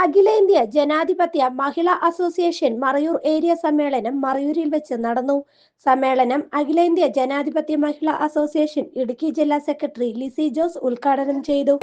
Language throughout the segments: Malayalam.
അഖിലേന്ത്യാ ജനാധിപത്യ മഹിളാ അസോസിയേഷൻ മറയൂർ ഏരിയ സമ്മേളനം മറയൂരിൽ വെച്ച് നടന്നു. സമ്മേളനം അഖിലേന്ത്യാ ജനാധിപത്യ മഹിളാ അസോസിയേഷൻ ഇടുക്കി ജില്ലാ സെക്രട്ടറി ലിസി ജോസ് ഉദ്ഘാടനം ചെയ്തു.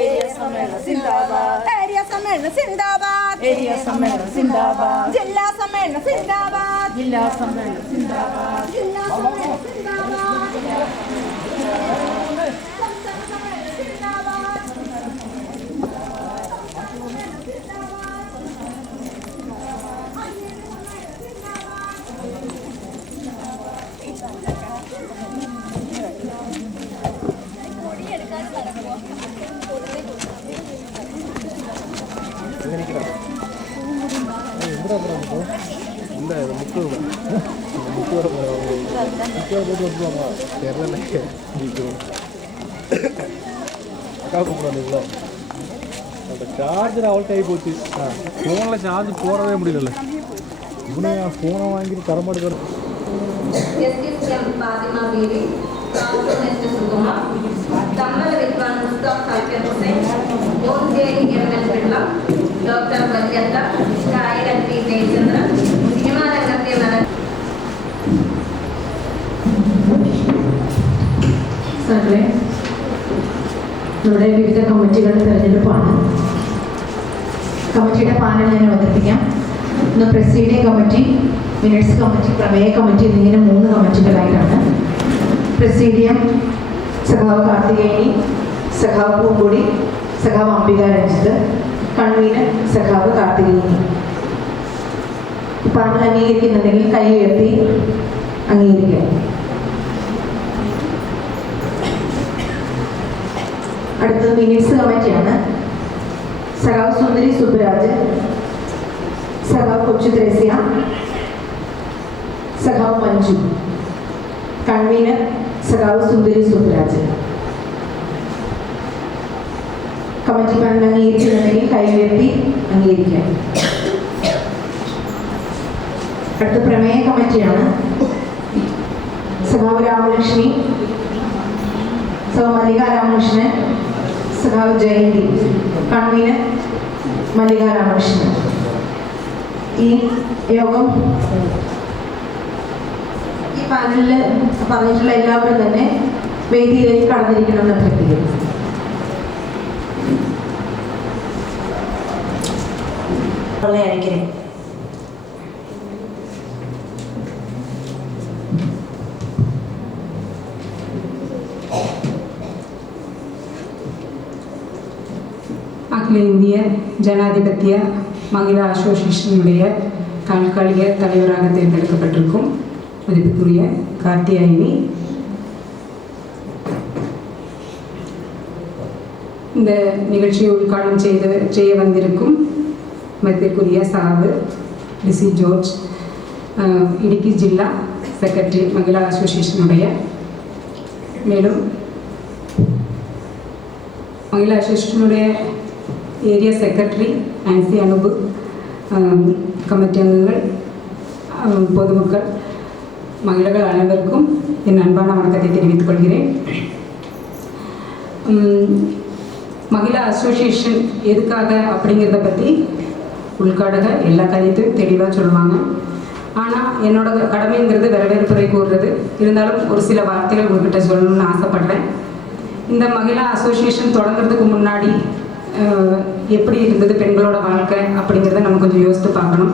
சார்ஜர் அவுட் ஆகி போச்சு. ஃபோனில் சார்ஜ் போடவே முடியல. இவனே ஃபோனை வாங்கிட்டு தரமாட்டேன். ഇവിടെ വിവിധ കമ്മിറ്റികളുടെ തെരഞ്ഞെടുപ്പാണ്. കമ്മിറ്റിയുടെ പാനൽ ഞാൻ അവതരിപ്പിക്കാം. ഇന്ന് പ്രസീഡിയം കമ്മിറ്റി, മിനിറ്റ്സ് കമ്മിറ്റി, പ്രമേയ കമ്മിറ്റി എന്നിങ്ങനെ 3 കമ്മിറ്റികളായിട്ടാണ്. പ്രസീഡിയം സഖാവ് കാർത്തികേയനി, സഖാവ് പൂങ്കൊടി, സഖാവ് അംബിക രഞ്ജിത്ത്, കൺവീനർ സഖാവ് കാർത്തികേയനി. പാനൽ അംഗീകരിക്കുന്നുണ്ടെങ്കിൽ കൈ ഉയർത്തി അംഗീകരിക്കാം. അടുത്തത് മിനിറ്റ്സ് കമ്മിറ്റിയാണ്. സഖാവ് സുന്ദരി സുബ്രാജ്, സഖാവ് കൊച്ചു ത്രേസ്യ, സഖാവ് മഞ്ജു. കൺവീനർ സഖാവ് സുന്ദരി സുബ്രാജ്. കമ്മിറ്റി പാനൽ അംഗീകരിച്ചിട്ടുണ്ടെങ്കിൽ കൈ ഉയർത്തി അംഗീകരിക്കാം. അടുത്ത പ്രമേയ കമ്മിറ്റിയാണ്. സഖാവ് രാമലക്ഷ്മി, സഖാവ് മല്ലിക രാമകൃഷ്ണൻ, സഖാവ് ജയന്തി. കൺവീനർ മല്ലിക രാമകൃഷ്ണൻ. ഈ യോഗം ഈ പാനലിൽ പറഞ്ഞിട്ടുള്ള എല്ലാവരും തന്നെ വേദിയിലേക്ക് കടന്നിരിക്കണമെന്ന് അഭ്യർത്ഥിക്കുന്നു. அகில இந்திய ஜனாதிபத்திய மகிழா அசோசியேஷனுடைய தற்காலிக தலைவராக தேர்ந்தெடுக்கப்பட்டிருக்கும் மதிப்புக்குரிய கார்த்தியாயினி, இந்த நிகழ்ச்சியை உட்காடம் செய்ய வந்திருக்கும் மதிப்பிற்குரிய சாவு லிசி ஜோர்ஜ், இடுக்கி ஜில்லா செக்ரட்டரி மகிழா அசோசியேஷனுடைய, மேலும் மகிழா அசோசியேஷனுடைய ஏரியா செக்ரட்டரி ஆன்சி அனுபு, கமிட்டி அங்கங்கள், பொதுமக்கள், மகிழர்கள் அனைவருக்கும் என் அன்பான வணக்கத்தை தெரிவித்துக் கொள்கிறேன். மகிழா அசோசியேஷன் எதுக்காக அப்படிங்கிறத பற்றி உள்காடக எல்லா கருத்தையும் தெளிவாக சொல்லுவாங்க. ஆனால் என்னோட கடமைங்கிறது வரவேற்புரை கூறுறது. இருந்தாலும் ஒரு சில வார்த்தைகள் உங்கள்கிட்ட சொல்லணும்னு ஆசைப்படுறேன். இந்த மகிழா அசோசியேஷன் தொடங்குறதுக்கு முன்னாடி எப்படி இருந்தது பெண்களோட வாழ்க்கை அப்படிங்கிறத நம்ம கொஞ்சம் யோசித்து பார்க்கணும்.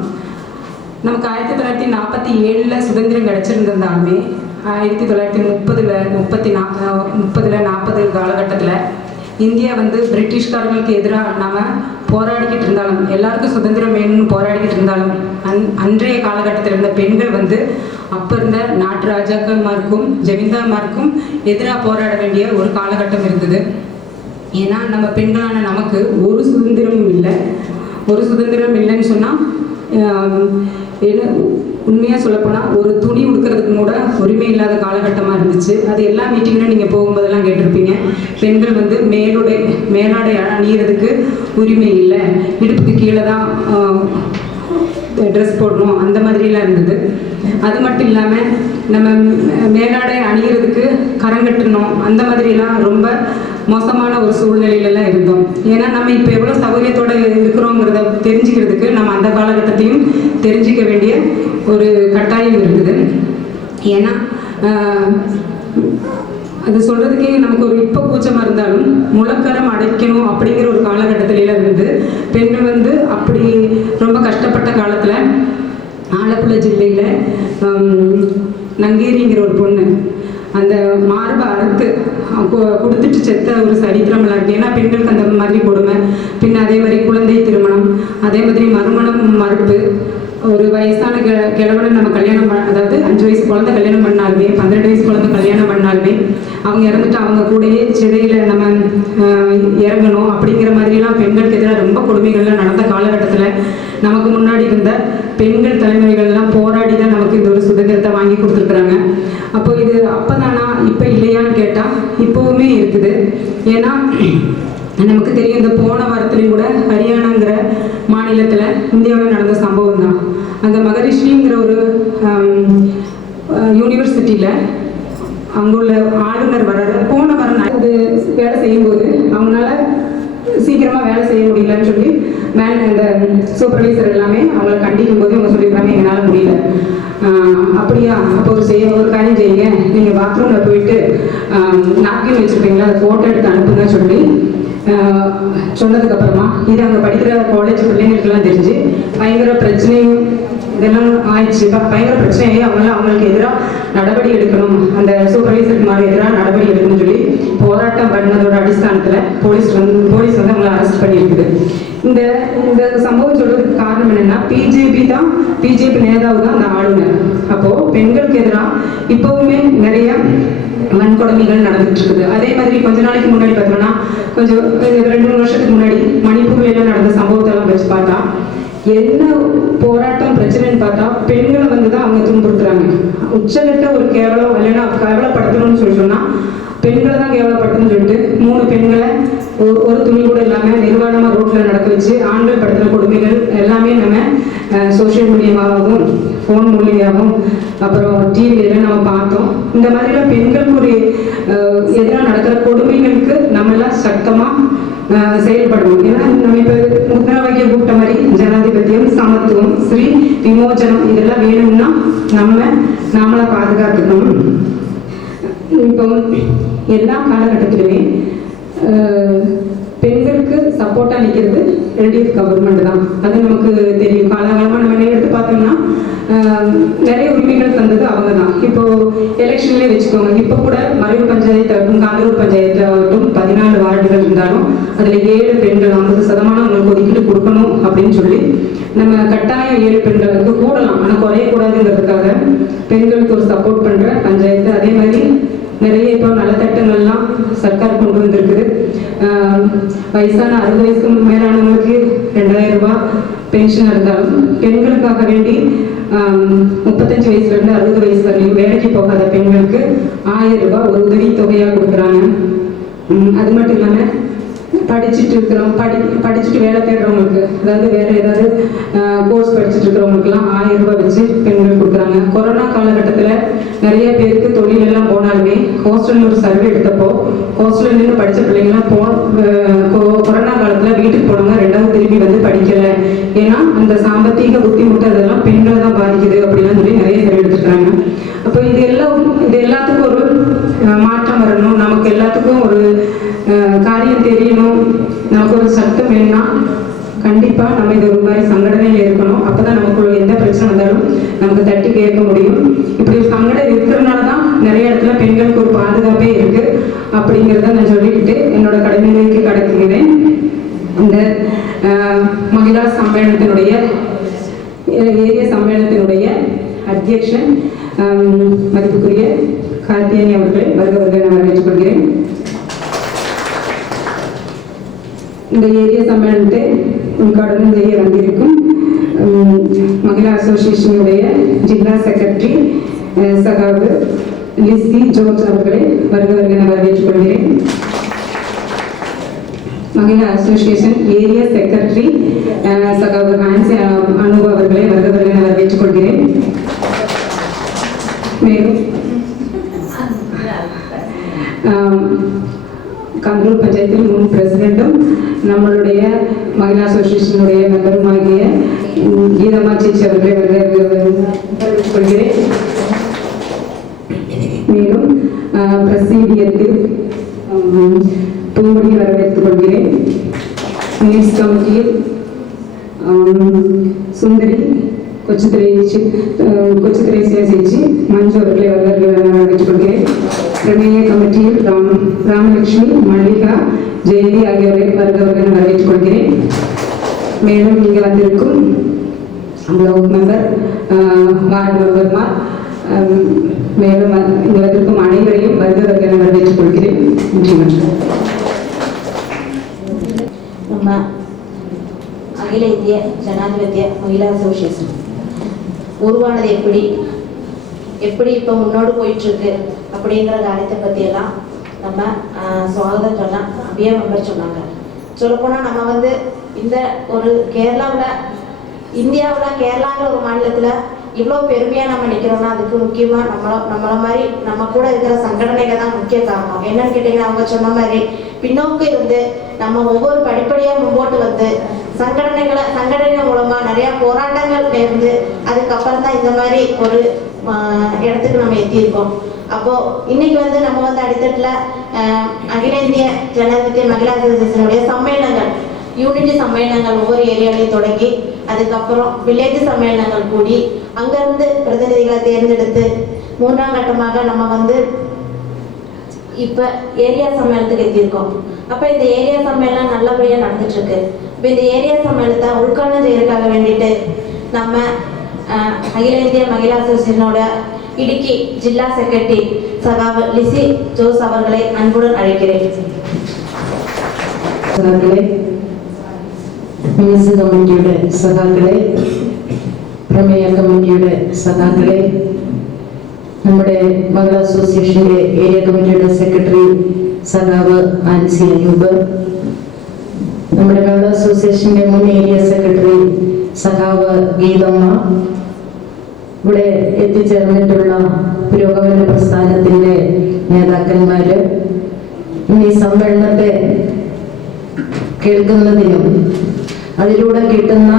நமக்கு 1947 சுதந்திரம் கிடைச்சிருந்தாலுமே 1930 காலகட்டத்தில் இந்தியா பிரிட்டிஷ்காரங்களுக்கு எதிராக நாம் போராடிக்கிட்டு இருந்தாலும், எல்லாருக்கும் சுதந்திரம் வேணும்னு போராடிக்கிட்டு இருந்தாலும், அன்றைய காலகட்டத்தில் இருந்த பெண்கள் அப்போ இருந்த நாட்டு ராஜாக்கள்மாருக்கும் ஜமீன்தார்மாருக்கும் எதிராக போராட வேண்டிய ஒரு காலகட்டம் இருந்தது. ஏன்னா நம்ம பெண்களான நமக்கு ஒரு சுதந்திரமும் இல்லைன்னு சொன்னால், உண்மையாக சொல்லப்போனால் ஒரு துணி உடுக்கிறதுக்கு கூட உரிமை இல்லாத காலகட்டமாக இருந்துச்சு. அது எல்லா மீட்டிங்லையும் நீங்கள் போகும்போதெல்லாம் கேட்டிருப்பீங்க. பெண்கள் மேலாடை அணிகிறதுக்கு உரிமை இல்லை, இடுப்புக்கு கீழே தான் ட்ரெஸ் போடணும், அந்த மாதிரிலாம் இருந்தது. அது மட்டும் இல்லாமல் நம்ம மேலாடை அணிகிறதுக்கு கரங்கட்டணும், அந்த மாதிரிலாம் ரொம்ப மோசமான ஒரு சூழ்நிலையிலலாம் இருந்தோம். ஏன்னா நம்ம இப்போ எவ்வளோ சௌகரியத்தோடு இருக்கிறோங்கிறத தெரிஞ்சுக்கிட்டு தெரிஞ்சிக்க வேண்டிய ஒரு கட்டாயம் இருக்குது. ஏன்னா அது சொல்றதுக்கே நமக்கு ஒரு இப்போ கூச்சமாக இருந்தாலும் முளக்கரம் அடைக்கணும் அப்படிங்கிற ஒரு காலகட்டத்தில இருந்து பெண்கள் வந்து அப்படி ரொம்ப கஷ்டப்பட்ட காலத்தில் ஆலப்புழை ஜில்லையில் நங்கேரிங்கிற ஒரு பொண்ணு அந்த மார்பை அறுத்து கொடுத்துட்டு செத்த ஒரு சரித்திரமெல்லாம் இருக்குது. ஏன்னா பெண்களுக்கு அந்த மாதிரி கொடுமை, பின்ன அதே மாதிரி குழந்தை திருமணம், அதே மாதிரி மறுமணம் மறுப்பு, ஒரு வயசான கிழவனை நம்ம கல்யாணம் அதாவது 5 வயசு குழந்தை கல்யாணம் பண்ணாலுமே 12 வயசு குழந்தை கல்யாணம் பண்ணாலுமே அவங்க இறந்துட்டு அவங்க கூடயே சிறையில் நம்ம இறங்கணும் அப்படிங்கிற மாதிரிலாம் பெண்களுக்கு எதிராக ரொம்ப கொடுமைகள்லாம் நடந்த காலகட்டத்தில் நமக்கு முன்னாடி இருந்த பெண்கள் தலைமுறைகள்லாம் போராடி தான் நமக்கு இந்த ஒரு சுதந்திரத்தை வாங்கி கொடுத்துருக்குறாங்க. அப்போ இது அப்போதானா இப்போ இல்லையான்னு கேட்டால் இப்போவுமே இருக்குது. ஏன்னா நமக்கு தெரியும், இந்த போன வாரத்துலேயும் கூட ஹரியானாங்கிற மாநிலத்தில் இந்தியாவில் நடந்த சம்பவம் தான். அந்த மகரிஷிங்கிற ஒரு யூனிவர்சிட்டியில் அங்குள்ள ஆளுநர் போன வாரம் அது வேலை செய்யும்போது அவங்களால சீக்கிரமாக வேலை செய்ய முடியலன்னு சொல்லி அந்த சூப்பர்வைசர் எல்லாமே அவங்களை கண்டிக்கும் போது அவங்க சொல்லியிருக்காங்க, எங்களால் முடியல. அப்படியா, அப்போ ஒரு காரியம் செய்யுங்க, நீங்கள் பாத்ரூமில் போயிட்டு நாப்கின் வச்சுருப்பீங்களா, அதை ஃபோட்டோ எடுத்து அனுப்புங்க சொல்லி சொன்னதுக்கப்புறமா இது அங்கே படிக்கிற காலேஜ் பிள்ளைங்களுக்கெல்லாம் தெரிஞ்சு பயங்கர பிரச்சனையும் இதெல்லாம் ஆயிடுச்சு. பயங்கர பிரச்சனையே அவங்களுக்கு எதிராக நடவடிக்கை எடுக்கணும், அந்த சூப்பர்வைசருக்கு மாதிரி எதிராக நடவடிக்கை எடுக்கணும்னு சொல்லி போராட்டம் பண்ணதோட அடிஸ்தானத்தில் போலீஸ் வந்து அவங்களை அரெஸ்ட் பண்ணியிருக்குது. இந்த சம்பவம் சொல்றதுக்கு காரணம் என்னன்னா, பிஜேபி நேதாவு தான் அந்த ஆளுநர். அப்போ பெண்களுக்கு எதிராக இப்பவுமே நிறைய வன்கொடுமைகள் நடந்துட்டு இருக்குது. அதே மாதிரி கொஞ்ச நாளைக்கு முன்னாடி பார்த்தோம்னா, கொஞ்சம் 2-3 வருஷத்துக்கு முன்னாடி மணிப்பூர்ல நடந்த சம்பவத்தெல்லாம் வச்சு பார்த்தா என்ன போராட்டம் பிரச்சனைன்னு பார்த்தா பெண்களை வந்து தான் அவங்க துன்புறுத்துறாங்க. உச்சகட்ட ஒரு கேவலம் இல்லைன்னா கேவலப்படுத்தணும்னு சொல்லி சொன்னா பெண்களை தான் கேவலப்படுத்தணும்னு சொல்லிட்டு 3 பெண்களை ஒரு துணி கூட இல்லாமல் நிர்வாணமாக ரோட்டில் நடக்க வச்சு ஆண்கள் படுத்துகிற கொடுமைகள் எல்லாமே நம்ம சோஷியல் மீடியாவாகவும் ஃபோன் மூலியமாகவும் அப்புறம் டிவியில நம்ம பார்த்தோம். இந்த மாதிரிலாம் பெண்களுக்கு ஒரு எதிராக நடக்கிற கொடுமைகளுக்கு நம்மளாம் சட்டமாக செயல்படணும். ஏன்னா நம்ம இப்போ முத்திராவாக்கிய கூப்பிட்ட மாதிரி ஜனாதிபத்தியம், சமத்துவம், ஸ்ரீ விமோச்சனம் இதெல்லாம் வேணும்னா நாமளை பாதுகாத்துக்கணும். இப்போ எல்லா காலகட்டத்திலுமே பெண்களுக்கு சப்போர்ட்டா நிற்கிறது எல்டிஎஃப் கவர்மெண்ட் தான். அது நமக்கு தெரியும். காலகாலமாக நம்ம எடுத்து பார்த்தோம்னா நிறைய உரிமைகள் தந்தது அவங்க தான். இப்போ எலெக்ஷன்லேயே வச்சுக்கோங்க, இப்போ கூட மறைவு பஞ்சாயத்தாகட்டும் காந்தூர் பஞ்சாயத்தாகட்டும் 14 வார்டுகள் இருந்தாலும் அதில் 7 பெண்கள் 50% அவங்களுக்கு ஒதுக்கீடு கொடுக்கணும் அப்படின்னு சொல்லி நம்ம கட்டாயம் 7 பெண்களுக்கு கூடலாம், ஆனால் குறையக்கூடாதுங்கிறதுக்காக பெண்களுக்கு ஒரு சப்போர்ட் பண்ணுற பஞ்சாயத்து. அதே மாதிரி நிறைய இப்போ நலத்திட்டங்கள்லாம் சர்க்கார் கொண்டு வந்திருக்குது. வயசான 60 வயசுக்கு மேலானவங்களுக்கு 2000 ரூபாய் பென்ஷன் இருந்தாலும் பெண்களுக்காக வேண்டி 35 வயசுலேருந்து 60 வயசு வரையும் வேலைக்கு போகாத பெண்களுக்கு 1000 ரூபாய் ஒரு உதவி தொகையாக கொடுக்குறாங்க. அது மட்டும் இல்லாமல் படிச்சுட்டு வேலை தேடுறவங்களுக்கு, அதாவது வேற ஏதாவது கோர்ஸ் படிச்சுட்டு இருக்கிறவங்களுக்குலாம் 1000 ரூபாய் வச்சு பெண்கள் கொடுக்குறாங்க. கொரோனா காலகட்டத்தில் நிறைய பேருக்கு தொழில் எல்லாம் போனாலுமே ஹாஸ்டல்ல ஒரு சர்வே எடுத்தப்போ ஹாஸ்டல்ல நின்று படித்த பிள்ளைங்களாம் கொரோனா காலத்தில் வீட்டுக்கு போனவங்க 2வது திரும்பி வந்து படிக்கலை. ஏன்னா அந்த சாம்பத்திக புத்திமுட்டு அதெல்லாம் பெண்களை தான் பாதிக்குது அப்படிலாம் சொல்லி நிறைய சர்வே எடுத்துருக்காங்க. அப்போ இது எல்லாத்துக்கும் ஒரு மாற்றம் வரணும், நமக்கு எல்லாத்துக்கும் ஒரு காரியம் தெரியணும், நமக்கு ஒரு சட்டம் வேணும்னா கண்டிப்பாக நம்ம இது ஒரு மாதிரி சங்கடனையில் இருக்கணும். அப்போ தான் நமக்கு எந்த பிரச்சனை வந்தாலும் நமக்கு தட்டி கேட்க முடியும். இப்படி ஒரு சங்கடம் இருக்கிறதுனால தான் நிறைய இடத்துல பெண்களுக்கு ஒரு பாதுகாப்பே இருக்கு அப்படிங்கிறத நான் சொல்லிக்கிட்டு என்னோட கடமைக்கு கடக்குகிறேன். இந்த மகிழா சம்மேளனத்தினுடைய ஏரிய சம்மேளனத்தினுடைய அத்தியக்ஷன் மதிப்புக்குரிய கார்த்தியானி அவர்களை வருக நான் வரவேற்றுக் கொள்கிறேன். இந்த ஏரிய சம்மேளனத்தை உள்காடுடன் செய்ய வந்திருக்கும் மகிழா அசோசியேஷனுடைய ஜில்லா செக்ரட்டரி சகாவு லிசி ஜோர்ஜ் அவர்களை வருக நான் வரவேற்றுக் கொள்கிறேன். Mahila association area secretary Sakhavu Hansi அனுபவ அவர்களை வருக நான் வரவேற்றுக் கொள்கிறேன். மேலும் கந்தூர் பஞ்சாயத்தில் முன் பிரசிடென்ட்டும் நம்மளுடைய மகிழா அசோசியேஷனுடைய மெம்பருமாகிய கீதா மீனம்மா சேச்சி அவர்களை வரவேற்றுக்கொள்கிறேன். மேலும் பிரசீடியத்தில் பூங்குடியை வரவேற்றுக் கொள்கிறேன். மினிட்ஸ் கமிட்டியில் சுந்தரி கொச்சுத்துறை சேச்சி மஞ்சு அவர்களை வரவேற்றுக் கொள்கிறேன். பிரமேய கமிட்டியில் ராமலட்சுமி, மல்லிகா, ஜெயந்தி ஆகியோரை வருகிறவர்கள் வரவேற்றுக் கொள்கிறேன். மேலும் இங்கே வந்திருக்கும் பிளாக் மெம்பர், வார்டு மெம்பர்மார், மேலும் இங்கே வந்திருக்கும் அனைவரையும் வருகிறவர்கள் வரவேற்றுக் கொள்கிறேன். நன்றி. நம்ம அகில இந்திய ஜனாதிபத்திய மகிழா அசோசியேஷன் உருவானது எப்படி இப்போ முன்னோடு போயிட்டு இருக்கு அப்படிங்கிற காரியத்தை பற்றியெல்லாம் நம்ம சுவாகதம் சொன்னால் அப்படியே மெம்பர் சொன்னாங்க. சொல்லப்போனால் நம்ம இந்த ஒரு இந்தியாவில் கேரளாங்கிற ஒரு மாநிலத்தில் இவ்வளோ பெருமையாக நம்ம நிற்கிறோம்னா அதுக்கு முக்கியமாக நம்மளை மாதிரி நம்ம கூட இருக்கிற சங்கடனைகள் தான் முக்கிய காரணம். என்னன்னு கேட்டிங்கன்னா, அவங்க சொன்ன மாதிரி பின்னோக்கு இருந்து நம்ம ஒவ்வொரு படிப்படியாக மும்போட்டு சங்கடனைகள் மூலமாக நிறையா போராட்டங்கள் நேர்ந்து அதுக்கப்புறம் தான் இந்த மாதிரி ஒரு இடத்துக்கு நம்ம எத்தியிருக்கோம். அப்போது இன்னைக்கு நம்ம அடித்தட்டில் அகில இந்திய ஜனாதிபத்திய மகிழா அசோசியேஷனுடைய சம்மேளனங்கள், யூனிட்டி சம்மேளனங்கள் ஒவ்வொரு ஏரியாலையும் தொடங்கி அதுக்கப்புறம் வில்லேஜ் சம்மேளனங்கள் கூடி அங்கிருந்து பிரதிநிதிகளை தேர்ந்தெடுத்து 3ஆம் கட்டமாக நம்ம இப்ப ஏரியா சம்மேளனத்துக்கு எத்தியிருக்கோம். அப்ப இந்த ஏரியா சம்மேளனம் நல்லபடியா நடந்துட்டு இருக்கு. இப்ப இந்த ஏரியா சம்மேளனத்தை உள்காணம் செய்யறதுக்காக வேண்டிட்டு நம்ம அகில இந்திய மகிழா அசோசியேஷனோட இடுக்கி ஜில்லா செக்ரட்டரி சகாவு லிசி ஜோஸ் அவர்களை அன்புடன் அழைக்கிறேன். മിനിസ് കമ്മിറ്റിയുടെ സഖാക്കളെ, പ്രമേയ കമ്മിറ്റിയുടെ സഖാക്കളെ, നമ്മുടെ മഹിളാ അസോസിയേഷന്റെ ഏരിയ കമ്മിറ്റിയുടെ സെക്രട്ടറി സഖാവ് ആൻസി അനൂപ്, നമ്മുടെ മഹിളാ അസോസിയേഷന്റെ മുൻ ഏരിയ സെക്രട്ടറി സഖാവ് ഗീതമ്മ, ഇവിടെ എത്തിച്ചേർന്നിട്ടുള്ള പുരോഗമന പ്രസ്ഥാനത്തിന്റെ നേതാക്കന്മാര്, ഈ സമ്മേളനത്തെ കേൾക്കുന്നതിനും അതിലൂടെ കിട്ടുന്ന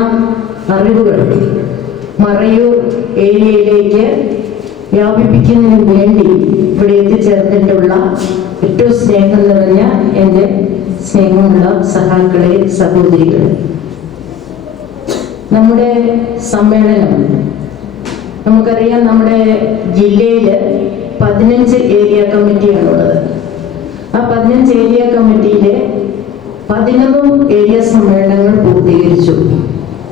അറിവുകൾ മറയൂർ ഏരിയയിലേക്ക് വ്യാപിപ്പിക്കുന്നതിന് വേണ്ടി ഇവിടെ എത്തിച്ചേർന്നിട്ടുള്ള ഏറ്റവും സ്നേഹം നിറഞ്ഞ എൻ്റെ സ്നേഹമുള്ള സഹാക്കളെ, സഹോദരികളെ, നമ്മുടെ സമ്മേളനം നമുക്കറിയാം. നമ്മുടെ ജില്ലയിൽ 15 ഏരിയ കമ്മിറ്റിയാണുള്ളത്. ആ 15 ഏരിയ കമ്മിറ്റിയിലെ 11 ഏരിയ സമ്മേളനങ്ങൾ പൂർത്തീകരിച്ചു.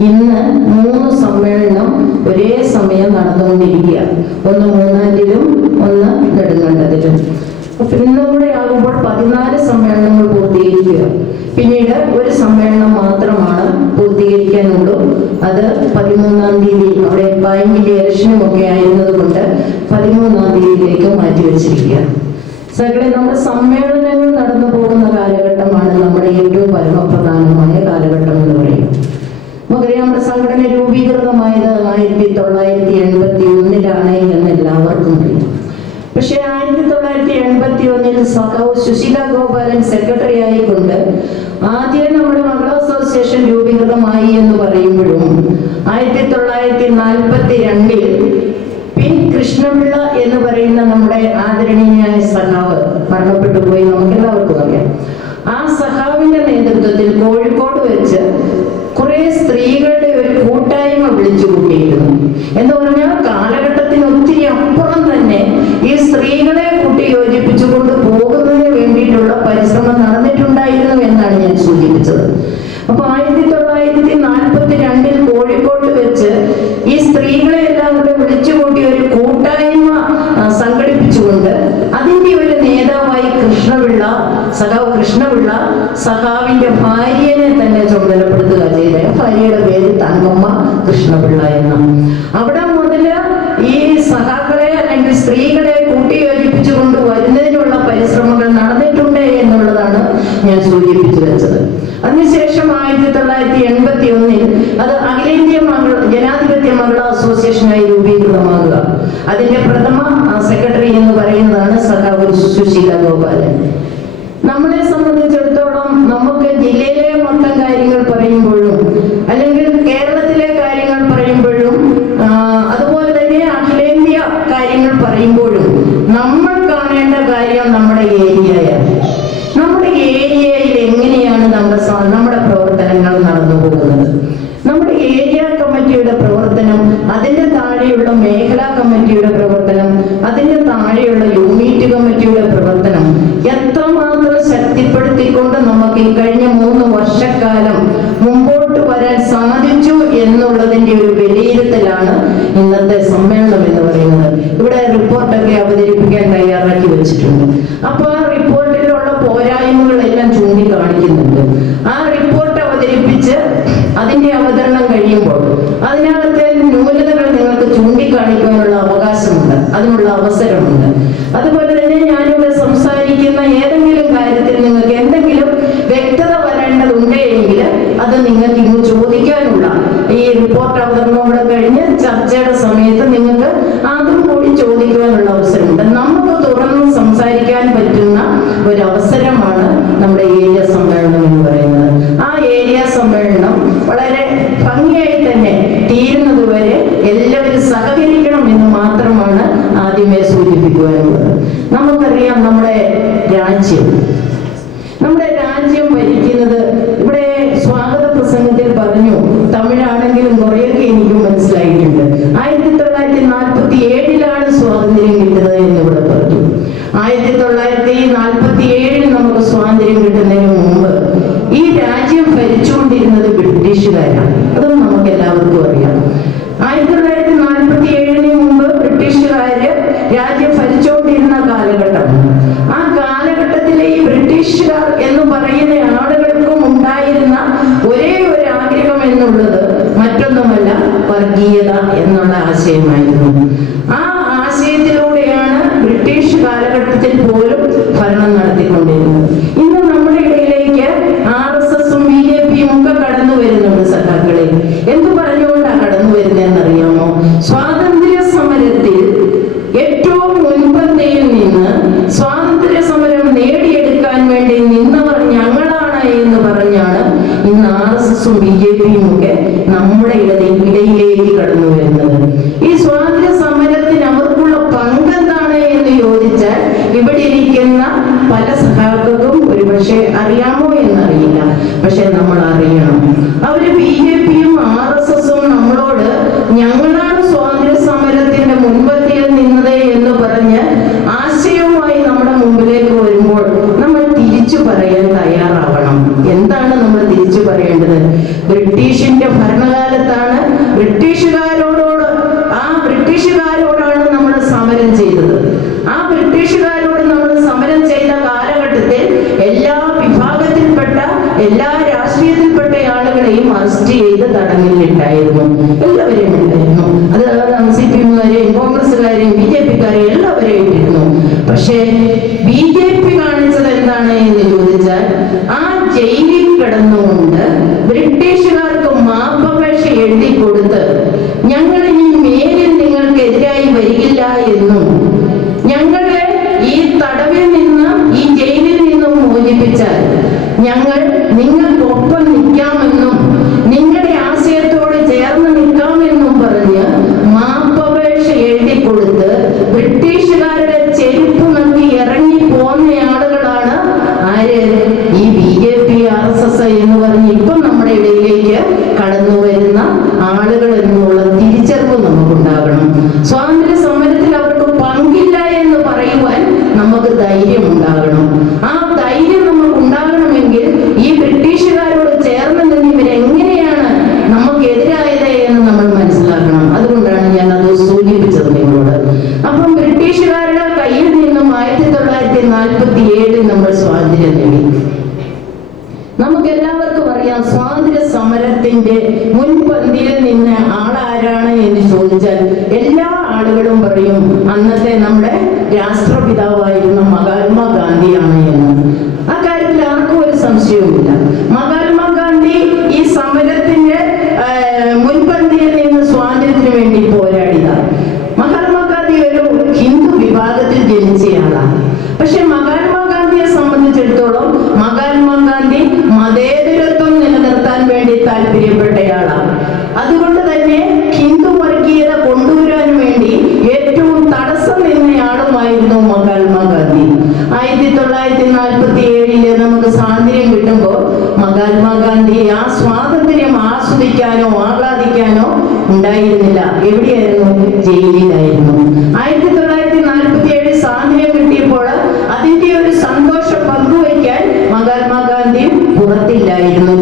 ഇന്ന് 3 സമ്മേളനം ഒരേ സമയം നടന്നുകൊണ്ടിരിക്കുക. ഒന്ന് മൂന്നാറിലും ഒന്ന് നെടുങ്കണ്ടത്തിലും. അപ്പൊ ഇന്നും കൂടെ ആകുമ്പോൾ 14 സമ്മേളനങ്ങൾ പൂർത്തീകരിക്കുക. പിന്നീട് ഒരു സമ്മേളനം മാത്രമാണ് പൂർത്തീകരിക്കാനുള്ളൂ. അത് 13-ാം തീയതി അവിടെ ബാങ്കിന്റെ ഇലക്ഷനും ഒക്കെ ആയിരുന്നത് കൊണ്ട് 13-ാം തീയതിയിലേക്ക് മാറ്റിവെച്ചിരിക്കുക. സകലെ നമ്മുടെ സമ്മേളനങ്ങൾ നടന്നു പോകുന്ന കാലഘട്ടമാണ് നമ്മുടെ ഏറ്റവും പരമപ്രധാനമായ കാലഘട്ടം എന്ന് പറയും. നമുക്കറിയാം, നമ്മുടെ സംഘടന രൂപീകൃതമായത് 1981 എന്ന് എല്ലാവർക്കും അറിയാം. പക്ഷെ 1981 സഖാവ് സുശീല ഗോപാലൻ സെക്രട്ടറി ആയിക്കൊണ്ട് ആദ്യം നമ്മുടെ മഹിളാ അസോസിയേഷൻ രൂപീകൃതമായി എന്ന് പറയുമ്പോഴും 1942 പിൻ കൃഷ്ണപിള്ള എന്ന് പറയുന്ന നമ്മുടെ ആദരണീയനായ സഖാവ് മരണപ്പെട്ടു പോയി, നമുക്കെല്ലാവർക്കും അറിയാം. ആ സഖാവിന്റെ നേതൃത്വത്തിൽ കോഴിക്കോട് വെച്ച് കുറെ സ്ത്രീകളുടെ ഒരു കൂട്ടായ്മ വിളിച്ചു കൂട്ടിയിരുന്നു. എന്ന് പറഞ്ഞാൽ കാലഘട്ടത്തിന് ഒത്തിരി അപ്പുറം തന്നെ ഈ സ്ത്രീകളെ കൂട്ടി യോജിപ്പിച്ചുകൊണ്ട് പോകുന്നതിന് വേണ്ടിയിട്ടുള്ള പരിശ്രമം നടന്നിട്ടുണ്ടായിരുന്നു എന്നാണ് ഞാൻ സൂചിപ്പിച്ചത്. അപ്പൊ 1942 കോഴിക്കോട്ട് വെച്ച് ഈ സ്ത്രീകളെ എല്ലാം കൂടെ വിളിച്ചുകൂട്ടി ഒരു കൂട്ടായ്മ സംഘടിപ്പിച്ചുകൊണ്ട് അതിന്റെ ഒരു നേതാവായി സഖാവ് കൃഷ്ണപിള്ള സഖാവിന്റെ ഭാര്യനെ തന്നെ ചുമതലപ്പെടുത്തുക ചെയ്ത. ഭാര്യയുടെ പേര് തങ്കമ്മ കൃഷ്ണപിള്ള എന്ന. അവിടെ മുതല് ഈ സഖാക്കളെ അല്ലെങ്കിൽ സ്ത്രീകളെ കൂട്ടിയോജിപ്പിച്ചുകൊണ്ട് വരുന്നതിനുള്ള പരിശ്രമങ്ങൾ നടന്നിട്ടുണ്ട് എന്നുള്ളതാണ് ഞാൻ സൂചിപ്പിച്ചു വെച്ചത്. അതിനുശേഷം 1981 അത് അഖിലേന്ത്യാ ജനാധിപത്യ മഹിളാ അസോസിയേഷനായി രൂപീകൃതമാകുക. അതിന്റെ പ്രഥമ സെക്രട്ടറി എന്ന് പറയുന്നതാണ് സഖാവ് സുശീല ഗോപാലൻ. നമ്മളെ സംബന്ധിച്ചിടത്തോളം നമുക്ക് ജില്ലയിലെ മൊത്തം കാര്യങ്ങൾ പറയുമ്പോഴും അല്ലെങ്കിൽ കേരളത്തിലെ കാര്യങ്ങൾ പറയുമ്പോഴും ചെയ്യുന്നത്. നമ്മുടെ ഏരിയ കമ്മിറ്റിയുടെ പ്രവർത്തനം, അതിന്റെ താഴെയുള്ള മേഖലാ കമ്മിറ്റിയുടെ പ്രവർത്തനം, അതിന്റെ താഴെയുള്ള യൂണിറ്റ് കമ്മിറ്റിയുടെ പ്രവർത്തനം എത്രമാത്രം ശക്തിപ്പെടുത്തിക്കൊണ്ട് നമുക്ക് ഈ കഴിഞ്ഞ 3 വർഷക്കാലം മുമ്പോട്ട് വരാൻ സാധിച്ചു എന്നുള്ളതിന്റെ ഒരു വിലയിരുത്തലാണ് ഇന്നത്തെ സമ്മേളനം എന്ന് പറയുന്നത്. ഇവിടെ റിപ്പോർട്ടൊക്കെ അവതരിപ്പിക്കാൻ തയ്യാറാക്കി വെച്ചിട്ടുണ്ട്. അപ്പൊ ആ റിപ്പോർട്ടിലുള്ള പോരായ്മകളെല്ലാം ചൂണ്ടിക്കാണിക്കുന്നുണ്ട്. ആ റിപ്പോർട്ട് അവതരിപ്പിച്ച് അതിന്റെ അവതരണം കഴിയുമ്പോൾ അതിനകത്തെ ന്യൂനതകൾ നിങ്ങൾക്ക് ചൂണ്ടിക്കാണിക്കാനുള്ള അവകാശമുണ്ട്, അതിനുള്ള അവസരമുണ്ട്. അതുപോലെ തന്നെ ഞാനിവിടെ സംസാരിക്കുന്ന ഏതെങ്കിലും കാര്യത്തിൽ നിങ്ങൾക്ക് എന്തെങ്കിലും വ്യക്തത വരേണ്ടതുണ്ടെങ്കിൽ അത് നിങ്ങൾക്ക് ഇന്ന് ചോദിക്കാനുള്ള ഈ റിപ്പോർട്ട് അവതരണം ഇവിടെ കഴിഞ്ഞ് ചർച്ചയുടെ സമയത്ത് നിങ്ങൾക്ക് അതും കൂടി ചോദിക്കുവാനുള്ള അവസരമുണ്ട്. നമുക്ക് തുറന്ന് സംസാരിക്കാൻ പറ്റുന്ന ഒരു അവസരമാണ് നമ്മുടെ ഏരിയ സമ്മേളനം എന്ന് പറയുന്നത്. ആ ഏരിയ സമ്മേളനം വളരെ ഭംഗിയായി തന്നെ തീരുന്നത് വരെ എല്ലാവരും സഹകരിക്കണം എന്ന് മാത്രമാണ് ആദ്യമേ സൂചിപ്പിക്കുവാനുള്ളത്. നമുക്കറിയാം നമ്മുടെ രാജ്യം ഭരിക്കുന്നത്, ഇവിടെ സ്വാഗത പ്രസംഗത്തിൽ പറഞ്ഞു, തമിഴാണെങ്കിലും കുറെയൊക്കെ എനിക്ക് മനസ്സിലായിട്ടുണ്ട്. 1947 സ്വാതന്ത്ര്യം കിട്ടുന്നത് എന്നിവിടെ പറഞ്ഞു. 1947 നമുക്ക് സ്വാതന്ത്ര്യം കിട്ടുന്നതിന് മുമ്പ് ഈ രാജ്യം ഭരിച്ചുകൊണ്ടിരുന്നത് ബ്രിട്ടീഷുകാരാണ്. അതും നമുക്ക് എല്ലാവർക്കും അറിയാം. 1947 മുമ്പ് ബ്രിട്ടീഷുകാര് രാജ്യം ഭരിച്ചുകൊണ്ടിരുന്ന കാലഘട്ടം. ആ കാലഘട്ടത്തിലെ ഈ ബ്രിട്ടീഷുകാർ എന്ന് പറയുന്ന ആളുകൾക്കും ഉണ്ടായിരുന്ന ഒരേ ഒരു ആഗ്രഹം എന്നുള്ളത് മറ്റൊന്നുമല്ല, വർഗീയത എന്നുള്ള ആശയമായിരുന്നു. ആ ആശയത്തിലൂടെയാണ് ബ്രിട്ടീഷ് കാലഘട്ടത്തിൽ പോലും ഭരണം നടത്തിക്കൊണ്ടിരുന്നത്. ഇന്ന് നമ്മുടെ ഇടയിലേക്ക് RSSഉം BJPയും ഒക്കെ കടന്നു വരുന്നുണ്ട് സഖാക്കളെ. എന്ത് പറഞ്ഞുകൊണ്ടാണ് കടന്നു വരുന്നതെന്നറിയാമോ? സ്വാതന്ത്ര്യ സമരത്തിൽ ഏറ്റവും മുൻപന്തിയിൽ നിന്ന് സ്വാതന്ത്ര്യ സമരം നേടിയെടുക്കാൻ വേണ്ടി നിന്നവർ ഞങ്ങളാണ് എന്ന് പറഞ്ഞാണ് ഇന്ന് RSSഉം BJPയും ഒക്കെ നമ്മുടെ ഇടയിലേക്ക് കടന്നു വരുന്നത്. ഈ സ്വാതന്ത്ര്യ സമരത്തിന് അവർക്കുള്ള പങ്കെന്താണ് എന്ന് ചോദിച്ചാൽ ഇവിടെ ഇരിക്കുന്ന പല സഖാക്കൾക്കും ഒരുപക്ഷെ അറിയാമോ എന്നറിയില്ല. പക്ഷെ നമ്മൾ അറിയണം. അവര് BJPയും RSSഉം നമ്മളോട് ഞങ്ങളാണ് സ്വാതന്ത്ര്യ സമരത്തിന്റെ മുൻപന്തിയിൽ നിന്നത് എന്ന് പറഞ്ഞ് ആശയവുമായി നമ്മുടെ മുമ്പിലേക്ക് വരുമ്പോൾ നമ്മൾ തിരിച്ചു പറയാൻ തയ്യാറാവണം. എന്താണ് നമ്മൾ തിരിച്ചു പറയേണ്ടത്? ബ്രിട്ടീഷിന്റെ ഭരണകാലത്താണ് ബ്രിട്ടീഷുകാരോടാണ് നമ്മൾ സമരം ചെയ്തത്. ആ ബ്രിട്ടീഷുകാരോട് നമ്മൾ സമരം ചെയ്ത കാലഘട്ടത്തിൽ എല്ലാ വിഭാഗത്തിൽപ്പെട്ട, എല്ലാ രാഷ്ട്രീയത്തിൽപ്പെട്ട ആളുകളെയും അറസ്റ്റ് ചെയ്ത് തടങ്കലിലിട്ടായിരുന്നു. എല്ലാവരെയും ഉണ്ടായിരുന്നു. അത് CPM-കാരെയും കോൺഗ്രസ്സുകാരെയും BJP-ക്കാരെയും എല്ലാവരെയും ഇട്ടിരുന്നു. പക്ഷേ BJP കാണിച്ചത് എന്താണ് എന്ന് ചോദിച്ചാൽ, ആ ജയിലിൽ കിടന്നുകൊണ്ട് ബ്രിട്ടീഷുകാർക്ക് മാപ്പപേക്ഷ എഴുതി കൊടുത്ത് ഞങ്ങൾ ഇനി മേലിൽ നിങ്ങൾക്കെതിരായി വരികില്ല എന്നും, ഞങ്ങളെ ഈ തടവിൽ നിന്ന്, ഈ ജയിലിൽ നിന്നും മോചിപ്പിച്ചാൽ ഞങ്ങൾ നിങ്ങൾക്കൊപ്പം നിൽക്കാമെന്നും നിങ്ങളുടെ ആശയത്തോട് ചേർന്ന് നിൽക്കാമെന്നും പറഞ്ഞ് മാപ്പപേക്ഷ എഴുതി കൊടുത്ത് ബ്രിട്ടീഷുകാരുടെ ചെരുപ്പ് നൽകി ഇറങ്ങി പോന്ന ആളുകളാണ് ആര്? ഈ BJP RSS എന്ന് പറഞ്ഞ് ഇപ്പം നമ്മുടെ ഇടയിലേക്ക് കടന്നു വരുന്ന ആളുകൾ എന്നുള്ള തിരിച്ചറിവ് നമുക്കുണ്ടാകണം. സ്വാതന്ത്ര്യ സമരത്തിൽ അവർക്ക് പങ്കില്ല എന്ന് പറയുവാൻ നമുക്ക് ധൈര്യം ഉണ്ടാകണം. ആ ധൈര്യം നമുക്ക് ഉണ്ടാകണമെങ്കിൽ ഈ ബ്രിട്ടീഷുകാരോട് ചേർന്ന് നിന്ന് ഇവരെങ്ങനെയാണ് നമുക്കെതിരായത് എന്ന് നമ്മൾ മനസ്സിലാക്കണം. അതുകൊണ്ടാണ് ഞാൻ അത് സൂചിപ്പിച്ചത് നിങ്ങളോട്. അപ്പം ബ്രിട്ടീഷുകാരുടെ കയ്യിൽ നിന്നും 1947 നമ്മൾ സ്വാതന്ത്ര്യം നേടി. നമുക്ക് എല്ലാവർക്കും അറിയാം, സ്വാതന്ത്ര്യ സമരത്തിന്റെ മുൻപന്തിയിൽ നിന്ന് ആളാരാണ് എന്ന് ചോദിച്ചാൽ എല്ലാ ആളുകളും പറയും അന്നത്തെ നമ്മുടെ രാഷ്ട്രപിതാവായിരുന്ന മഹാത്മാഗാന്ധിയാണ് എന്ന്. ആ കാര്യത്തിൽ ആർക്കും ഒരു സംശയവുമില്ല. മഹാത്മാഗാന്ധി ഈ സമരത്തിന്റെ മുൻപന്തിയിൽ നിന്ന് സ്വാതന്ത്ര്യത്തിന് വേണ്ടി പോരാടിയതാണ്. മഹാത്മാഗാന്ധി ഒരു ഹിന്ദു വിഭാഗത്തിൽ ജനിച്ചയാളാണ്. പക്ഷെ മഹാത്മാഗാന്ധിയെ സംബന്ധിച്ചിടത്തോളം മഹാത്മാഗാന്ധി മതേതരത്വം നിലനിർത്താൻ വേണ്ടി താല്പര്യപ്പെട്ടയാളാണ്. അതുകൊണ്ട് തന്നെ ഹിന്ദു വർഗീയത കൊണ്ടുവരാൻ വേണ്ടി ഏറ്റവും തടസ്സം നിന്നയാളുമായിരുന്നു മഹാത്മാഗാന്ധി. 1947 നമുക്ക് സ്വാതന്ത്ര്യം കിട്ടുമ്പോൾ ആസ്വദിക്കാനോ ആഹ്ലാദിക്കാനോ ഉണ്ടായിരുന്നില്ല. എവിടെയായിരുന്നു? ജയിലിലായിരുന്നു. 1947 സ്വാതന്ത്ര്യം കിട്ടിയപ്പോൾ അതിന്റെ ഒരു സന്തോഷം പങ്കുവയ്ക്കാൻ മഹാത്മാഗാന്ധി പുറത്തില്ലായിരുന്നു,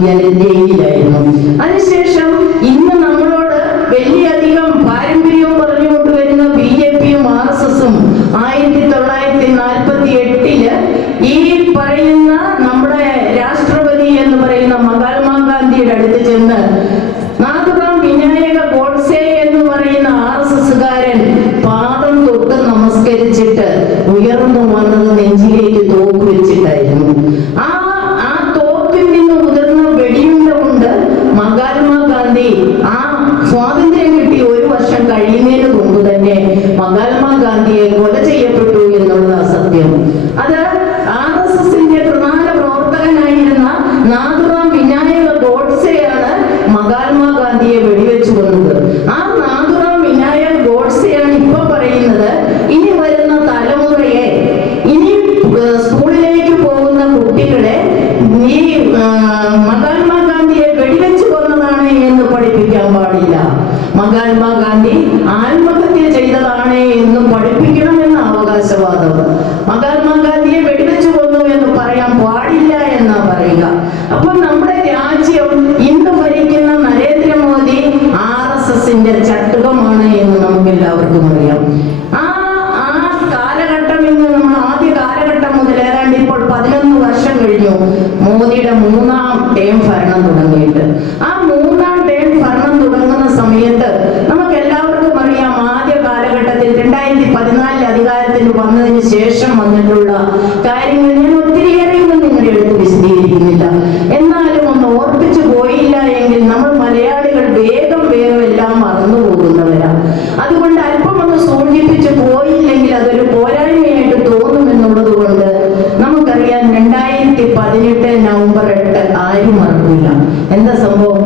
ജയിലിലായിരുന്നു. അതിനുശേഷം ഇന്ന് നമ്മളോട് വലിയധികം പാരമ്പര്യവും പറഞ്ഞുകൊണ്ട് വരുന്ന BJPയും RSSും 1948 ഈ പറയുന്ന നമ്മുടെ രാഷ്ട്രപതി എന്ന് പറയുന്ന മഹാത്മാഗാന്ധിയുടെ അടുത്ത് ചെന്ന് നാഥുറാം വിനായക ഗോഡ്സെ എന്ന് പറയുന്ന RSSകാരൻ പാദം തൊട്ട് നമസ്കരിച്ചിട്ട് ഉയർന്നു വന്നത് നെഞ്ചിലേക്ക് തോക്ക് വെച്ചിട്ടായിരുന്നു. ആ തോക്കിൽ നിന്ന് ഉതിർന്ന വെടിയുണ്ട കൊണ്ട് മഹാത്മാഗാന്ധി ആ സ്വാതന്ത്ര്യം കിട്ടി 1 വർഷം കഴിയുന്നതിന് മുമ്പ് തന്നെ മഹാത്മാഗാന്ധിയെ കൊല ചെയ്യപ്പെട്ടു എന്നുള്ളതാണ് സത്യം. അത് RSSന്റെ പ്രധാന പ്രവർത്തകനായിരുന്ന നാഥുറാം വിനായക ഗോഡ്സെയാണ് മഹാത്മാഗാന്ധിയെ വെടിവെച്ചു കൊന്നത്. ആ നാഥുറാം വിനായക ഗോഡ്സെയാണ് ഇപ്പൊ പറയുന്നത്, ഇനി വരുന്ന തലമുറയെ, ഇനി സ്കൂളിലേക്ക് പോകുന്ന കുട്ടികളെ ഈ മഹാത്മാഗാന്ധിയെ വെടിവെച്ചു കൊന്നതാണ് എന്ന് പഠിപ്പിക്കാൻ പാടില്ല. മഹാത്മാഗാന്ധി ആത്മഹത്യ ചെയ്തതാണ് എന്ന് പഠിപ്പിക്കണമെന്ന അവകാശവാദം. മഹാത്മാഗാന്ധിയെ വെടിവെച്ചു കൊന്നു എന്ന് പറയാൻ പാടില്ല എന്നാ പറയുക. അപ്പൊ നമ്മുടെ രാജ്യം ഇന്ന് ഭരിക്കുന്ന നരേന്ദ്രമോദി RSSന്റെ ചട്ടുകമാണ് എന്ന് നമുക്ക് എല്ലാവർക്കും അറിയാം. ആ കാലഘട്ടം ഇന്ന് നമ്മൾ ആദ്യ കാലഘട്ടം മുതൽ ഏതാണ്ട് ഇപ്പോൾ 11 വർഷം കഴിഞ്ഞു മോദിയുടെ 3ാം ടേം ഭരണം തുടങ്ങിയിട്ട്. ആ 3ാം ടേം ഭരണം തുടങ്ങുന്ന സമയത്ത് നമുക്ക് എല്ലാവർക്കും അറിയാം, ആദ്യ കാലഘട്ടത്തിൽ 2014 അധികാരത്തിൽ വന്നതിന് ശേഷം വന്നിട്ടുള്ള കാര്യങ്ങൾ ഞാൻ ഒത്തിരിയേറെയൊന്നും നിങ്ങളുടെ അടുത്ത് വിശദീകരിക്കുന്നില്ല. എന്നാലും ഒന്ന് ഓർപ്പിച്ചു പോയില്ല എങ്കിൽ നമ്മൾ മലയാളികൾ വേഗം എല്ലാം മറന്നു പോകുന്നവരാ. അതുകൊണ്ട് അല്പം ഒന്ന് സൂചിപ്പിച്ചു പോയില്ലെങ്കിൽ അതൊരു പോരായ്മയായിട്ട് തോന്നുമെന്നുള്ളത് കൊണ്ട് നമുക്കറിയാം, 2018 നവംബർ 8 ആരും മറക്കില്ല. എന്താ സംഭവം?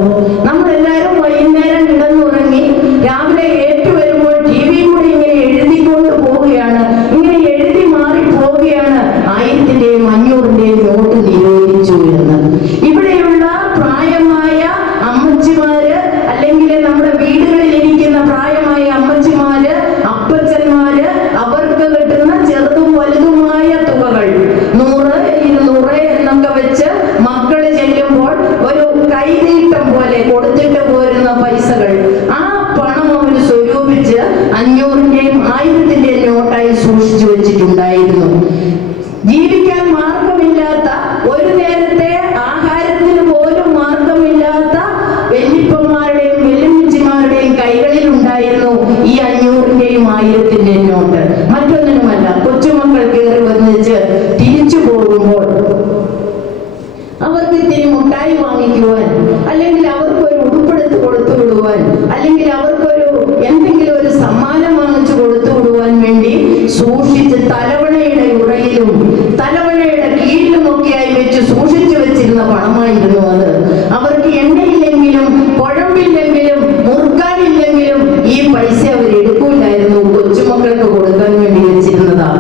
നമ്മളെല്ലാവരും വൈകുന്നേരം കിടന്നുറങ്ങി രാവിലെ ഏറ്റുവരുമ്പോൾ TV കൂടെ ഇങ്ങനെ എഴുതിക്കൊണ്ട് പോവുകയാണ്, ഇങ്ങനെ എഴുതി മാറി പോവുകയാണ് 1000ന്റെയും 500ന്റെയും നോട്ട് നിരോധിച്ചു എന്ന്. ഇവിടെയുള്ള പ്രായമായ അമ്മച്ചിമാര്, അല്ലെങ്കിൽ നമ്മുടെ വീടുകളിൽ ഇരിക്കുന്ന പ്രായമായ അമ്മച്ചിമാര്, അപ്പച്ചന്മാര്, അവർക്ക് കിട്ടുന്ന ചെറുതും വലുതുമായ തുകകൾ 100, 200 എന്നൊക്കെ വെച്ച് മക്കള് ചെല്ലുമ്പോൾ ഒരു കൈനീട്ടം പോലെ കൊടുത്തിട്ട് പോരുന്ന പൈസകൾ, ആ പണം അവര് സ്വരൂപിച്ച് 500ന്റെയും 1000ന്റെയും നോട്ടായി സൂക്ഷിച്ചു വെച്ചിട്ടുണ്ടായിരുന്നു. ജീവിക്കാൻ മാർഗമില്ലാത്ത, ഒരു നേരത്തെ ആഹാരത്തിന് പോലും മാർഗമില്ലാത്ത വെല്ലിപ്പന്മാരുടെയും വെല്ലുമിച്ചിമാരുടെയും കൈകളിൽ ഉണ്ടായിരുന്നു ഈ 500ന്റെയും 1000ന്റെയും നോട്ട്. മറ്റൊന്നിനുമല്ല, കൊച്ചുമക്കൾ കയറി വന്നിച്ച് തിരിച്ചു പോകുമ്പോൾ അവർക്ക് ഇത്തിരി മുട്ടായി വാങ്ങിക്കുവാൻ, അല്ലെങ്കിൽ അവർക്കൊരു ഉടുപ്പെടുത്ത് കൊടുത്തു വിടുവാൻ, അല്ലെങ്കിൽ അവർക്കൊരു എന്തെങ്കിലും ഒരു സമ്മാനം വാങ്ങിച്ചു കൊടുത്തു വിടുവാൻ വേണ്ടി സൂക്ഷിച്ച് തലവണയുടെ ഉറയിലും തലവണയുടെ കീഴിലുമൊക്കെയായി വെച്ച് സൂക്ഷിച്ചു വെച്ചിരുന്ന പണമായിരുന്നു അത്. അവർക്ക് എണ്ണയില്ലെങ്കിലും കുഴമ്പില്ലെങ്കിലും മുറുക്കാനില്ലെങ്കിലും ഈ പൈസ അവർ എടുക്കൂലായിരുന്നു, കൊച്ചുമക്കൾക്ക് കൊടുക്കാൻ വേണ്ടി വെച്ചിരുന്നതാ.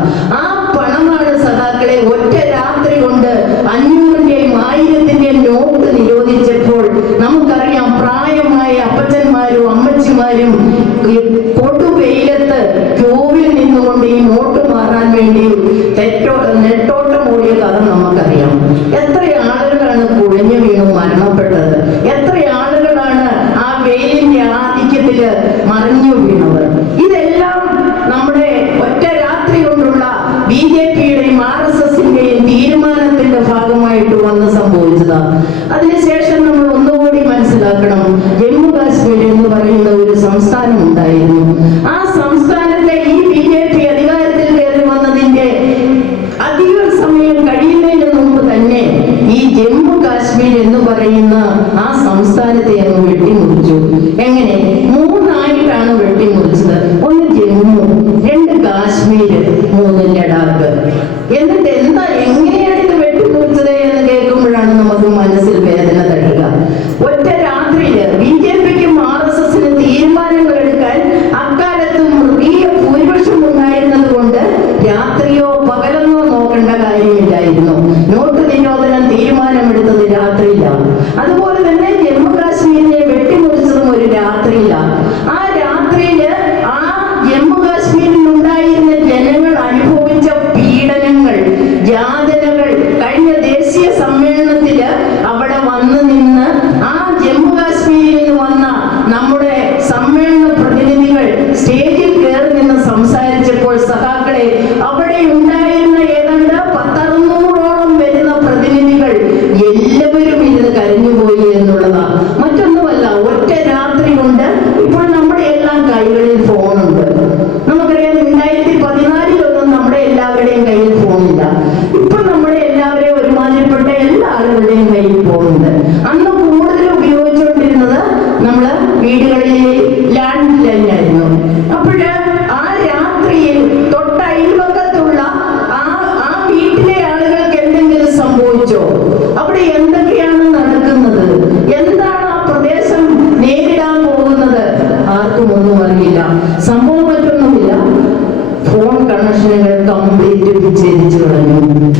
ആ പണമാണ് സഖാക്കളെ ഒറ്റ രാത്രി കൊണ്ട് 500ന്റെയും 1000ന്റെയും നോട്ട് നിരോധിച്ചപ്പോൾ നമുക്കറിയാം, പ്രായമായ അപ്പച്ചന്മാരും അമ്മച്ചിമാരും കൊടുവെയിലത്ത് ക്യൂവിൽ നിന്നുകൊണ്ട് ഈ നോട്ട് മാറാൻ വേണ്ടി നെട്ടോട്ടം ഓടിയ കഥ നമുക്കറിയാം. എത്ര ആളുകളാണ് കുഴഞ്ഞു വീണു മരണപ്പെട്ടത്, എത്ര ആളുകളാണ് ആ വെയിലിന്റെ ആധിക്യത്തില് മറിഞ്ഞു വീണത്. ഇതെല്ലാം നമ്മുടെ ഒറ്റ രാത്രി കൊണ്ടുള്ള BJPയുടെയും RSSന്റെയും തീരുമാനത്തിന്റെ ഭാഗമായിട്ട് വന്ന് സംഭവിച്ചതാണ്. അതിനുശേഷം നമ്മൾ ഒന്നുകൂടി മനസ്സിലാക്കണം, ജമ്മു കാശ്മീർ എന്ന് പറയുന്ന ഒരു സംസ്ഥാനം ഉണ്ടായിരുന്നു. ആ സംസ്ഥാനത്തെ ഈ BJP അധികാരത്തിൽ കയറി വന്നതിന്റെ അധിക സമയം കഴിയുന്നതിന് മുമ്പ് തന്നെ ഈ ജമ്മു കാശ്മീർ എന്ന് പറയുന്ന ആ സംസ്ഥാനത്തെ അങ്ങ് വെട്ടിമുറിച്ചു. എങ്ങനെ? 3ആയിട്ടാണ് വെട്ടിമുറിച്ചത്. 1 ജമ്മു, 2 കാശ്മീർ, 3 ലഡാക്ക്. എന്നിട്ട് എങ്ങനെയാണ് ഇത് വെട്ടിമുറിച്ചത് എന്ന് കേൾക്കുമ്പോഴാണ് നമുക്ക് മനസ്സിൽ വേദന തട്ടുക. ഒറ്റ രാത്രിയില് BJPക്കും RSSനും തീരുമാനങ്ങൾ എടുക്കാൻ നമ്മുടെ സമ്മേളന പ്രതിനിധികൾ സ്റ്റേജിൽ കയറി നിന്ന് സംസാരിച്ചപ്പോൾ സഖാക്കളെ അവിടെ ഉണ്ടായിരുന്ന ഏതാണ്ട് 100-600ഓളം വരുന്ന പ്രതിനിധികൾ എല്ലാവരും ഇരുന്ന് കരഞ്ഞുപോയി എന്നുള്ളതാണ്. മറ്റൊന്നുമല്ല, ഒറ്റ രാത്രി കൊണ്ട് ഇപ്പോൾ നമ്മുടെ എല്ലാം കൈകളിൽ ഫോണുണ്ട്. നമുക്കറിയാം 2014 നമ്മുടെ എല്ലാവരുടെയും കയ്യിൽ ഫോണില്ല. ഇപ്പൊ നമ്മുടെ എല്ലാവരെയും ഒരുമാതിരിപ്പെട്ട എല്ലാ ആളുകളുടെയും കയ്യിൽ ഫോണുണ്ട്. അന്ന് കൂടുതൽ ഉപയോഗിച്ചുകൊണ്ടിരുന്നത് നമ്മള് വീടുകളിൽ ലാൻഡ് ലൈൻ ആയിരുന്നു. അപ്പോഴ് ആ രാത്രിയിൽ തൊട്ട അയൽപക്കത്തുള്ള ആ വീട്ടിലെ ആളുകൾക്ക് എന്തെങ്കിലും സംഭവിച്ചോ, അവിടെ എന്തൊക്കെയാണ് നടക്കുന്നത്, എന്താണ് ആ പ്രദേശം നേരിടാൻ പോകുന്നത്, ആർക്കും ഒന്നും അറിയില്ല. സംഭവം മറ്റൊന്നുമില്ല, ഫോൺ കണക്ഷനുകൾ കംപ്ലീറ്റ് വിച്ഛേദിച്ചു കളഞ്ഞു.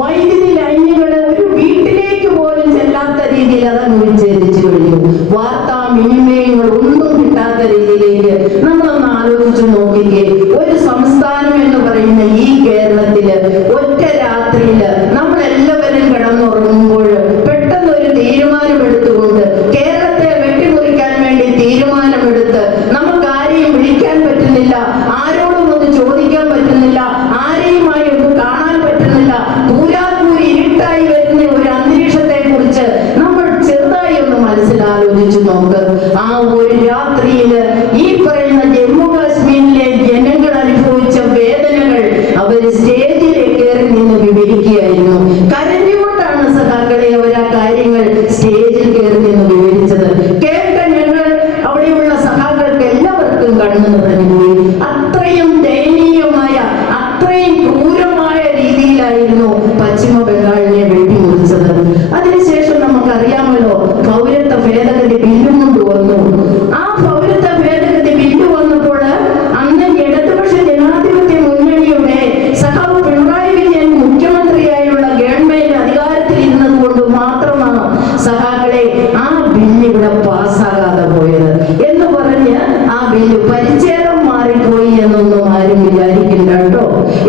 വൈദ്യുതി ലൈനുകൾ ഒരു വീട്ടിലേക്ക് പോലും ചെല്ലാത്ത രീതിയിൽ അതങ്ങ് വിച്ഛേദിച്ചു കഴിഞ്ഞു. വാർത്താ വിനിമയങ്ങൾ ഒന്നും കിട്ടാത്ത രീതിയിലേക്ക് നമ്മളൊന്ന് ആലോചിച്ചു നോക്കിക്കേ. ഒരു സംസ്ഥാനം എന്ന് പറയുന്ന ഈ കേരളത്തില് ഒറ്റ രാത്രിയില് നമ്മളെല്ലാവരും കിടന്നുറങ്ങുമ്പോൾ പെട്ടെന്ന് ഒരു തീരുമാനമെടുത്തുകൊണ്ട് കേരളത്തെ വെട്ടിമുറിക്കാൻ വേണ്ടി തീരുമാനമെടുത്ത് നമുക്ക് ആരെയും വിളിക്കാൻ പറ്റുന്നില്ല, ആരോടും ഒന്ന് ചോദിക്കാൻ പറ്റുന്നില്ല, ആരെയുമായി ഒന്ന് കാണാൻ പറ്റുന്നില്ല. പൂരാപൂരി ഇരുട്ടായി വരുന്ന ഒരു അന്തരീക്ഷത്തെ കുറിച്ച് നമ്മൾ ചെറുതായി ഒന്ന് മനസ്സിലാലോചിച്ചു നോക്ക്. ആ ഒരു രാത്രിയില് ഈ പറയുന്ന ജമ്മു കാശ്മീരിലെ ജനങ്ങൾ അനുഭവിച്ച വേദനകൾ അവർ സ്റ്റേജിൽ കയറി നിന്ന് വിവരിക്കുകയായിരുന്നു. കരഞ്ഞുകൊണ്ടാണ് സഖാക്കളെ അവർ ആ കാര്യങ്ങൾ സ്റ്റേജിൽ കയറി നിന്ന് വിവരിച്ചത്. കേട്ട ഞങ്ങൾ അവിടെയുള്ള സഖാക്കൾക്ക് എല്ലാവർക്കും കണ്ണു നിറഞ്ഞുപോയി. അത്രയും ദയനീയമായ, അത്രയും ക്രൂരമായ രീതിയിലായിരുന്നു പശ്ചിമ ബംഗാളിനെ വെട്ടിമുറിച്ചത്. അതിനുശേഷം നമുക്കറിയാമല്ലോ, പൗരത്വ ഭേദഗതി ബില്ലും കൊണ്ടുവന്നു. ആ പൗരത്വ ഭേദഗതി ബില്ല് വന്നപ്പോൾ അന്ന് ഇടതുപക്ഷ ജനാധിപത്യ മുന്നണിയുടെ സഖാവ് പിണറായി വിജയൻ മുഖ്യമന്ത്രിയായുള്ള ഗവൺമെന്റ് അധികാരത്തിൽ ഇരുന്നത് കൊണ്ട് മാത്രമാണ് സഖാക്കളെ ആ ബില്ല് ഇവിടെ പാസ്സാകാതെ പോയത്. എന്ന് പറഞ്ഞ് ആ ബില്ല് പരിച്ഛേദം മാറിപ്പോയി എന്നൊന്നും ആരും വിചാരിക്കില്ല കേട്ടോ.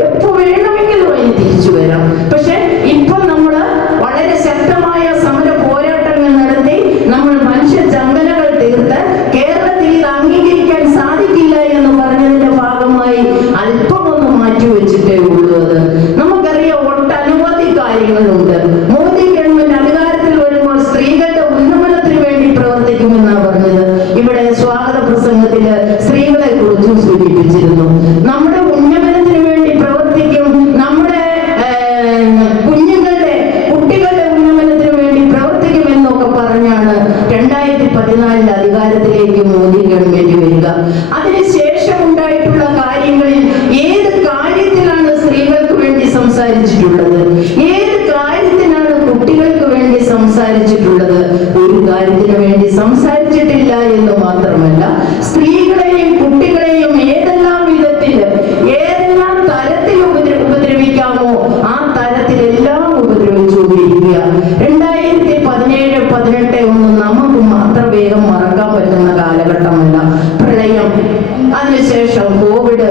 എപ്പോ വേണമെങ്കിലും അതിന് തിരിച്ചു വരാം. പക്ഷെ ഇപ്പൊ നമ്മള് വളരെ ശക്തമായ സമര പോരാട്ടങ്ങൾ നടത്തി നമ്മൾ മനുഷ്യ ചങ്ങലകൾ തീർത്ത് കേരളത്തിൽ ഇത് അംഗീകരിക്കാൻ സാധിക്കില്ല എന്ന് പറഞ്ഞതിന്റെ ഭാഗമായി അല്പമൊന്ന് മാറ്റിവെച്ചിട്ടേ ഉള്ളൂ. അത് നമുക്കറിയാം, ഒട്ടനവധി കാര്യങ്ങളുണ്ട്. മോദി ഗവൺമെന്റ് അധികാരത്തിൽ വരുമ്പോൾ സ്ത്രീകളുടെ ഉന്നമനത്തിന് വേണ്ടി പ്രവർത്തിക്കുമെന്നാണ് പറഞ്ഞത്. ഇവിടെ സ്വാഗത പ്രസംഗത്തില് സ്ത്രീകളെ കുറിച്ചും സൂചിപ്പിച്ചിരുന്നു. നമ്മുടെ ഉന്നമനത്തിന് വേണ്ടി പ്രവർത്തിക്കും, നമ്മുടെ കുട്ടികളുടെ ഉന്നമനത്തിന് വേണ്ടി പ്രവർത്തിക്കുമെന്നൊക്കെ പറഞ്ഞാണ് 2014 അധികാരത്തിലേക്ക് മോദി ഗവൺമെന്റ് വരിക. അതിനുശേഷം ഉണ്ടായിട്ടുള്ള കാര്യങ്ങളിൽ ഏത് കാര്യത്തിലാണ് സ്ത്രീകൾക്ക് വേണ്ടി സംസാരിച്ചിട്ടുള്ളത്, ഏത് കാര്യത്തിനാണ് കുട്ടികൾക്ക് വേണ്ടി സംസാരിച്ചിട്ടുള്ളത്? ഒരു കാര്യത്തിന് വേണ്ടി സംസാരിച്ചിട്ടില്ല എന്ന് മാത്രമല്ല, സ്ത്രീകളെയും കുട്ടികളെയും ഏതെല്ലാം വിധത്തില് ഏതെല്ലാം തരത്തിൽ ഉപദ്രവിക്കാമോ ആ തരത്തിലെല്ലാം ഉപദ്രവിച്ചുകൊണ്ടിരിക്കുക. 2017-18 ഒന്നും നമുക്ക് അത്ര വേഗം മറക്കാൻ പറ്റുന്ന കാലഘട്ടമല്ല. പ്രളയം, അതിനുശേഷം കോവിഡ്.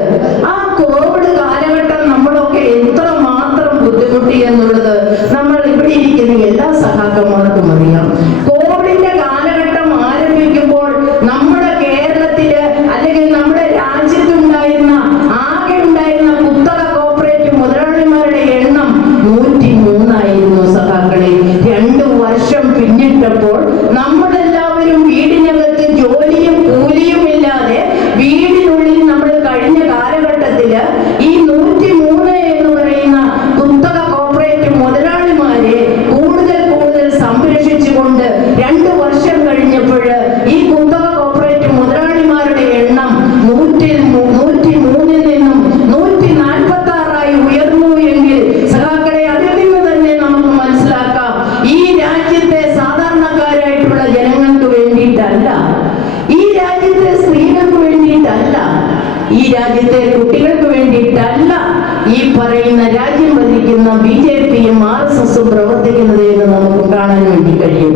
ആ കോവിഡ് കാലഘട്ടം നമ്മളൊക്കെ എത്ര മാത്രം ബുദ്ധിമുട്ടി എന്നുള്ളത് നമ്മൾ ഇവിടെ ഇരിക്കുന്ന എല്ലാ സഖാക്കന്മാർക്കും അറിയാം. കോവിഡിന്റെ കാലഘട്ടം ആരംഭിക്കുമ്പോൾ നമ്മുടെ കേരളത്തില് അല്ലെങ്കിൽ നമ്മുടെ രാജ്യത്തുണ്ടായിരുന്ന ആകെ ഉണ്ടായിരുന്ന കുത്തക കോർപ്പറേറ്റ് മുതലാളിമാരുടെ എണ്ണം 103 ആയിരുന്നു സഖാക്കളെ. 2 വർഷം പിന്നിട്ടപ്പോൾ നമ്മളെല്ലാവരും വീടിനകത്ത് ജോലിയും കൂലിയും ഇല്ലാതെ വീടിനുള്ളിൽ നമ്മൾ കഴിഞ്ഞ കാലഘട്ടത്തില് ഈ 103 എന്ന് പറയുന്ന കുത്തക കോർപ്പറേറ്റ് മുതലാളിമാരെ കൂടുതൽ കൂടുതൽ സംരക്ഷിച്ചുകൊണ്ട് 2 വർഷം കഴിഞ്ഞപ്പോൾ ഈ കുത്തക കോർപ്പറേറ്റ് മുതലാളിമാരുടെ എണ്ണം 103-ൽ നിന്നും 146 ഉയർന്നു എങ്കിൽ സഖാക്കളെ അതിൽ നിന്ന് തന്നെ നമുക്ക് മനസ്സിലാക്കാം, ഈ രാജ്യത്തെ സാധാരണക്കാരായിട്ടുള്ള ജനങ്ങൾക്ക് വേണ്ടിയിട്ടല്ല, ഈ രാജ്യത്തെ സ്ത്രീകൾക്ക് വേണ്ടിയിട്ടല്ല, ഈ രാജ്യത്തെ കുട്ടികൾക്ക് വേണ്ടിയിട്ടല്ല ഈ പറയുന്ന രാജ്യം ഭരിക്കുന്ന BJP-യും RSS-ഉം പ്രവർത്തിക്കുന്നത് എന്ന് നമുക്ക് കാണാൻ വേണ്ടി കഴിയും.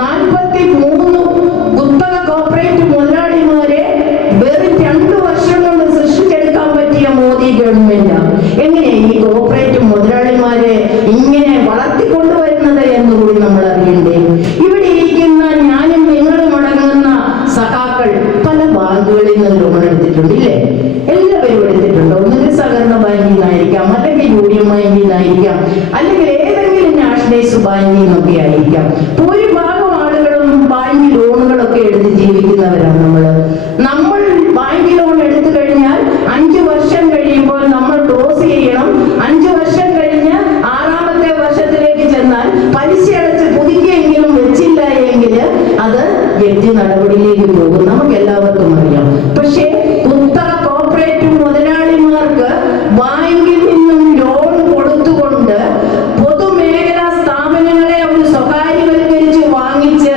43 കുത്തക കോർപ്പറേറ്റ് മുതലാളിമാരെ വെറും 2 വർഷം കൊണ്ട് സൃഷ്ടിച്ചെടുക്കാൻ പറ്റിയ മോദി ഗവൺമെന്റ് എങ്ങനെ ഈ കോർപ്പറേറ്റ് മുതലാളിമാരെ ഇങ്ങനെ വളർത്തിക്കൊണ്ടുവരുന്നത് എന്നുകൂടി നമ്മൾ അറിയണ്ടേ? ഇവിടെ ഇരിക്കുന്ന ഞാനും നിങ്ങളും അടങ്ങുന്ന ജീവിക്കുന്നവരാണ് നമ്മൾ ബാങ്ക് ലോൺ എടുത്തു കഴിഞ്ഞാൽ 5 വർഷം കഴിയുമ്പോൾ നമ്മൾ ക്ലോസ് ചെയ്യണം. 5 വർഷം കഴിഞ്ഞ് 6ാമത്തെ വർഷത്തിലേക്ക് ചെന്നാൽ പലിശ അടച്ച് പുതുക്കിയെങ്കിലും വെച്ചില്ല എങ്കിൽ അത് ജപ്തി നടപടിയിലേക്ക് പോകും. നമുക്ക് എല്ലാവർക്കും അറിയാം. പക്ഷേ കുത്തക കോർപ്പറേറ്റീവ് മുതലാളിമാർക്ക് ബാങ്കിൽ നിന്നും ലോൺ കൊടുത്തുകൊണ്ട് പൊതുമേഖലാ സ്ഥാപനങ്ങളെ അവർ സ്വകാര്യവൽക്കരിച്ച് വാങ്ങിച്ച്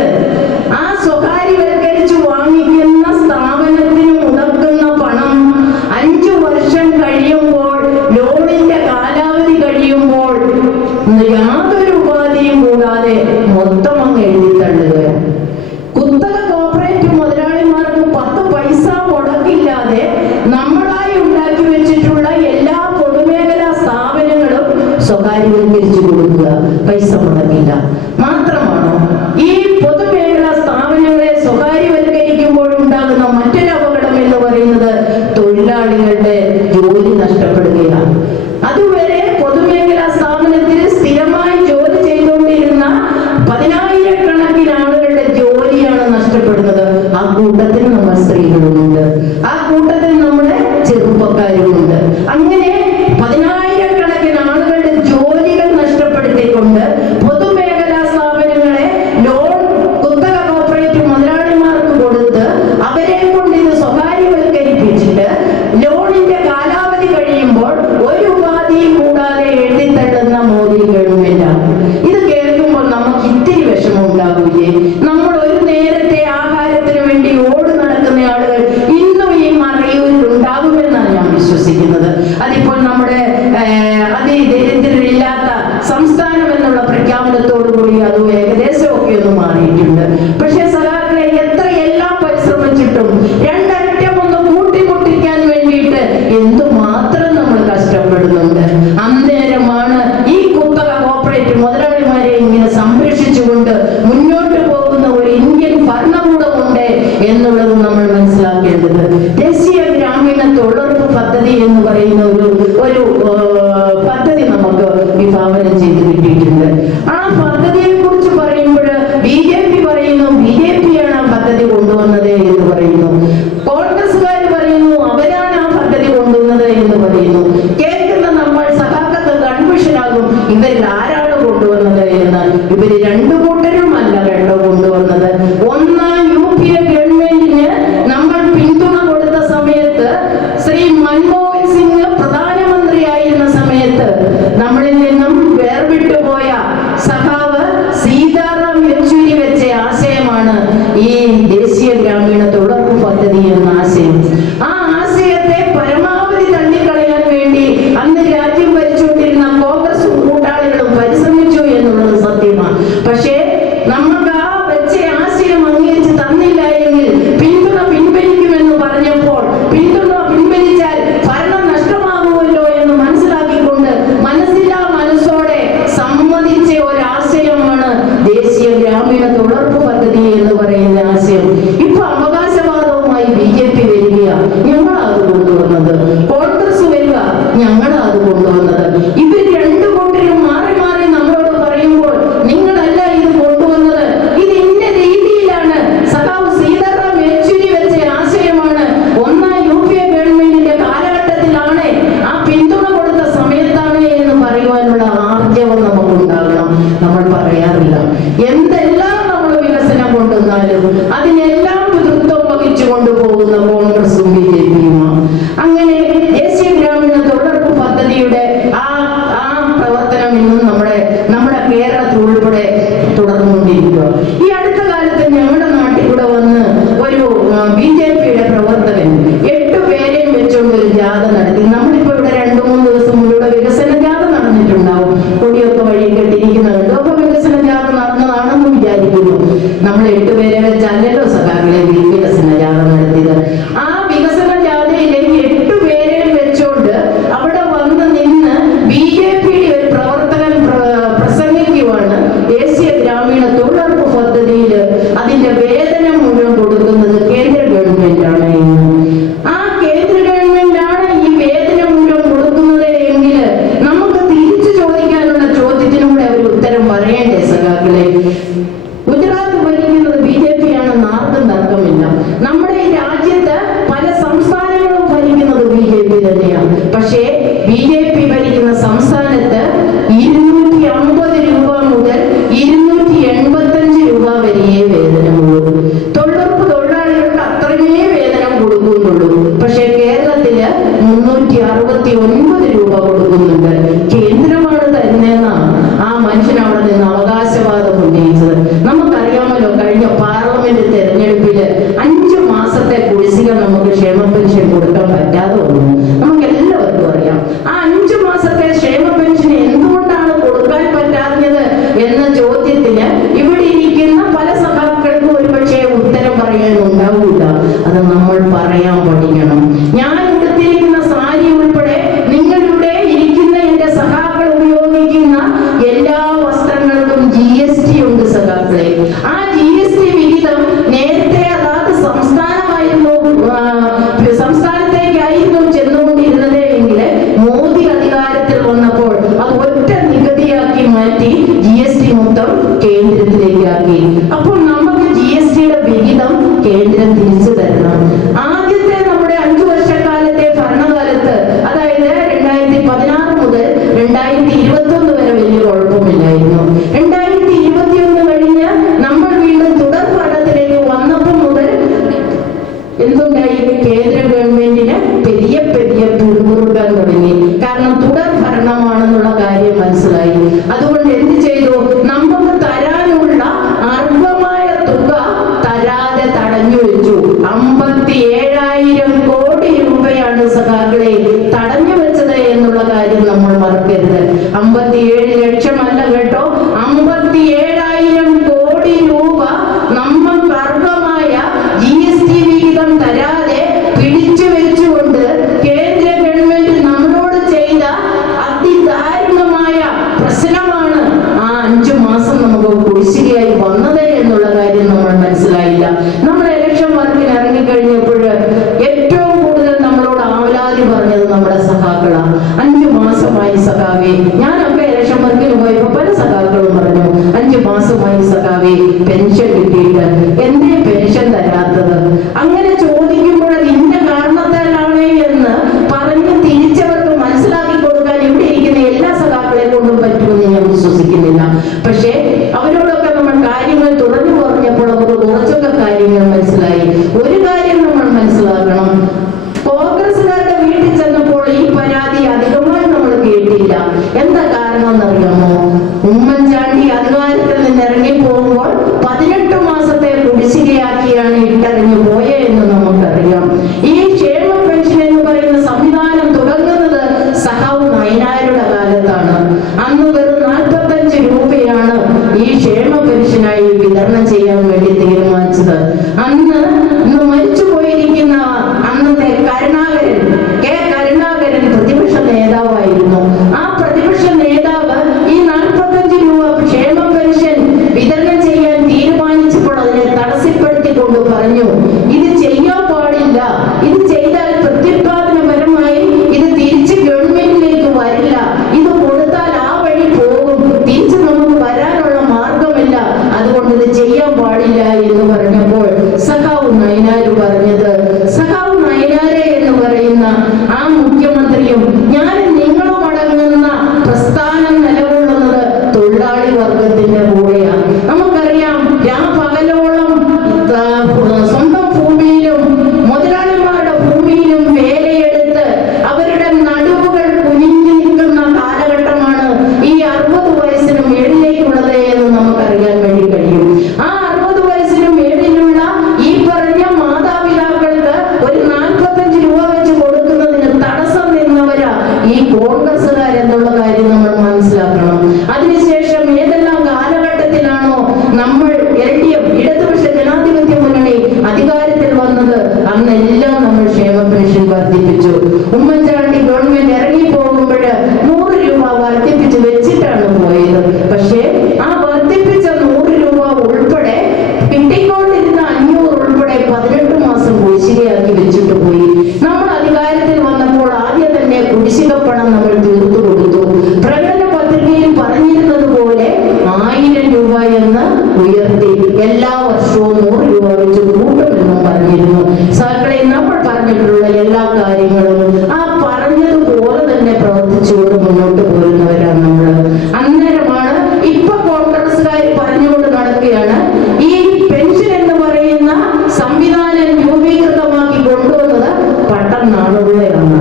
ആ സ്വകാര്യവൽക്കരിച്ച് വാങ്ങിക്കുന്ന സ്ഥാപനത്തിന് മുടക്കുന്ന പണം 5 വർഷം കഴിയുമ്പോൾ ലോണിന്റെ കാലാവധി കഴിയുമ്പോൾ യാതൊരു ഉപാധിയും കൂടാതെ മൊത്തം അങ്ങ് എഴുതിത്തള്ളുകയാണ്. കുത്തക കോർപ്പറേറ്റീവ് മുതലാളിമാർക്ക് 10 പൈസ മുടക്കില്ലാതെ നമ്മളായി ഉണ്ടാക്കി വെച്ചിട്ടുള്ള എല്ലാ പൊതുമേഖലാ സ്ഥാപനങ്ങളും സ്വകാര്യവൽക്കരിച്ചു കൊടുക്കുക, പൈസ മുടക്കില്ല. മാത്രമാണോ ഈ പൊതുമേഖലാ സ്ഥാപനങ്ങളെ സ്വകാര്യവൽക്കരിക്കുമ്പോൾ ഉണ്ടാകുന്ന മറ്റൊരു അപകടം എന്ന് പറയുന്നത് തൊഴിലാളികളുടെ ജോലി നഷ്ടപ്പെടുകയാണ്. അതുവരെ പൊതുമേഖലാ സ്ഥാപനത്തിൽ സ്ഥിരമായി ജോലി ചെയ്തുകൊണ്ടിരുന്ന 10,000-കണക്കിന് ആളുകളുടെ ജോലിയാണ് നഷ്ടപ്പെടുന്നത്. ആ കൂട്ടത്തിൽ നമ്മൾ സ്ത്രീകളുമുണ്ട്, ആ കൂട്ടത്തിൽ നമ്മുടെ ചെറുപ്പക്കാരുമുണ്ട്. അങ്ങനെ 10,000-കണക്കിന് ആളുകളുടെ ജോലികൾ നഷ്ടപ്പെടുത്തിക്കൊണ്ട് പൊതുമേഖലാ സ്ഥാപനങ്ങളെ ലോൺ കുത്തക കോർപ്പറേറ്റീവ് മുതലാളിമാർക്ക് കൊടുത്ത് അവരെ കൊണ്ട് ഇത് സ്വകാര്യവൽക്കരിപ്പിച്ചിട്ട് ലോണിന്റെ കാലാവധി കഴിയുമ്പോൾ ഒരു ഉപാധിയും കൂടാതെ എഴുതിത്തള്ളുന്ന മോദി ഗവൺമെന്റാണ്. ഇത് കേൾക്കുമ്പോൾ നമുക്ക് ഇത്തിരി വിഷമം ഉണ്ടാകൂലേ? നമ്മൾ ഒരു നേരത്തെ ആഹാരത്തിന് വേണ്ടി ഓടി നടക്കുന്ന ആളുകൾ ഇന്നും ഈ മറയൂരിൽ ഉണ്ടാകുമെന്നാണ് ഞാൻ വിശ്വസിക്കുന്നത്. അതിപ്പോൾ നമ്മുടെ അതിദരിദ്രരില്ലാത്ത സംസ്ഥാനം എന്നുള്ള പ്രഖ്യാപനത്തോടുകൂടി അത് ഏകദേശമൊക്കെ ഒന്ന് മാറിയിട്ടുണ്ട്. പക്ഷെ സഖാക്കളെ എത്രയെല്ലാം പരിശ്രമിച്ചിട്ടും രണ്ടറ്റം ഒന്ന് കൂട്ടിമുട്ടിക്കാൻ വേണ്ടിയിട്ട് എന്തുമാത്രം നമ്മൾ കഷ്ടപ്പെടുന്നുണ്ട്. അന്നേരമാണ് ഈ കുത്തക കോർപ്പറേറ്റ് മുതലാളിമാരെ ഇങ്ങനെ സംരക്ഷിച്ചുകൊണ്ട് മുന്നോട്ട് പോകുന്ന ഒരു ഇന്ത്യൻ ഭരണകൂടമുണ്ട് എന്നുള്ളത് നമ്മൾ മനസ്സിലാക്കേണ്ടത്. ദേശീയ ഗ്രാമീണ തൊഴിലുറപ്പ് പദ്ധതി എന്ന് പറയുന്ന ഒരു പദ്ധതി നമുക്ക് വിഭാവനം ചെയ്ത് കിട്ടിയിട്ടുണ്ട്. ആ പദ്ധതിയെ കുറിച്ച് പറയുമ്പോൾ BJP പറയുന്നു BJP-യാണ് ആ പദ്ധതി കൊണ്ടുവന്നത് എന്ന് പറയുന്നു. കോൺഗ്രസ്സുകാർ പറയുന്നു അവരാണ് ആ പദ്ധതി കൊണ്ടുവന്നത് എന്ന് പറയുന്നു. കേൾക്കുന്ന നമ്മൾ സഖാക്കൾക്ക് കൺഫ്യൂഷനാകും ഇവരിൽ ആരാണ് കൊണ്ടുവന്നത് എന്ന്. ഇവര് രണ്ടു കൂട്ടരും അല്ല കേട്ടോ കൊണ്ടുവന്നത്. ഒന്നാം UPA ഗവൺമെന്റിന് നമ്മൾ പിന്തുണ കൊടുത്ത സമയത്ത് ശ്രീ മൻമോഹൻ സിംഗ് പ്രധാനമന്ത്രിയായിരുന്ന സമയത്ത് നമ്മളിൽ നിന്നും വേർവിട്ടുപോയ സഖാവ് സീതാറാം യെച്ചൂരി വെച്ച ആശയമാണ് ഈ ദേശീയ ഗ്രാമീണ തൊഴിലുറപ്പ് പദ്ധതി എന്ന ആശയം. ആ ആശയത്തെ പരമാവധി തള്ളിക്കളയാൻ വേണ്ടി അന്ന് രാജ്യം ഭരിച്ചുകൊണ്ടിരുന്ന കോൺഗ്രസ് കൂട്ടാളികളും പരിശ്രമിച്ചു എന്നുള്ളത് സത്യമാണ്. പക്ഷേ നമുക്ക് ആ വെച്ച ആശയം അംഗീകരിച്ച് തന്നില്ല എങ്കിൽ പിന്തുണ പിൻവലിക്കുമെന്ന് പറഞ്ഞപ്പോൾ പിന്തുണ പിൻവലിച്ചാൽ ഭരണം നഷ്ടമാകുമല്ലോ എന്ന് മനസ്സിലാക്കിക്കൊണ്ട് മനസ്സില്ലാ മനസ്സോടെ സമ്മതിച്ച ഒരാശയമാണ് ദേശീയ ഗ്രാമീണ തൊഴിലുറപ്പ് പദ്ധതി എന്ന് പറയുന്ന ആശയം. ഇപ്പൊ അവകാശവാദവുമായി BJP വരിക, ഞങ്ങളത് കൊണ്ടുവന്നത്. കോൺഗ്രസ് വരിക, ഞങ്ങളത് കൊണ്ടുവന്നത്. ഇവർ രണ്ടു കൂട്ടരും മാറി മാറി നമ്മളോട് പറയുമ്പോൾ നിങ്ങളല്ല ഇത് കൊണ്ടുവന്നത്, ഇത് ഇന്ന രീതിയിലാണ് സഖാവ് സീതാറാം യെച്ചൂരി വെച്ച ആശയമാണ്, ഒന്നാം UPA ഗവൺമെന്റിന്റെ കാലഘട്ടത്തിലാണ്, ആ പിന്തുണ കൊടുത്ത സമയത്താണ് എന്ന് പറയുവാനുള്ള ആർജവം നമുക്കുണ്ടാകണം. നമ്മൾ പറയാറില്ല. എന്തെല്ലാം നമ്മൾ വികസനം കൊണ്ടുവന്നാലും അതിനെല്ലാം പിതൃത്വം വഹിച്ചു കൊണ്ടുപോകുന്ന കോൺഗ്രസും BJP-യുമാണ്. അങ്ങനെ ദേശീയ ഗ്രാമീണ തൊഴിലുറപ്പ് പദ്ധതിയുടെ ആ പ്രവർത്തനം ഇന്നും നമ്മുടെ കേരളത്തിൽ ഉൾപ്പെടെ തുടർന്നുകൊണ്ടിരിക്കുക. ഈ അടുത്ത കാലത്ത് ഞങ്ങളുടെ നാട്ടിൽ കൂടെ വന്ന് ഒരു BJP-യുടെ പ്രവർത്തകൻ 8 പേരെയും വെച്ചുകൊണ്ട് ഒരു ജാഥ നടത്തി. നമ്മളിപ്പോ ഇവിടെ 2-3 ദിവസം മുമ്പ് വികസന ജാഥ നടന്നിട്ടുണ്ടാവും. കൊടിയൊക്കെ വഴി കെട്ടിയിരിക്കുന്നുണ്ട്. അപ്പൊ വികസന ജാഥ നടന്നതാണെന്ന് വിചാരിക്കുന്നു. നമ്മൾ 8 പേരെ വെച്ചല്ലല്ലോ സഖാക്കളെ വികസന ജാഥ നടത്തിയത്. ആ വികസന ജാഥയിലേക്ക് 8 പേരെയും വെച്ചോണ്ട് അവിടെ വന്ന് നിന്ന് BJP-യുടെ ഒരു പ്രവർത്തകൻ പ്രസംഗിക്കുവാണ് ദേശീയ ഗ്രാമീണ തൊഴിലുറപ്പ് പദ്ധതിയിൽ അതിന്റെ വേതനം മുഴുവൻ കൊടുക്കുന്നത് കേന്ദ്ര ഗവൺമെന്റാണ് എന്ന്. ആ കേന്ദ്ര ഗവൺമെന്റാണ് ഈ വേതനം മുഴുവൻ കൊടുക്കുന്നത് എങ്കിൽ നമുക്ക് തിരിച്ചു ചോദിക്കാനുള്ള ചോദ്യത്തിനൂടെ ഒരു ഉത്തരം പറയേണ്ടേ സഖാക്കളെ? ഗുജറാത്ത് ഭരിക്കുന്നത് BJP-യാണെന്ന് ആർക്കും തർക്കമില്ല. മുമ്പിൽ 5 മാസത്തെ കുടിശ്ശിക നമുക്ക് ക്ഷേമ പെൻഷൻ കൊടുക്കാൻ പറ്റാതെ വന്നു. നമുക്ക് എല്ലാവർക്കും അറിയാം. ആ 5 മാസത്തെ ക്ഷേമ പെൻഷൻ എന്തുകൊണ്ടാണ് കൊടുക്കാൻ പറ്റാത്തത് എന്ന ചോദ്യത്തിന് ഇവിടെ ഇരിക്കുന്ന പല സഖാക്കൾക്കും ഒരുപക്ഷെ ഉത്തരം പറയാനുണ്ടാവില്ല. അത് നമ്മൾ പറയാൻ പഠിക്കണം. ഞാൻ ഉടുത്തിരിക്കുന്ന സാരി ഉൾപ്പെടെ നിങ്ങളുടെ ഇരിക്കുന്ന എന്റെ സഖാക്കൾ ഉപയോഗിക്കുന്ന എല്ലാ വസ്ത്രങ്ങൾക്കും GST ഉണ്ട് സഖാക്കളെ. ആ GST വിഹിതം നേരത്തെ അതാത് സംസ്ഥാനത്തേക്കായിരുന്നു ചെന്നുകൊണ്ടിരുന്നത് എങ്കിൽ മോദി അധികാരത്തിൽ വന്നപ്പോൾ അത് ഒറ്റ നികുതിയാക്കി മാറ്റി GST മൊത്തം കേന്ദ്രത്തിലേക്ക് ആക്കി. അപ്പോൾ നമുക്ക് GSTയുടെ വിഹിതം കേന്ദ്രം തിരിച്ചു തരണം. ആദ്യത്തെ നമ്മുടെ 5 വർഷക്കാലത്തെ ഭരണകാലത്ത്, അതായത് 2016 മുതൽ 2021 വരെ വലിയ കുഴപ്പമില്ലായിരുന്നു. 2021 കഴിഞ്ഞ് നമ്മൾ വീണ്ടും തുടർ ഭരണത്തിലേക്ക് വന്നപ്പോൾ മുതൽ എന്തുണ്ടായി? കേന്ദ്ര ഗവൺമെന്റിന് പെരിയ പിറുപിറുക്കാൻ തുടങ്ങി. കാരണം തുടർ ഭരണമാണെന്നുള്ള കാര്യം മനസ്സിലായി. അതുകൊണ്ട് എന്ത് ചെയ്തു? നമുക്ക് തരാനുള്ള അർഹമായ തുക തരാതെ തടഞ്ഞു വെച്ചു. 57,000 കോടി രൂപയാണ് സഖാക്കളെ തടഞ്ഞു വെച്ചത് എന്നുള്ള കാര്യം നമ്മൾ മറക്കരുത്. 57 ലക്ഷമല്ല കേട്ടോ, 57,000 കോടി രൂപ നമുക്ക് അർഹമായ GST വിഹിതം തരാതെ പിടിച്ചു വെച്ചുകൊണ്ട് കേന്ദ്ര ഗവൺമെന്റ് നമ്മളോട് ചെയ്ത അതിദാരുണമായ പ്രശ്നമാണ് ആ 5 മാസം നമുക്ക് കുടിശ്ശികയായി വന്നത് എന്നുള്ള കാര്യം നമ്മൾ മനസ്സിലായില്ല. നമ്മൾ ഇലക്ഷൻ വർക്കിന് ഇറങ്ങിക്കഴിഞ്ഞപ്പോൾ ഏറ്റവും കൂടുതൽ നമ്മളോട് ആവലാതി പറഞ്ഞത് നമ്മുടെ സഖാക്കളാണ്. 5 മാസമായി സഖാവേ, ഞാനൊക്കെ ഇലക്ഷൻ വർക്കിന് പോയപ്പോ പല സഖാക്കളും പറഞ്ഞു 5 മാസമായി സഖാവേ പെൻഷൻ കിട്ടിയിട്ട് എന്തേ പെൻഷൻ തരാത്തത്? അങ്ങനെ ചോദിക്കുമ്പോൾ അത് ഇന്ന കാരണത്താലാണ് എന്ന് പറഞ്ഞ് തിരിച്ചവർക്ക് മനസ്സിലാക്കി കൊടുക്കാൻ ഇവിടെ ഇരിക്കുന്ന എല്ലാ സഖാക്കളെ കൊണ്ടും പറ്റുമെന്ന് ഞാൻ വിശ്വസിക്കുന്നില്ല. പക്ഷേ അവരോടൊക്കെ നമ്മൾ കാര്യങ്ങൾ തുറന്നു പറഞ്ഞപ്പോൾ അവർക്ക് കുറച്ചൊക്കെ കാര്യങ്ങൾ മനസ്സിലായി. ഒരു കാര്യം നമ്മൾ മനസ്സിലാക്കണം, കോൺഗ്രസുകാരുടെ വീട്ടിൽ ചെന്നപ്പോൾ ഈ പരാതി അധികമായി നമ്മൾ കേട്ടില്ല. എന്താ കാരണം എന്നറിയാമോ? ഉമ്മൻചാണ്ടി അധികാരത്തിൽ നിന്ന് ഇറങ്ങി പോകുമ്പോൾ 18 മാസത്തെ കുടിശ്ശികയാക്കിയാണ് ഇട്ടെറിഞ്ഞു പോയെന്ന് നമുക്കറിയാം. ഈ ക്ഷേമ പെൻഷൻ എന്ന് പറയുന്ന സംവിധാനം തുടങ്ങുന്നത് സഖാവ് നയനാരുടെ കാലത്താണ്. അന്ന് വെറും 45 രൂപയാണ് ഈ ക്ഷേമ പെൻഷനായി വിതരണം ചെയ്യാൻ വേണ്ടി തീരുമാനിച്ചത്. അന്ന് മരിച്ചു പോയിരിക്കുന്ന അന്നത്തെ കരുണാകരൻ പ്രതിപക്ഷ നേതാവായിരുന്നു. ആ പ്രതിപക്ഷ നേതാവ് ഈ 45 രൂപ ക്ഷേമ പെൻഷൻ വിതരണം ചെയ്യാൻ തീരുമാനിച്ചപ്പോൾ അതിനെ തടസ്സപ്പെടുത്തിക്കൊണ്ട് പറഞ്ഞു, ഇത് ചെയ്യാൻ പാടില്ല, ഇത് ചെയ്താൽ പ്രത്യുത്പാദനപരമായി ഇത് തിരിച്ച് ഗവൺമെന്റിലേക്ക് വരില്ല, ഇത് കൊടുത്താൽ ആ വഴി പോകും, തിരിച്ച് നമുക്ക് വരാനുള്ള മാർഗമില്ല, അതുകൊണ്ട് ഇത് ചെയ്യാൻ പാടില്ല എന്ന് പറഞ്ഞപ്പോൾ സഖാവ് നയനാര് പറഞ്ഞത്, സഖാവ് നയനാരെ എന്ന് പറയുന്ന ആ മുഖ്യമന്ത്രിയും ഞാൻ നിങ്ങളും അടങ്ങുന്ന പ്രസ്ഥാനം നിലകൊള്ളുന്നത് തൊഴിലാളി വർഗത്തിന്റെ കൂടെയാണ്. നമുക്കറിയാം, പകലോളം സ്വന്തം ഭൂമിയിലും മുതലാളിമാരുടെ ഭൂമിയിലും വേലയെടുത്ത് അവരുടെ നടുവുകൾ കുനിഞ്ഞു നിൽക്കുന്ന കാലഘട്ടമാണ് ഈ 60 വയസ്സിന് മേളിലേക്കുള്ളത് എന്ന് നമുക്കറിയാൻ വേണ്ടി കഴിയും. ആ 60 വയസ്സിന് മേളിലുള്ള ഈ പറഞ്ഞ മാതാപിതാക്കൾക്ക് ഒരു 45 രൂപ വെച്ച് കൊടുക്കുന്നതിന് തടസ്സം നിന്നവരാ ഈ കോൺഗ്രസുകാരെന്നുള്ള കാര്യം നമ്മൾ മനസ്സിലാക്കണം. അതിനുശേഷം ഏതെല്ലാം കാലഘട്ടത്തിലാണോ നമ്മൾ LDF ഇടതുപക്ഷ ജനാധിപത്യ മുന്നണി അധികാരത്തിൽ വന്നത് അന്നെല്ലാം നമ്മൾ ക്ഷേമ പെൻഷൻ വർദ്ധിപ്പിച്ചു. ഉമ്മൻചാണ്ടി ഗവൺമെന്റ് ഇറങ്ങി പോകുമ്പോൾ 100 രൂപ വർദ്ധിപ്പിച്ച് വെച്ചിട്ടാണ് പോയത്. പക്ഷേ ആ വർദ്ധിപ്പിച്ച 100 രൂപ ഉൾപ്പെടെ കിട്ടിക്കൊണ്ടിരുന്ന 500 ഉൾപ്പെടെ 18 മാസം കുടിശ്ശികയാക്കി വെച്ചിട്ട് പോയി. നമ്മൾ അധികാരത്തിൽ വന്നപ്പോൾ ആദ്യം തന്നെ കുടിശ്ശിക പണം നമ്മൾ തീർത്തു കൊടുത്തു. പ്രകടന പത്രികയിൽ പറഞ്ഞിരുന്നത് പോലെ 1000 രൂപ എന്ന് ഉയർത്തി എല്ലാ വർഷവും 100 രൂപ വെച്ച് കൂട്ടുമെന്നും പറഞ്ഞിരുന്നു. സഖാക്കളെ, നമ്മൾ പറഞ്ഞിട്ടുള്ള എല്ലാ കാര്യങ്ങളും ആ പറഞ്ഞതുപോലെ തന്നെ പ്രവർത്തിച്ചുകൊണ്ട് മുന്നോട്ട് പോരുന്നവരാണ് നമ്മൾ. അന്നേരമാണ് ഇപ്പൊ കോൺഗ്രസുകാർ പറഞ്ഞുകൊണ്ട് നടക്കുകയാണ് ഈ പെൻഷൻ എന്ന് പറയുന്ന സംവിധാനം രൂപീകൃതമാക്കി കൊണ്ടുവന്നത് പട്ടനാളുകളെയാണ്.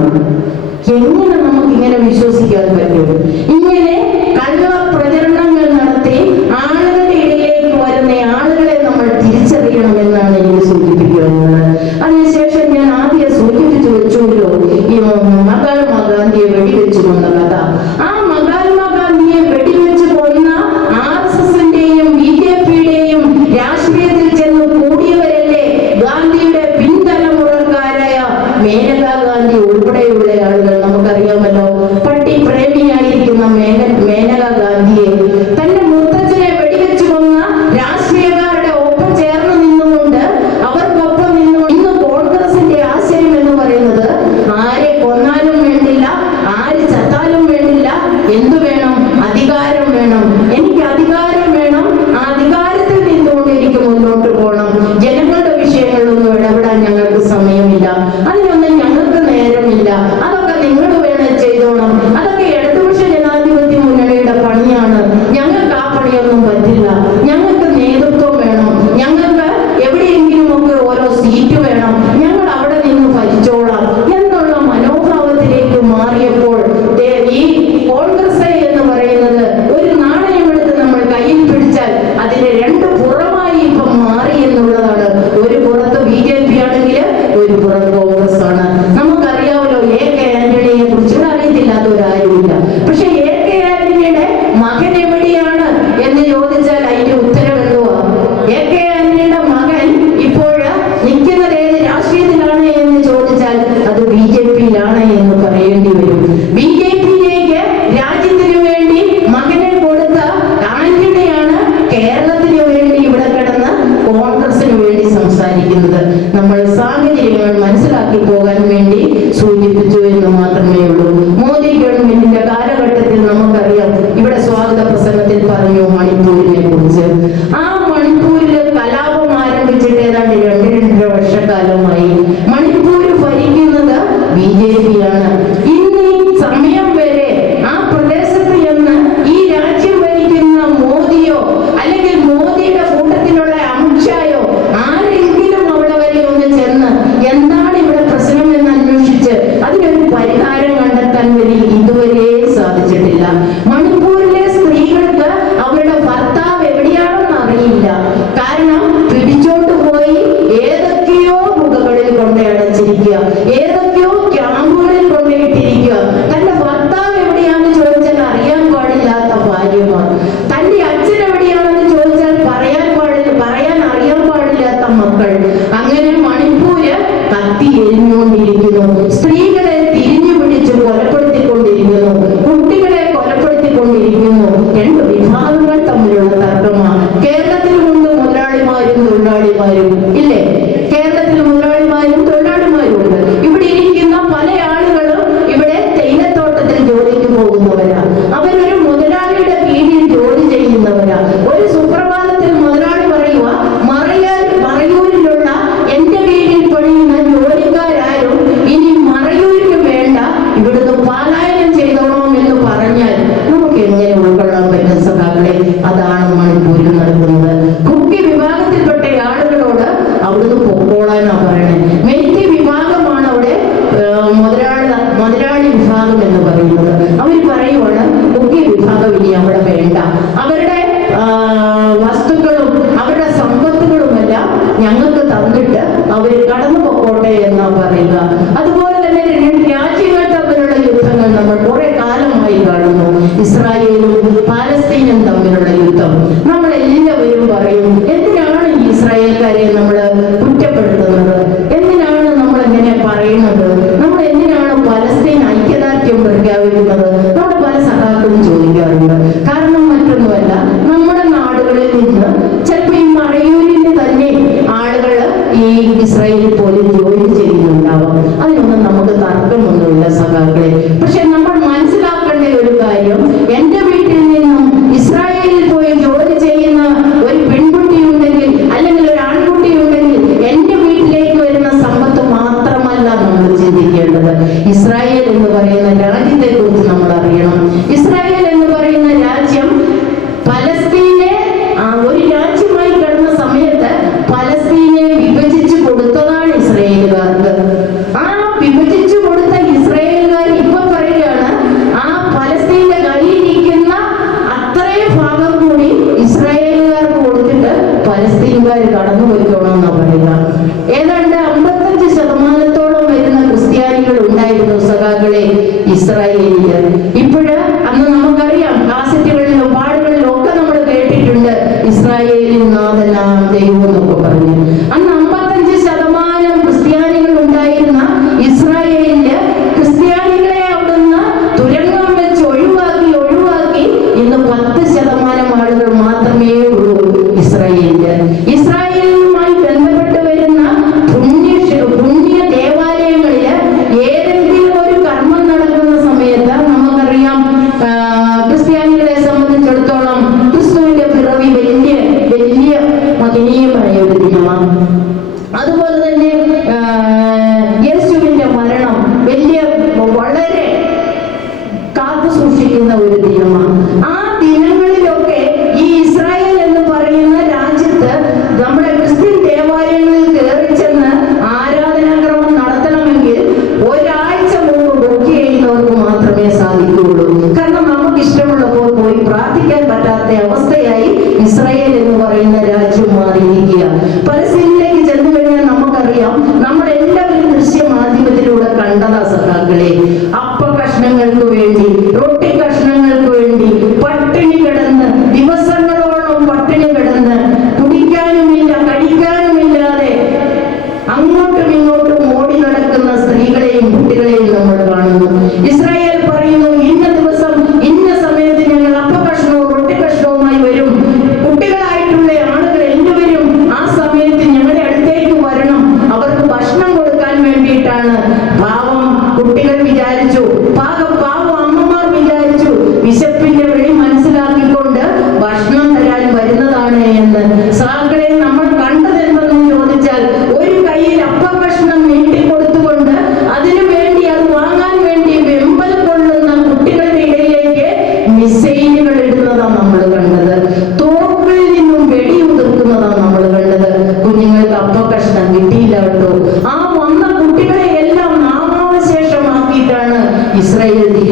എങ്ങനെ നമുക്ക് ഇങ്ങനെ വിശ്വസിക്കാൻ പറ്റും? ഇങ്ങനെ കള്ള പ്രചരണങ്ങൾ നടത്തി ആളുകളുടെ ഇടയിലേക്ക് വരുന്ന ആളുകളെ നമ്മൾ തിരിച്ചറിയണമെന്നാണ് എനിക്ക് സൂചിപ്പിക്കുന്നത്. പാടാൻ ഞങ്ങൾക്ക് സമയമില്ല, അതിനൊന്നും ഞങ്ങൾക്ക് നേരമില്ല, അതൊക്കെ നിങ്ങൾ വേണം ചെയ്തോണം, അതൊക്കെ ഇടതുപക്ഷ ജനാധിപത്യ മുന്നണിയുടെ പണിയാണ്, ഞങ്ങൾക്ക് ആ പണിയൊന്നും പറ്റില്ല, ഞങ്ങൾക്ക് നേതൃത്വം വേണം, ഞങ്ങൾക്ക് എവിടെയെങ്കിലും ഒക്കെ ഓരോ സീറ്റ് വേണം, ഞങ്ങൾ അവിടെ നിന്ന് ഭരിച്ചോളാം എന്നുള്ള മനോഭാവത്തിലേക്ക് മാറിയപ്പോൾ ഈ കോൺഗ്രസ് എന്ന് പറയുന്നത് ഒരു നാണയമെടുത്ത് നമ്മൾ കയ്യിൽ പിടിച്ചാൽ അതിന്റെ രണ്ട് പുറമായി ഇപ്പം മാറി എന്നുള്ളതാണ്. ഒരു പുറത്ത് BJP ആണെങ്കിൽ ഒരു പുറത്ത് കോൺഗ്രസ് ആണ്. നമുക്കറിയാമല്ലോ AK ആന്റണിയെ കുറിച്ച് അറിയത്തില്ലാത്തവരാരുമില്ല. പക്ഷെ AK ആന്റണിയുടെ മകൻ എവിടെയാണ് എന്ന് ചോദിച്ചാൽ അതിന്റെ ഉത്തരം എന്തുവാ? AK ആന്റണിയുടെ മകൻ ഇപ്പോൾ നിൽക്കുന്നത് ഏത് രാഷ്ട്രീയത്തിലാണ് എന്ന് ചോദിച്ചാൽ അത് BJP-യിലാണ് എന്ന് പറയേണ്ടി വരും. BJP-യിലേക്ക് രാജ്യത്തിന് വേണ്ടി മകനെ കൊടുത്ത ആന്റണിയാണ് കേരളത്തിന് വേണ്ടി ഇവിടെ കിടന്ന് കോൺഗ്രസിന് വേണ്ടി സംസാരിക്കുന്നത്. നമ്മൾ സാഹചര്യങ്ങൾ മനസ്സിലാക്കി പോകാൻ വേണ്ടി സൂചിപ്പിച്ചു എന്ന് മാത്രമേ ഉള്ളൂ. മോദി ഗവൺമെന്റിന്റെ കാലഘട്ടത്തിൽ നമുക്കറിയാം, ഇവിടെ സ്വാഗത പ്രസംഗത്തിൽ പറഞ്ഞു മണിപ്പൂരിനെ കുറിച്ച്. ആ മണിപ്പൂരിൽ കലാപം ആരംഭിച്ചിട്ട് ഏതാണ്ട് 2-2.5 വർഷക്കാലമായി. മണിപ്പൂർ ഭരിക്കുന്നത് BJP-യാണ്. ഇന്ന് ഈ സമയം വരെ ആ പ്രദേശത്ത് എന്ന് ഈ രാജ്യം ഭരിക്കുന്ന മോദിയോ അല്ലെങ്കിൽ മോദിയുടെ കൂട്ടത്തിലുള്ള അമിത്ഷായോ ആരെങ്കിലും അവിടെ വരെ ഒന്ന് ചെന്ന് എന്താണ് ഇവിടെ പ്രശ്നം എന്ന് അന്വേഷിച്ച് അതിനൊരു പരിഹാരം കണ്ടെത്താൻ വരെ ഇതുവരെ സാധിച്ചിട്ടില്ല. മണിപ്പൂരിലെ സ്ത്രീകൾക്ക് അവരുടെ ഭർത്താവ് എവിടെയാണെന്ന് അറിയില്ല. കാരണം പിടിച്ചോണ്ട് പോയി ഏതൊക്കെയോ മുഖങ്ങളിൽ കൊണ്ട് അടച്ചിരിക്കുക, ഏതൊക്കെയോ ക്യാമ്പുകളിൽ കൊണ്ടിട്ടിരിക്കുക. തന്റെ ഭർത്താവ് എവിടെയാണെന്ന് ചോദിച്ചാൽ അറിയാൻ പാടില്ലാത്ത ഭാര്യമാർ, തന്റെ അച്ഛൻ എവിടെയാണെന്ന് ചോദിച്ചാൽ പറയാൻ അറിയാൻ പാടില്ലാത്ത മക്കൾ. അങ്ങനെ മണിപ്പൂര് കത്തി എരിഞ്ഞുകൊണ്ടിരിക്കുന്നു. സ്ത്രീകളെ തിരിഞ്ഞു പിടിച്ച് കൊലപ്പെടുത്തിക്കൊണ്ടിരിക്കുന്നു, കുട്ടികളെ കൊലപ്പെടുത്തിക്കൊണ്ടിരിക്കുന്നു. രണ്ട് വിഭാഗങ്ങൾ തമ്മിലുള്ള തർക്കമാണ്. കേരളത്തിലുമുണ്ട് മുതലാളിമാരും തൊഴിലാളിമാരും, ഇല്ലേ? കേരളത്തിൽ മുതലാളിമാരും തൊഴിലാളിമാരും ഉണ്ട്. ഇവിടെ ഇരിക്കുന്ന പല ആളുകളും ഇവിടെ തേയിലത്തോട്ടത്തിൽ ജോലിക്ക് പോകുന്നവരാ. അവരൊരു മുതലാളിയുടെ കീഴിൽ ജോലി ചെയ്യുന്നവരാ. ഒരു സുപ്രഭാതത്തിൽ മുതലാളി പറയുക, മറയൂരിലുള്ള എന്റെ കീഴിൽ പണിയുന്ന ജോലിക്കാരും ഇനി മറയൂരിന് വേണ്ട, ഇവിടുന്ന് പലായനം ചെയ്തോണം എന്ന് പറഞ്ഞാൽ നമുക്ക് എങ്ങനെ ഉൾക്കൊള്ളാൻ പറ്റും സഖാക്കളെ? അതാണ് മണിപ്പൂരിൽ നടക്കുന്നത്. കുക്കി വിഭാഗത്തിൽപ്പെട്ട ആളുകളോട് അവിടുന്ന് പൊക്കോളാനാ പറയണേ. മെയ്തി വിഭാഗമാണ് അവിടെ മുതലാളി വിഭാഗം എന്ന് പറയുന്നത്. അവർ പറയുവാണ് കുക്കി വിഭാഗം ഇനി അവിടെ വേണ്ട, അവരുടെ വസ്തുക്കളും അവരുടെ സമ്പത്തുകളുമെല്ലാം ഞങ്ങൾക്ക് തന്നിട്ട് അവർ കടന്നു പൊക്കോട്ടെ എന്നാ പറയുക. അതുപോലെ തന്നെ രാജ്യങ്ങൾ തമ്മിലുള്ള യുദ്ധങ്ങൾ നമ്മൾ കുറെ കാലമായി കാണുന്നു. ഇസ്രായേലും പാലസ്തീനും തമ്മിലുള്ള യുദ്ധം. നമ്മൾ എല്ലാവരും പറയും, എന്തിനാണ് ഈ ഇസ്രായേൽക്കാരെ നമ്മൾ കുറ്റപ്പെടുത്തുന്നത്? എന്തിനാണ് നമ്മൾ എങ്ങനെ പറയുന്നത്? നമ്മൾ എന്തിനാണ് പലസ്തീൻ ഐക്യദാർഢ്യം പ്രഖ്യാപിക്കുന്നത്? നമ്മുടെ പല സഖാക്കളും ചോദിക്കാറുണ്ട്. കാരണം മറ്റൊന്നുമല്ല, നമ്മുടെ നാടുകളിൽ നിന്ന് ചിലപ്പോൾ ഈ മറയൂരിന് തന്നെ ആളുകൾ ഈ ഇസ്രായേലിൽ പോലും ജോലി ചെയ്യുന്നുണ്ടാവാം. അതിനൊന്നും നമുക്ക് തർക്കമൊന്നുമില്ല സഖാക്കളെ. പക്ഷെ നമ്മൾ മനസ്സിലാക്കേണ്ട ഒരു കാര്യം, എന്റെ വീട്ടിൽ നിന്നും ഇസ്രായേലിൽ പോയി ജോലി ചെയ്യുന്ന ഒരു പെൺകുട്ടി ഉണ്ടെങ്കിൽ അല്ലെങ്കിൽ ഒരു ആൺകുട്ടി ഉണ്ടെങ്കിൽ എന്റെ വീട്ടിലേക്ക് വരുന്ന സമ്പത്ത് മാത്രമല്ല നമ്മൾ ചിന്തിക്കേണ്ടത്. ഇസ്രായേൽ എന്ന് പറയുന്ന രാജ്യത്തെ കുറിച്ച് നമ്മൾ അറിയണം. ഇസ്രായേൽ എന്ന് പറയുന്ന രാജ്യം പലസ്തീനെ ഒരു രാജ്യമായി കിടന്ന സമയത്ത് പലസ്തീനെ വിഭജിച്ചു കൊടുത്തതാണ് ഇസ്രായേലുകാർക്ക്. ആ വിഭജിച്ചു കൊടുത്ത ഇസ്രായേലുകാർ ഇപ്പൊ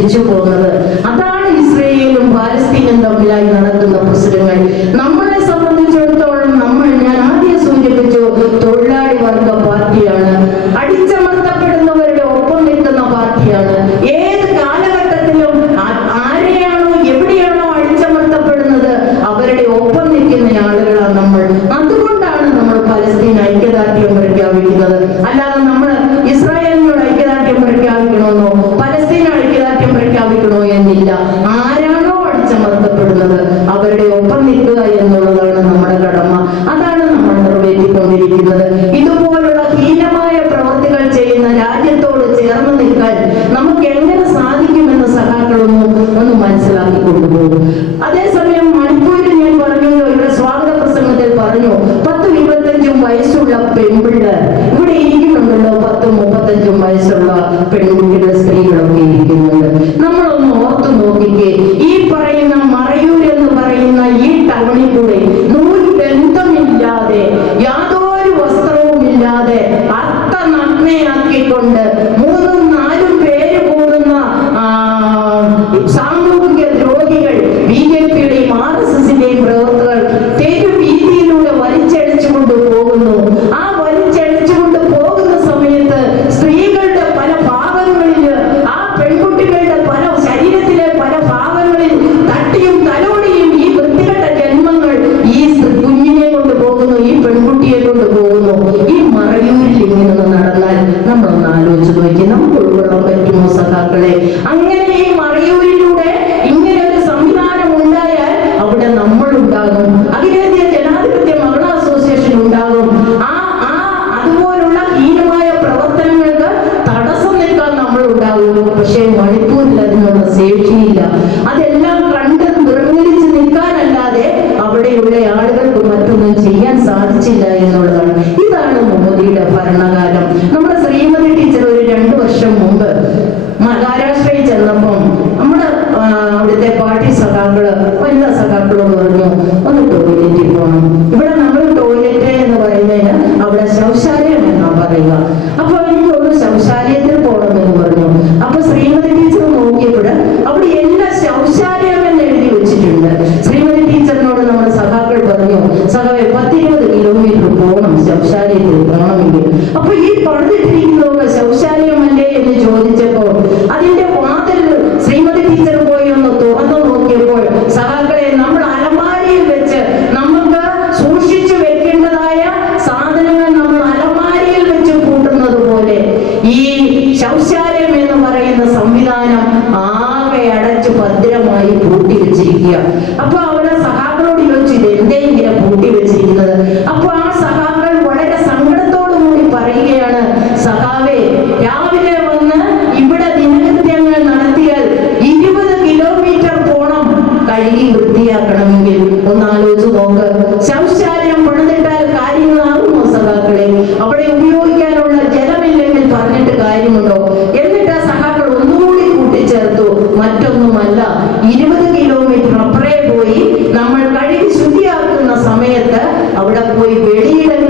മരിച്ചു പോകുന്നത്. അതാണ് ഇസ്രയേലും പാലസ്തീനും തമ്മിലായി നടക്കുന്ന പ്രശ്നങ്ങൾ. നമ്മളെ സംബന്ധിച്ചിടത്തോളം ഞാൻ ആദ്യം സൂചിപ്പിച്ചു, തൊഴിലാളി വർഗ പാർട്ടിയാണ്, അടിച്ചമർത്തപ്പെടുന്നവരുടെ ഒപ്പം നിൽക്കുന്ന പാർട്ടിയാണ്. ഏത് കാലഘട്ടത്തിലും ആരെയാണോ എവിടെയാണോ അടിച്ചമർത്തപ്പെടുന്നത് അവരുടെ ഒപ്പം നിൽക്കുന്ന ആളുകളാണ് നമ്മൾ. അതുകൊണ്ടാണ് നമ്മൾ പലസ്തീൻ ഐക്യദാർഢ്യം പ്രഖ്യാപിക്കുന്നത്. അല്ലാതെ നമ്മൾ ഇസ്രായേലിനോട് ഐക്യദാർഢ്യം പ്രഖ്യാപിക്കണമെന്നോ പലസ്തീൻ ഐക്യദാർഢ്യം പ്രഖ്യാപിക്കണോ എന്നില്ല. ആരാണോ അടിച്ചമർത്തപ്പെടുന്നത് അവരുടെ ഒപ്പം നിൽക്കുക എന്നുള്ളതാണ് നമ്മുടെ കടമ. അതാണ് നമ്മൾ നിറവേറ്റിക്കൊണ്ടിരിക്കുന്നത്. ഇതുപോലുള്ള ഹീനമായ പ്രവൃത്തികൾ ചെയ്യുന്ന രാജ്യത്തോട് ചേർന്ന് നിൽക്കാൻ നമുക്ക് എങ്ങനെ സാധിക്കുമെന്ന് സഖാക്കളൊന്നും ഒന്ന് മനസ്സിലാക്കി കൊണ്ടുപോകും. അതേസമയം മണിപ്പൂരിൽ ഞാൻ പറഞ്ഞു, ഇവിടെ സ്വാഗത പ്രസംഗത്തിൽ പറഞ്ഞു, 10-25 വയസ്സുള്ള പെൺപിള്ളേർ ഇവിടെ ഇരിക്കുന്നുണ്ടല്ലോ. 10-35 വയസ്സുള്ള പെൺകുട്ടികൾ, സ്ത്രീകളൊക്കെ ഇരിക്കുന്നുണ്ട്. നമ്മളൊന്ന് ഓർത്തു നോക്കിക്കേ, ഈ പറയുന്ന മറയൂർ എന്ന് പറയുന്ന ഈ ടൗണിൽ കൂടെ ബന്ധമില്ലാതെ യാതൊരു വസ്ത്രവുമില്ലാതെ അർത്ഥനഗ്നയാക്കിക്കൊണ്ട് 3-4 പേര് കൂടുന്ന സാമൂഹിക ദ്രോഹികൾ, BJPയുടെയും RSSന്റെയും പ്രവർത്തകർ തെരുവീതിയിലൂടെ വലിച്ചടിച്ചുകൊണ്ട് പോകുന്നു. ആ വലിച്ചടിച്ചുകൊണ്ട് പോകുന്ന സമയത്ത് സ്ത്രീകളുടെ പല ഭാഗങ്ങളിൽ, ആ പെൺകുട്ടികളുടെ പല ശരീരത്തിലെ പല ഭാഗങ്ങളിൽ തട്ടിയും തലോടിയും ഈ വൃത്തികെട്ട ജന്മങ്ങൾ ഈ കുഞ്ഞിനെ കൊണ്ട് പോകുന്നു, ഈ പെൺകുട്ടിയെ കൊണ്ട് പോകുന്നു. ഈ മറയൂരിൽ ഇങ്ങനെ നടന്നാൽ നമ്മളൊന്ന് ആലോചിച്ച് നോക്കി, നമുക്ക് ഉൾക്കൊള്ളാൻ പറ്റുമോ സഖാക്കളെ? അങ്ങനെ ഈ മറയൂരിലൂടെ ഇങ്ങനെ ഒരു സംവിധാനം ഉണ്ടായാൽ അവിടെ നമ്മളുണ്ടാകും, അഖിലേന്ത്യാ ജനാധിപത്യ മഹിളാ അസോസിയേഷൻ ഉണ്ടാകും. അതുപോലുള്ള ഹീനമായ പ്രവർത്തനങ്ങൾക്ക് തടസ്സം നിൽക്കാൻ നമ്മൾ ഉണ്ടാകും. പക്ഷേ മണിപ്പൂരിൽ അതിനുള്ള ശേഷിയില്ല. അതെല്ലാം കണ്ട് നിർമ്മിച്ച് നിൽക്കാനല്ലാതെ അവിടെയുള്ള ആളുകൾക്ക് മറ്റൊന്നും ചെയ്യാൻ സാധിച്ചില്ല എന്നുള്ളതാണ്. ഇതാണ് മോദിയുടെ ഭരണകാലം. നമ്മുടെ ശ്രീമതി ടീച്ചർ ഒരു 2 വർഷം മുമ്പ് മഹാരാഷ്ട്രയിൽ ചെന്നപ്പം നമ്മുടെ അവിടുത്തെ പാർട്ടി സഖാക്കള്, വനിതാ സഖാക്കളോട് പറഞ്ഞു, ഒന്ന് ടോയ്ലറ്റിൽ പോകണം. ഇവിടെ നമ്മൾ ടോയ്ലറ്റ് എന്ന് പറയുന്നതിന് അവിടെ ശൗചാലയം എന്നാ പറയുക. അപ്പൊ എനിക്ക് ഒന്ന് ശൗചാലയത്തിൽ പോകണമെന്ന് പറഞ്ഞു. അപ്പൊ ശ്രീമതി ടീച്ചർ നോക്കിയപ്പോൾ അവിടെ എല്ലാ ശൗചാലയം എന്ന് എഴുതി വെച്ചിട്ടുണ്ട്. ശ്രീമതി ടീച്ചറിനോട് നമ്മുടെ സഖാക്കൾ പറഞ്ഞു, സഖാവെ 10-20 കിലോമീറ്റർ പോകണം ശൗചാലയത്തിൽ പോകണമെങ്കിൽ. അപ്പൊ ഈ പണിതിട്ടിരിക്കുന്നതൊക്കെ ശൗചാലയമല്ലേ എന്ന് ചോദിച്ചപ്പോ അതിന്റെ വാതിൽ ശ്രീമതി ടീച്ചർ പോയി ഒന്ന് തുറന്നു നോക്കിയപ്പോൾ, സഖാക്കളെ, നമ്മൾ അലമാരിയിൽ വെച്ച് നമുക്ക് സൂക്ഷിച്ചു വെക്കേണ്ടതായ സാധനങ്ങൾ നമ്മൾ അലമാരിയിൽ വെച്ച് കൂട്ടുന്നത് പോലെ ഈ ശൗചാലയം എന്ന് പറയുന്ന സംവിധാനം ആകെ അടച്ച് ഭദ്രമായി പൂട്ടി വെച്ചിരിക്കുക. അപ്പൊ അവിടെ സഖാക്കളോട് ചോദിച്ചു, ഇത് എന്തേ ഇങ്ങനെ പൂട്ടി വെച്ചിരിക്കുന്നത്? അപ്പൊ ആ സഖാക്കൾ വളരെ സങ്കടത്തോടു കൂടി പറയുകയാണ്, സഖാവേ, രാവിലെ വന്ന് ഇവിടെ ദിനകൃത്യങ്ങൾ നടത്തിയാൽ 20 കിലോമീറ്റർ പോണം കഴുകി വൃത്തിയാക്കണമെങ്കിൽ. ഒന്ന് ആലോചിച്ച് നോക്ക്, ശൗചാലയം പണിതിട്ടാൽ കാര്യങ്ങളാകുമോ സഖാക്കളെ? അവിടെ ഉപയോഗിക്കാനുള്ള ജലമില്ലെങ്കിൽ പറഞ്ഞിട്ട് കാര്യമുണ്ടോ? എന്നിട്ട് ആ സഖാക്കൾ ഒന്നുകൂടി കൂട്ടിച്ചേർത്തു, മറ്റൊന്നുമല്ല, 20 കിലോമീറ്റർ അപ്പുറേ പോയി നമ്മൾ കഴുകി ശുദ്ധിയാക്കുന്ന സമയത്ത് അവിടെ പോയി വെളിയിടങ്ങൾ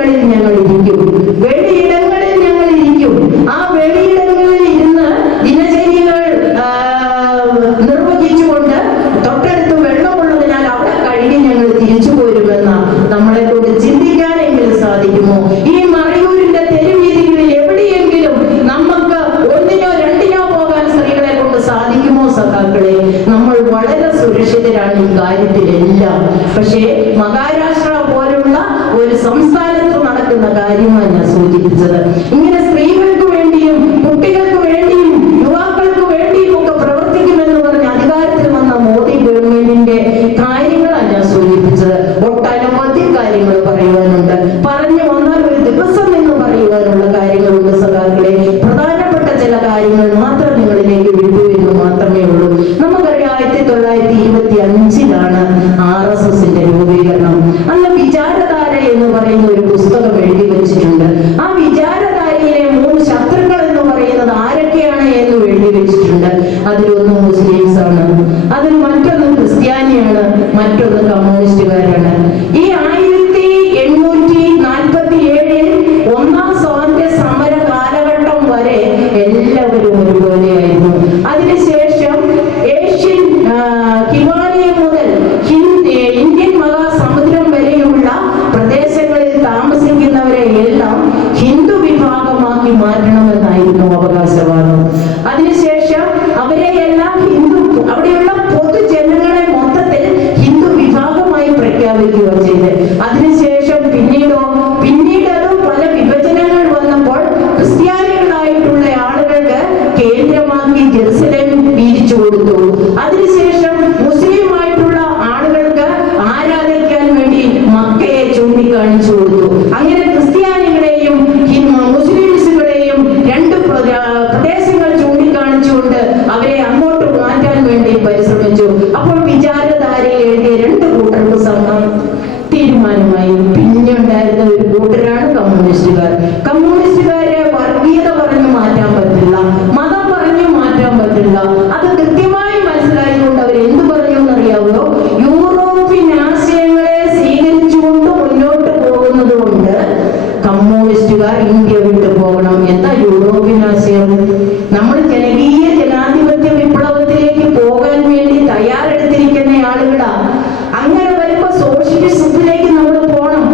വേണ്ടി ജെറുസലേം വീതിച്ചു കൊടുത്തു. അതിനുശേഷം മുസ്ലിമായിട്ടുള്ള ആളുകൾക്ക് ആരാധിക്കാൻ വേണ്ടി മക്കയെ ചൂണ്ടിക്കാണിച്ചു കൊടുത്തു. അങ്ങനെ ക്രിസ്ത്യാനികളെയും മുസ്ലിംസുകളെയും രണ്ട് പ്രദേശങ്ങൾ ചൂണ്ടിക്കാണിച്ചുകൊണ്ട് അവരെ അങ്ങോട്ട് മാറ്റാൻ വേണ്ടി പരിശ്രമിച്ചു. അപ്പോൾ വിചാരധാരയിൽ എഴുതിയ രണ്ട് കൂട്ടർക്ക് തീരുമാനമായി. പിന്നെ ഉണ്ടായിരുന്ന ഒരു കൂട്ടരാണ് കമ്മ്യൂണിസ്റ്റുകാർ. കമ്മ്യൂണിസ്റ്റുകാരെ വർഗീയത പറഞ്ഞു മാറ്റാൻ പറ്റില്ല, മതം പറഞ്ഞു മാറ്റാൻ പറ്റില്ല. അത് കൃത്യമായി മനസ്സിലായിക്കൊണ്ട് അവർ എന്ത് പറഞ്ഞു എന്നറിയാമോ? യൂറോപ്യൻ ആശയങ്ങളെ സ്വീകരിച്ചുകൊണ്ട് മുന്നോട്ട് പോകുന്നത് കൊണ്ട് കമ്മ്യൂണിസ്റ്റുകാർ ഇന്ത്യ വിട്ടു പോകണം. എന്താ യൂറോപ്യൻ ആശയം? നമ്മൾ ജനകീയ ജനാധിപത്യ വിപ്ലവത്തിലേക്ക് പോകാൻ വേണ്ടി തയ്യാറെടുത്തിരിക്കുന്ന ആളുകളാ. അങ്ങനെ വരുമ്പോ സോഷ്യലിസത്തിലേക്ക് നമ്മൾ പോകണം.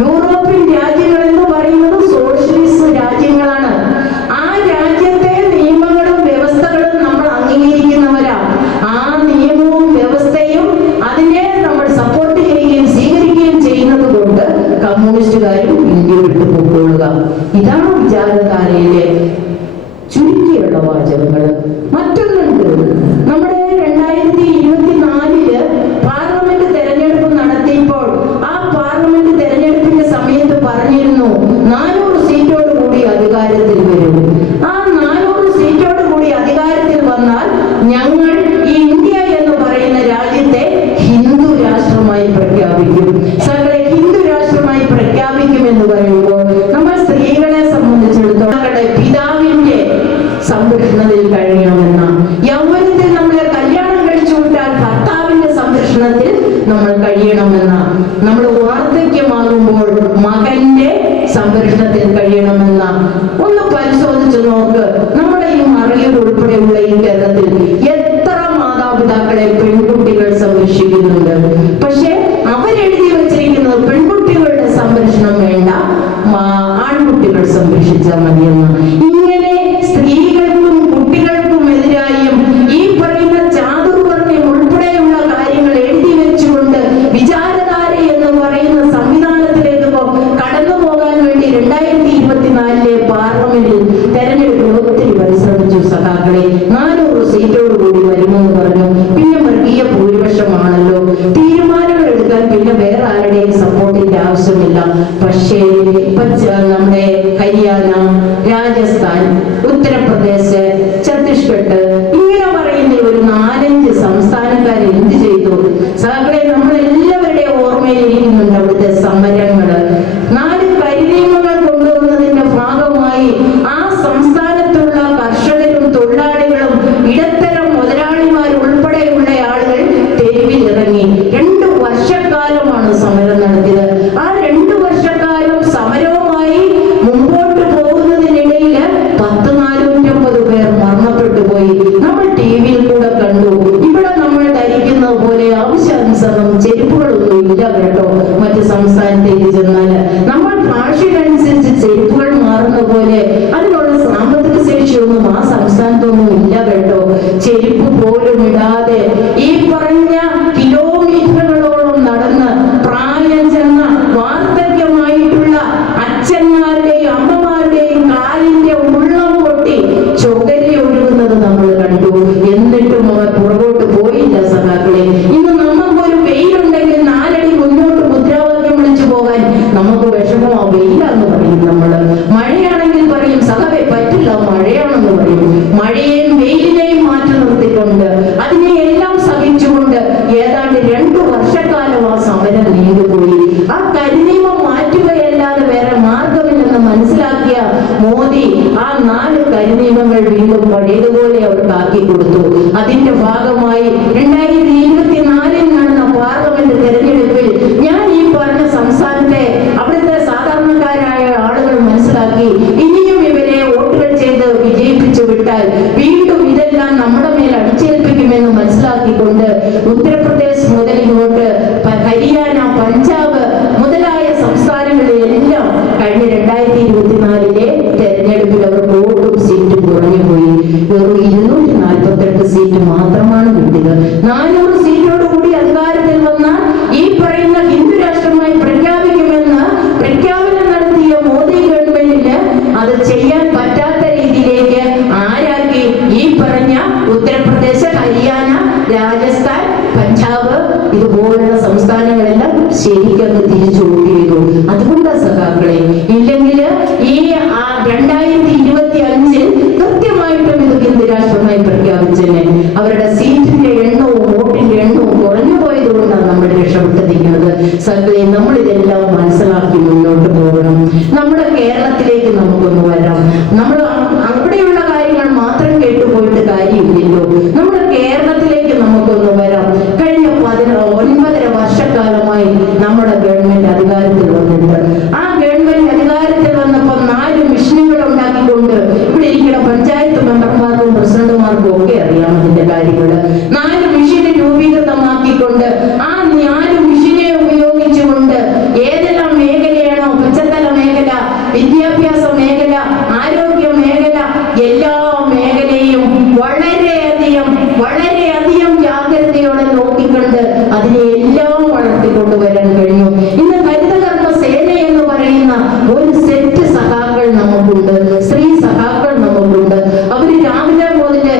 യൂറോപ്യൻ രാജ്യങ്ങൾ എന്ന് പറയുന്നത് സോഷ്യലിസ്റ്റ് രാജ്യങ്ങളാണ്. ആ രാജ്യത്തെ നിയമങ്ങളും വ്യവസ്ഥകളും നമ്മൾ അംഗീകരിക്കുന്നവരാ. ആ നിയമവും വ്യവസ്ഥയും അതിനെ നമ്മൾ സപ്പോർട്ട് ചെയ്യുകയും സ്വീകരിക്കുകയും ചെയ്യുന്നത് കൊണ്ട് കമ്മ്യൂണിസ്റ്റുകാരും ഇന്ത്യ വിട്ടു പോയിക്കൊള്ളുക. ഇതാണ് വിചാരധാരയിലെ ചുരുക്കിയുള്ള വാചകങ്ങൾ. മറ്റൊന്നുണ്ട്. നമ്മുടെ 2024 പാർലമെന്റ് തെരഞ്ഞെടുപ്പ് നടത്തിയപ്പോൾ ആ പാർലമെന്റ് തെരഞ്ഞെടുപ്പിന്റെ സമയത്ത് പറഞ്ഞിരുന്നു 400 സീറ്റോട് കൂടി അധികാരത്തിൽ വരും. ആ 400 സീറ്റോട് കൂടി അധികാരത്തിൽ വന്നാൽ ഞങ്ങൾ ഈ ഇന്ത്യ എന്ന് പറയുന്ന രാജ്യത്തെ ഹിന്ദു രാഷ്ട്രമായി പ്രഖ്യാപിക്കും. സകല ഹിന്ദു രാഷ്ട്രമായി പ്രഖ്യാപിക്കും എന്ന് പറയുമ്പോൾ നമ്മൾ സ്ത്രീകളെ സംബന്ധിച്ചിടത്തോളം പിതാവിന്റെ സംരക്ഷണത്തിൽ കഴിയണമെന്ന, യൗവനത്തിൽ നമ്മളെ കല്യാണം കഴിച്ചു വിട്ടാൽ ഭർത്താവിന്റെ സംരക്ഷണത്തിൽ നമ്മൾ കഴിയണമെന്ന, നമ്മൾ വാർദ്ധക്യമാകുമ്പോൾ മകന്റെ സംരക്ഷണത്തിൽ കഴിയണമെന്ന. ഒന്ന് പരിശോധിച്ചു നോക്ക്. നമ്മുടെ ഈ മറിയൂർ ഉൾപ്പെടെയുള്ള ഈ കേരളത്തിൽ എത്ര മാതാപിതാക്കളെ പെൺകുട്ടികൾ സംരക്ഷിക്കുന്നുണ്ട്. പക്ഷെ അവരെഴുതി വച്ചിരിക്കുന്നത് പെൺകുട്ടികളുടെ സംരക്ഷണം വേണ്ട, ആൺകുട്ടികൾ സംരക്ഷിച്ചാൽ മതിയെന്ന്. ഇങ്ങനെ സ്ത്രീകൾക്കും കുട്ടികൾക്കും എതിരായും ഈ പറയുന്ന ചാതുർവർണ്ണ്യം ഉൾപ്പെടെയുള്ള കാര്യങ്ങൾ എഴുതി വെച്ചുകൊണ്ട് വിചാരധാര എന്ന് പറയുന്ന സംവിധാനത്തിലേക്ക് കടന്നു പോകാൻ വേണ്ടി 2024 പാർലമെന്റിൽ തെരഞ്ഞെടുപ്പിൽ ഒത്തിരി പരിശ്രമിച്ചു സഖാക്കളെ. 400 സീറ്റോട് കൂടി വരുമെന്ന് പറഞ്ഞു. പിന്നെ വർഗീയ ഭൂരിപക്ഷമാണല്ലോ, തീരുമാനങ്ങൾ എടുക്കാൻ പിന്നെ വേറെ ആരുടെയും സപ്പോർട്ടിന്റെ ആവശ്യമില്ല. പക്ഷേ നമ്മുടെ ഹരിയാന, രാജസ്ഥാൻ, ഉത്തർപ്രദേശ്, ഛത്തീസ്ഗഡ് ഇങ്ങനെ പറയുന്ന ഒരു 4-5 സംസ്ഥാനക്കാർ എന്ത് ചെയ്തു സഖാക്കളെ? നമ്മളെല്ലാവരുടെയും ഓർമ്മയിൽ ഇരിക്കുന്നുണ്ട് അവിടുത്തെ സമരങ്ങള്. 4 കരിനിയമങ്ങൾ കൊണ്ടുവന്നതിന്റെ ഭാഗമായി ആ സംസ്ഥാനത്തുള്ള കർഷകരും തൊഴിലാളികളും ഇടത്തരം മുതലാളിമാർ ഉൾപ്പെടെയുള്ള ആളുകൾ തെരുവിലിറങ്ങി 2 വർഷക്കാലമാണ് സമരം നടത്തിയത്. ആ 2 വർഷക്കാലം സമരവുമായി മുമ്പോട്ട് പോകുന്നതിനിടയിൽ 450 പേർ മരണപ്പെട്ടു പോയി. നമ്മൾ ടിവിയിൽ കൂടെ കണ്ടു. ഇവിടെ നമ്മൾ ധരിക്കുന്നത് പോലെ ആവശ്യാനുസരണം ചെരുപ്പുകളൊന്നും ഇല്ല കേട്ടോ. മറ്റു സംസ്ഥാനത്തേക്ക് ചെന്നാൽ നമ്മൾ ഭാഷയനുസരിച്ച് ചെരുപ്പുകൾ മാറുന്ന പോലെ അതിനുള്ള സാമ്പത്തിക ശേഷിയൊന്നും ആ സംസ്ഥാനത്തൊന്നും ഇല്ല കേട്ടോ. ചെരുപ്പ് പോലും ഇടാതെ ഈ പറഞ്ഞ കിലോമീറ്ററുകളോളം നടന്ന് പ്രായം ചെന്ന വാർദ്ധക്യമായിട്ടുള്ള അച്ഛന്മാരുടെയും അമ്മമാരുടെയും കാലിന്റെ ഉള്ളം പൊട്ടി ചൊകരി ഒഴുകുന്നത് നമ്മൾ കണ്ടു. എന്നിട്ടും അവർ പുറകോട്ട് പോയില്ല സഖാക്കളെ. ഇന്ന് നമുക്കൊരു വെയിലുണ്ടെങ്കിൽ 4 അടി മുന്നോട്ട് മുദ്രാവാക്യം വിളിച്ചു പോകാൻ നമുക്ക് വിഷമമോ വെയിലാന്ന് പറയും. നമ്മള് മഴയാണെങ്കിൽ പറയും സഖാവെ പറ്റില്ല മഴയാണെന്ന് പറയും. മഴയെയും വെയിലിനെയും മാറ്റി നിർത്തിക്കൊണ്ട് അതിനെ എല്ലാം സഹിച്ചുകൊണ്ട് ഏതാണ്ട് 2 വർഷക്കാലം ആ സമരം നീണ്ടുപോയി. ആ കരിനിയമം മാറ്റുകയല്ലാതെ വേറെ മാർഗമില്ലെന്ന് മനസ്സിലാക്കിയ മോദി ആ 4 കരിനിയമങ്ങൾ വീണ്ടും പഴയതുപോലെ അവർക്ക് ആക്കി കൊടുത്തു. അതിന്റെ ഭാഗമായി 2024 നടന്ന പാർലമെന്റ് തെരഞ്ഞെടുപ്പിൽ ഞാൻ ഈ പറഞ്ഞ സംസ്ഥാനത്തെ അവിടുത്തെ സാധാരണക്കാരായ ആളുകൾ മനസ്സിലാക്കി ഇനിയും ഇവരെ വോട്ടുകൾ ചെയ്ത് വിജയിപ്പിച്ചു വിട്ടാൽ വീണ്ടും ഇതെല്ലാം നമ്മുടെ മേൽ അടിച്ചേൽപ്പിക്കുമെന്ന് മനസ്സിലാക്കിക്കൊണ്ട് ഉത്തർപ്രദേശ് മുതൽ ഇങ്ങോട്ട് ഹരിയാന, പഞ്ചാബ് മുതലായ സംസ്ഥാനങ്ങളിലെല്ലാം കഴിഞ്ഞ 2024 തെരഞ്ഞെടുപ്പിൽ അവർ വോട്ടും സീറ്റും കുറഞ്ഞുപോയി. വെറും 248 സീറ്റ് മാത്രമാണ് കിട്ടിയത്. 400 സീറ്റോട് കൂടി അധികാരത്തിൽ വന്ന ഈ പറയുന്ന ഹിന്ദു രാഷ്ട്രമായി പ്രഖ്യാപിക്കുമെന്ന് പ്രഖ്യാപനം നടത്തിയ മോദി ഗവൺമെന്റിന് അത് ചെയ്യാൻ പറ്റാത്ത രീതിയിലേക്ക് ആരാക്കി ഈ പറഞ്ഞ നമ്മൾ അവിടെയുള്ള കാര്യങ്ങൾ മാത്രം കേട്ടുപോയിട്ട് കാര്യമില്ലല്ലോ. നമ്മുടെ കേരളത്തിലേക്ക് നമുക്കൊന്ന് വരാം. കഴിഞ്ഞ 9.5 വർഷക്കാലമായി നമ്മുടെ ഗവൺമെന്റ് അധികാരത്തിൽ വന്നിട്ടുണ്ട്. ആ ഗവൺമെന്റ് അധികാരത്തിൽ വന്നപ്പോൾ 4 മിഷനുകൾ ഉണ്ടാക്കിക്കൊണ്ട് ഇവിടെ ഇരിക്കുന്ന പഞ്ചായത്ത് മെമ്പർമാർക്കും പ്രസിഡന്റുമാർക്കും ഒക്കെ അറിയാം അതിന്റെ കാര്യങ്ങൾ. 4 മിഷന് രൂപീകൃതമാക്കിക്കൊണ്ട് ആ 4 മിഷനെ ഉപയോഗിച്ചുകൊണ്ട് ഏതെല്ലാം മേഖലയാണോ, പശ്ചാത്തല മേഖല, വിദ്യാഭ്യാസ മേഖല, ആരോഗ്യ മേഖല, എല്ലാ മേഖലയും വളരെയധികം ജാഗ്രതയോടെ നോക്കിക്കൊണ്ട് അതിനെ എല്ലാം വളർത്തിക്കൊണ്ടുവരാൻ കഴിഞ്ഞു. ഇന്ന് ഹരിതകർമ്മ സേന എന്ന് പറയുന്ന ഒരു സെറ്റ് സഖാക്കൾ നമുക്കുണ്ട്, സ്ത്രീ സഖാക്കൾ നമുക്കുണ്ട്. അവര് രാവിലെ മുതല്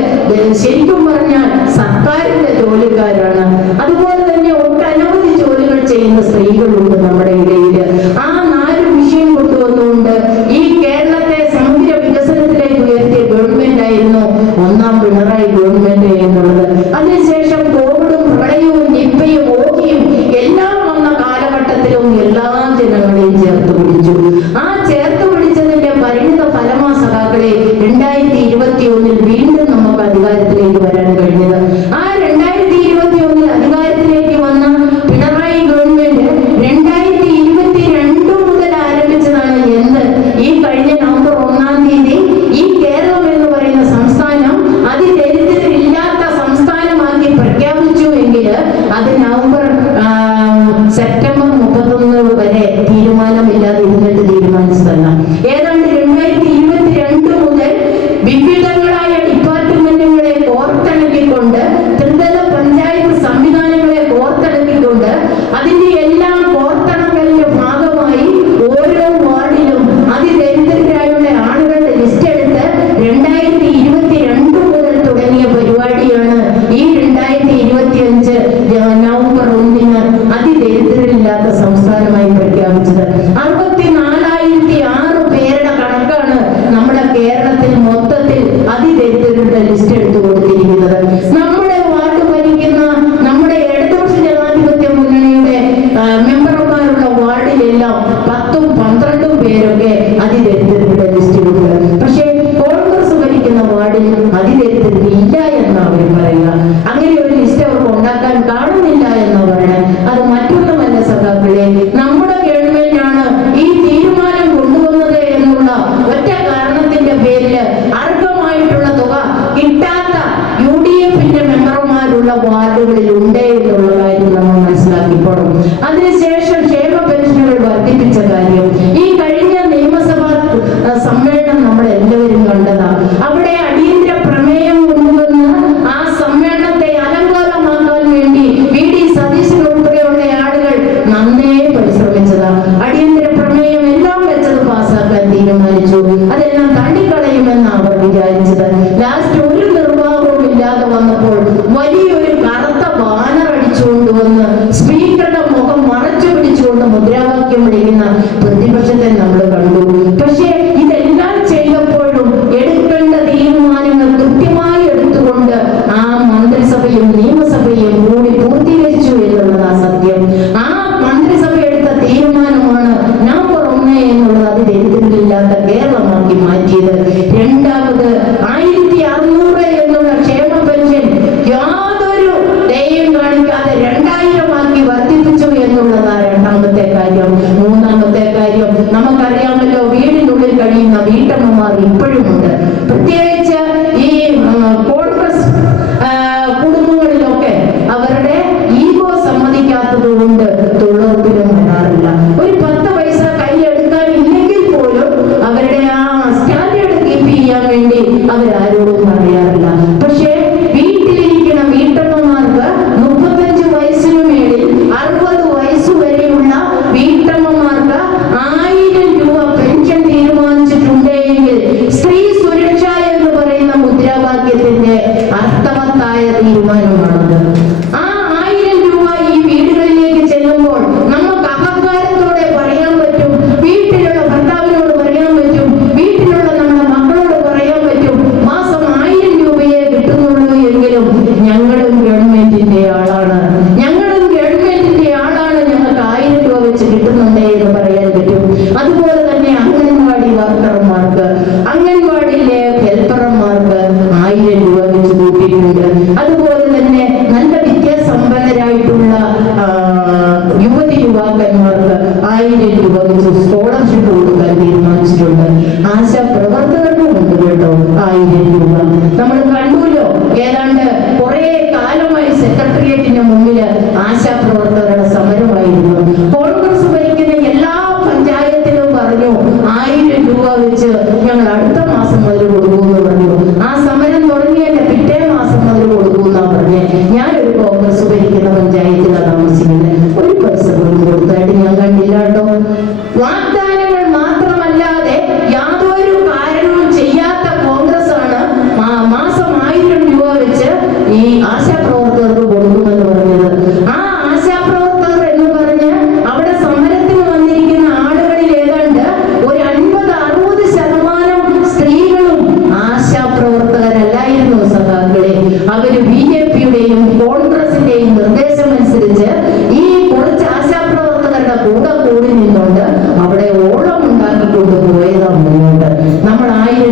ശരിക്കും പറഞ്ഞാൽ സർക്കാരിന്റെ ജോലിക്കാരാണ്. അതുപോലെ തന്നെ ഒട്ടനവധി ജോലികൾ ചെയ്യുന്ന സ്ത്രീകളുണ്ട് നമ്മുടെ ഇടയിൽ. ആ 4 വിഷയം കൊണ്ടുവന്നുകൊണ്ട് ഈ കേരളത്തെ സമഗ്ര വികസനത്തിലേക്ക് ഉയർത്തിയ ഗവൺമെന്റ് ആയിരുന്നു 1ാം പിണറായി ഗവൺമെന്റ് എന്നുള്ളത്. അതിനുശേഷം കോവിഡും പ്രളയവും നിപ്പയും ഓഖിയും എല്ലാം വന്ന കാലഘട്ടത്തിലും എല്ലാ ജനങ്ങളെയും ചേർത്ത് പിടിച്ചു. ആ ചേർത്ത് പിടിച്ചതിന്റെ പരിണിത ഫലമാ സഖാക്കളെ 2021 വീണ്ടും നമുക്ക് അധികാരത്തിലേക്ക് വരാൻ കഴിഞ്ഞത്. ആ 2021 അധികാരത്തിലേക്ക് വന്ന പിണറായി ഗവൺമെന്റ് 2022 മുതൽ ആരംഭിച്ചതാണ് എന്ത്? ഈ കഴിഞ്ഞ നവംബർ 1-ാം തീയതി ഈ കേരളം എന്ന് പറയുന്ന സംസ്ഥാനം അതിദരിദ്രരില്ലാത്ത സംസ്ഥാനമാക്കി പ്രഖ്യാപിച്ചു എങ്കിൽ അത് സെപ്റ്റംബർ 31 വരെ തീരുമാനമില്ലാതെ ഇരുന്നിട്ട് തീരുമാനിച്ചതല്ല. ഏതാണ്ട് 2022 മുതൽ വിവിധങ്ങളായ ഡിപ്പാർട്ട്മെന്റുകളെ കോർത്തിണക്കിക്കൊണ്ട്, ത്രിതല പഞ്ചായത്ത് സംവിധാനങ്ങളെ കോർത്തിണക്കിക്കൊണ്ട്, അതിന്റെ എല്ലാം കോർത്തിണക്കലിന്റെ ഭാഗമായി ഓരോ വാർഡിലും അതിദരിദ്രരായുള്ള ആളുകളുടെ ലിസ്റ്റ് എടുത്ത് 2022 മുതൽ തുടങ്ങിയ പരിപാടിയാണ് ഈ 2025 നവംബർ 1-ന് അതിദരിദ്രരില്ലാത്ത സംസ്ഥാനമായി പ്രഖ്യാപിച്ചത്. 64,006 പേരുടെ കണക്കാണ് നമ്മുടെ കേരളത്തിൽ മൊത്തത്തിൽ അതിദരിദ്രരുടെ ലിസ്റ്റ് എടുത്തു കൊടുത്തിരിക്കുന്നത്. നമ്മുടെ വാർഡ് ഭരിക്കുന്ന നമ്മുടെ ഇടതുപക്ഷ ജനാധിപത്യ മുന്നണിയുടെ മെമ്പർമാരുള്ള വാർഡിലെല്ലാം 10ഉം 12ഉം പേരൊക്കെ അതിദരിദ്രരുടെ ലിസ്റ്റിലുണ്ട്. പക്ഷേ കോൺഗ്രസ് ഭരിക്കുന്ന വാർഡിൽ അതിദരിദ്രരില്ല എന്ന് അവർ പറയുക. അങ്ങനെ ഒരു ലിസ്റ്റ് അവർക്ക് ഉണ്ടാക്കാൻ കാണുന്നില്ല എന്ന് പറയാൻ അത് മറ്റൊന്നുമല്ല സഖാക്കളെ, നമ്മുടെ ഗവൺമെന്റാണ് ഈ തീരുമാനം കൊണ്ടുവന്നത് എന്നുള്ള ഒറ്റ കാരണത്തിന്റെ പേരിൽ അർഹമായിട്ടുള്ള തുക കിട്ടാത്ത UDF-ന്റെ മെമ്പർമാരുള്ള വാർഡുകളിൽ ഉണ്ട് എന്നുള്ള കാര്യം നമ്മൾ മനസ്സിലാക്കിപ്പോഴും. അതിനുശേഷം ക്ഷേമ പെൻഷനുകൾ വർദ്ധിപ്പിച്ച കാര്യം ഈ കഴിഞ്ഞ നിയമസഭാ സമ്മേളനം നമ്മളെല്ലാവരും കണ്ടതാണ്. അവിടെ അടിയന്തര പ്രമേയം കൊണ്ടുവന്ന് ആ സമ്മേളനത്തെ അലങ്കോലമാക്കാൻ വേണ്ടി VD സതീശൻ ഉൾപ്പെടെയുള്ള ആളുകൾ നന്നേ പരിശ്രമിച്ചതാണ്. അടിയന്തര പ്രമേയം എല്ലാം വെച്ചത് പാസ്സാക്കാൻ തീരുമാനിച്ചു. അതെല്ലാം തള്ളിക്കളയുമെന്ന് അവർ വിചാരിച്ചത്. ലാസ്റ്റ് ഒരു നിർവാഹവും ഇല്ലാതെ വന്നപ്പോൾ വലിയൊരു കറുത്ത ബാനർ അടിച്ചുകൊണ്ടുവന്ന് സ്പീക്കറുടെ മുഖം മറച്ചു പിടിച്ചുകൊണ്ട് മുദ്രാവാക്യം വിളിക്കുന്ന പ്രതിപക്ഷത്തെ നമ്മൾ കണ്ടു. പക്ഷേ ഇതെല്ലാം ചെയ്തപ്പോഴും എടുക്കേണ്ട തീരുമാനങ്ങൾ കൃത്യമായി എടുത്തുകൊണ്ട് ആ മന്ത്രിസഭയും നിയമസഭയും കൂടി പൂർത്തീകരിച്ചു എന്നുള്ളതാണ് സത്യം. ആ മന്ത്രിസഭ എടുത്ത തീരുമാനമാണ് നവംബർ 1 എന്നുള്ളത് അതിദരിദ്രരില്ലാത്ത കേരളമാക്കി മാറ്റിയത്. രണ്ടാമത് 1600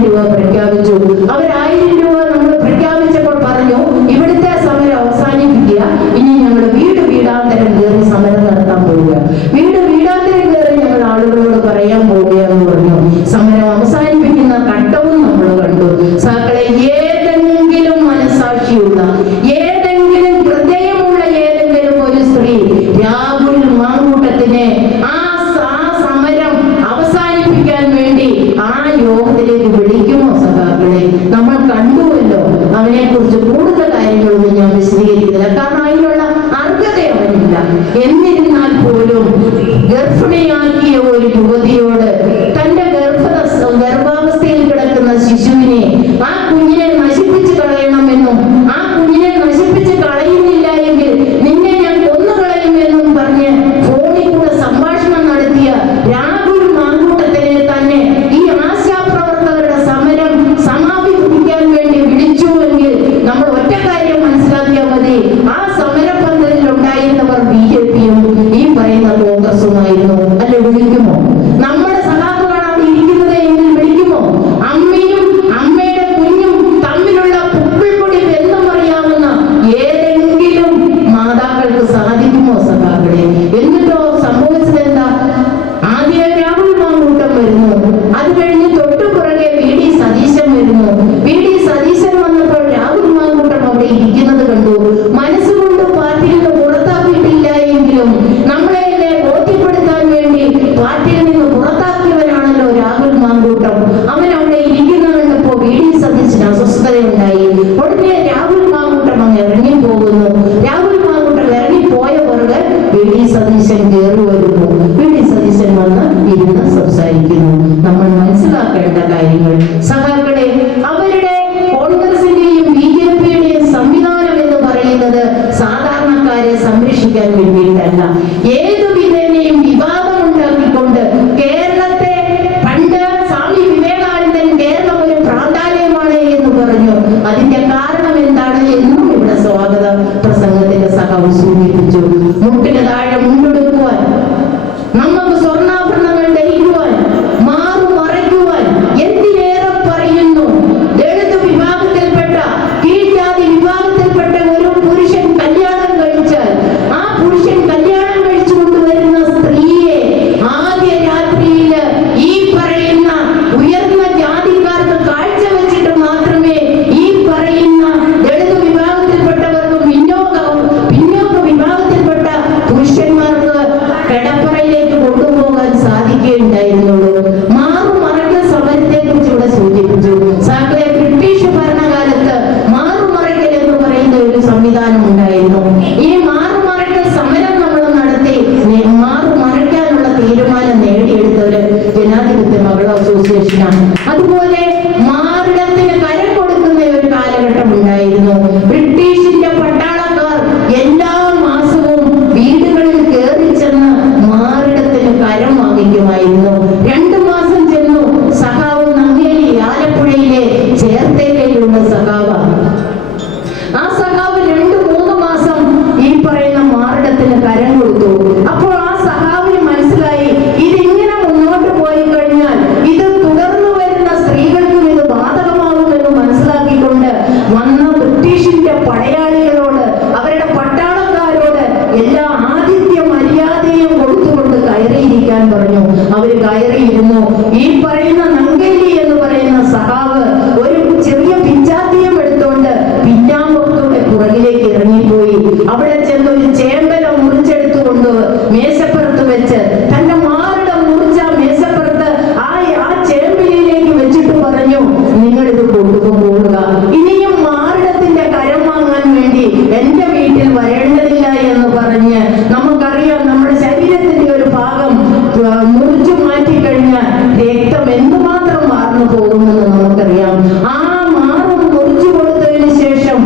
രൂപ പ്രഖ്യാപിച്ചു. അവർ 1000 രൂപ നമ്മൾ പ്രഖ്യാപിച്ചപ്പോൾ പറഞ്ഞു ഇവിടുത്തെ സമരം അവസാനിപ്പിക്കുക, ഇനി ഞങ്ങൾ വീട് വീടാന്തരം കയറി സമരം നടത്താൻ പോവുക, വീട് വീടാന്തരം കയറി ഞങ്ങൾ ആളുകളോട് പറയാൻ പോവുക എന്ന് പറഞ്ഞു. സമരം അവസാനിപ്പിക്കുന്ന ഘട്ടവും നമ്മൾ കണ്ടു. സഹകളെ, ഏതെങ്കിലും മനസാക്ഷിയുള്ള, ഏതെങ്കിലും ഹൃദയമുള്ള ഏതെങ്കിലും ഒരു സ്ത്രീ രാഹുൽ മാങ്കൂട്ടത്തിനെ ആ സമരം അവസാനിപ്പിക്കാൻ വേണ്ടി ആ യോഗത്തിലേക്ക് വിളിക്കുമോ? സഖാക്കളെ, നമ്മൾ കണ്ടുവല്ലോ. അവനെ കുറിച്ച് കൂടുതൽ കാര്യങ്ങളൊന്നും ഞാൻ വിശദീകരിക്കുന്നില്ല, കാരണം അതിനുള്ള അർഹത അവനില്ല. എന്നിരുന്നാൽ പോലും ഗർഭിണിയാക്കിയ ഒരു യുവതിയോട് തന്റെ ഗർഭാവസ്ഥയിൽ കിടക്കുന്ന ശിശുവിനെ, ആ കുഞ്ഞിനെ നശിപ്പിച്ചു കളയണമെന്നും ആ കുഞ്ഞിനെ നശിപ്പിച്ച് കളയുന്നില്ല എങ്കിൽ നിന്നെ ഞാൻ കൊന്നുകളയുമെന്നും പറഞ്ഞ് ഫോണിൽ കൂടെ സംഭാഷണം നടത്തിയ രാഹുൽ മാങ്കൂട്ടത്തിനെ തന്നെ ഈ ആശാപ്രവർത്തകരുടെ സമരം സമാപിപ്പിക്കാൻ വേണ്ടി വിളിച്ചുവെങ്കിൽ നമ്മൾ ഒറ്റ കാര്യം മനസ്സിലാക്കിയാൽ മതി. ആ സമരപന്തലിൽ ഉണ്ടായിരുന്നവർ BJP-യും ഈ പറയുന്ന കോൺഗ്രസുമായിരുന്നു. അല്ലെ, വിളിക്കുമോ? നമ്മുടെ സഖാക്കളാണ് അവിടെ ഇരിക്കുന്നത് എങ്കിൽ വിളിക്കുമോ? അമ്മയും അമ്മയുടെ കുഞ്ഞും തമ്മിലുള്ള പുപ്പിൾപ്പൊടി ബന്ധം അറിയാവുന്ന ഏതെങ്കിലും മാതാക്കൾക്ക് സാധിക്കുമോ സഖാക്കളെ? എന്നിട്ടോ സംഭവിച്ചത് എന്താ? ആദ്യം രാഹുൽ മാങ്കൂട്ടം വരുന്നു, അത് കഴിഞ്ഞ് തൊട്ടുപുറകെ VD സതീശൻ വരുന്നു. VD സതീശൻ വന്നപ്പോൾ രാഹുൽ മാങ്കൂട്ടം അവിടെ ഇരിക്കുന്നത് കണ്ടു. മനസ്സുകൊണ്ട് പാർട്ടിയിൽ നിന്ന് പുറത്താക്കിയിട്ടില്ല എങ്കിലും നമ്മളെ ബോധ്യപ്പെടുത്താൻ വേണ്ടി പാർട്ടിയിൽ നിന്ന് പുറത്താക്കിയവരാണല്ലോ രാഹുൽ മാങ്കൂട്ടം. അവൻ അവിടെ ഇരിക്കുന്നത് കണ്ടപ്പോ VD സതീശന് അസ്വസ്ഥതയുണ്ടായി. ഉടനെ രാഹുൽ മാങ്കൂട്ടം അങ്ങ് ഇറങ്ങിപ്പോകുന്നു. രാഹുൽ മാങ്കൂട്ടം ഇറങ്ങിപ്പോയ പുറകെ VD സതീശൻ കയറി വരുന്നു. VD സതീശൻ വന്ന് ഇരുന്ന് സംസാരിക്കുന്നു. നമ്മൾ മനസ്സിലാക്കേണ്ട കാര്യങ്ങൾ സഖാക്കളെ, അവരുടെ കോൺഗ്രസിന്റെയും BJP-യുടെയും സംവിധാനം എന്ന് പറയുന്നത് സാധാരണക്കാരെ സംരക്ഷിക്കാൻ വേണ്ടിയിട്ടല്ല. ഏതു വിധേനയും വിവാദം ഉണ്ടാക്കിക്കൊണ്ട് കേരളത്തെ, പണ്ട് സ്വാമി വിവേകാനന്ദൻ കേരളം ഒരു പ്രാന്താലയമാണ് എന്ന് പറഞ്ഞു. അതിന്റെ കാരണം എന്താണ് എന്നും ഇവിടെ സ്വാഗത പ്രസംഗത്തിന്റെ സഖാവ് സൂചിപ്പിച്ചു. മുട്ടിന് താഴെ മുണ്ടെടുക്കുവാൻ, നമുക്ക് സ്വർണ്ണാഭരണങ്ങൾ ധരിക്കുവാൻ, മറയ്ക്കുവാൻ എന്തിനേറെ പറയുന്നു. ദളിത് വിഭാഗത്തിൽപ്പെട്ട, കീഴ്ജാതി വിഭാഗത്തിൽപ്പെട്ട ഒരു പുരുഷൻ കല്യാണം കഴിച്ചാൽ ആ പുരുഷൻ കല്യാണം കഴിച്ചു കൊണ്ടുവരുന്ന സ്ത്രീയെ ആദ്യ രാത്രിയില് ഈ പറയുന്ന ഉയർന്ന ജാതിക്കാർക്ക് കാഴ്ച വെച്ചിട്ട് മാത്രമേ ഈ പറയുന്ന ദളിത് വിഭാഗത്തിൽപ്പെട്ടവർക്ക് പിന്നോക്ക വിഭാഗത്തിൽപ്പെട്ട പുരുഷന്മാർക്ക് കിടപ്പറയിലേക്ക് കൊണ്ടുപോകാൻ സാധിക്കുകയുണ്ടായിരുന്നുള്ളൂ. മാറുമറയ്ക്കൽ സമരത്തെ കുറിച്ച് ഇവിടെ സൂചിപ്പിച്ചു. സാക്കളെ, ബ്രിട്ടീഷ് ഭരണകാലത്ത് മാറുമറയ്ക്കൽ എന്ന് പറയുന്ന ഒരു സംവിധാനം ഉണ്ടായിരുന്നു. ഈ മാറുമറയ്ക്കൽ സമരം നമ്മൾ നടത്തി മാറുമറയ്ക്കാനുള്ള തീരുമാനം നേടിയെടുത്തവര് ജനാധിപത്യ മഹിളാ അസോസിയേഷനാണ്. അതുപോലെ മാറിടത്തിന് കരം കൊടുക്കുന്ന ഒരു കാലഘട്ടം ഉണ്ടായിരുന്നു. ബ്രിട്ടീഷിന്റെ പട്ടാളക്കാർ എല്ലാ മാസവും വീടുകളിൽ കയറി ചെന്ന് മാറിടത്തിന് കരം വാങ്ങിക്കുമായിരുന്നു. 2 മാസം ചെന്നു. സഖാവ് നങ്ങേലി, ആലപ്പുഴയിലെ ചേർത്തേക്കയിലുള്ള സഖാവാണ്. ആ സഖാവ് 2-3 മാസം ഈ പറയുന്ന മാറിടത്തിന് കരം കൊടുത്തു. അപ്പോൾ ആ സഖാവിന് മനസ്സിലായി ഇതിങ്ങനെ മുന്നോട്ട് പോയി കഴിഞ്ഞാൽ ഇത് തുടർന്നു വരുന്ന സ്ത്രീകൾക്കും ഇത് ബാധകമാകുമെന്ന് മനസ്സിലാക്കിക്കൊണ്ട് വന്ന ബ്രിട്ടീഷിന്റെ പടയാളികളോട്, അവരുടെ പട്ടാളക്കാരോട് എല്ലാ ആതിഥ്യ മര്യാദയും കൊടുത്തുകൊണ്ട് കയറിയിരിക്കാൻ പറഞ്ഞു. അവര് കയറിയിരുന്നു. ഈ പറയുന്ന നങ്കേലി എന്ന് പറയുന്ന സഖാവ് ഒരു ചെറിയ പിച്ചാത്തിയം എടുത്തുകൊണ്ട് പിന്നാമ്പുറത്തൂടെ പുറകിലേക്ക് ഇറങ്ങിപ്പോയി. അവിടെ ചെന്ന് ഒരു ചേമ്പല മുറിച്ചെടുത്തുകൊണ്ട് മേശപ്പുറത്ത് വെച്ച് തന്റെ മാറിടം മുറിച്ച മേശപ്പുറത്ത് ആ ചേമ്പിലേക്ക് വെച്ചിട്ട് പറഞ്ഞു, നിങ്ങളിത് കൊണ്ടുപോകുക. ഇനിയും മാറിടത്തിന്റെ കരം വാങ്ങാൻ വേണ്ടി എന്റെ വീട്ടിൽ വരേണ്ടതില്ല എന്ന് പറഞ്ഞ്, നമുക്കറിയാം നമ്മുടെ ശരീരത്തിന്റെ ഒരു ഭാഗം മുറിച്ചു മാറ്റിക്കഴിഞ്ഞാൽ രക്തം എന്തുമാത്രം വാർന്നു പോകുമെന്ന് നമുക്കറിയാം. ആ മാറും മുറിച്ചു കൊടുത്തതിന് ശേഷം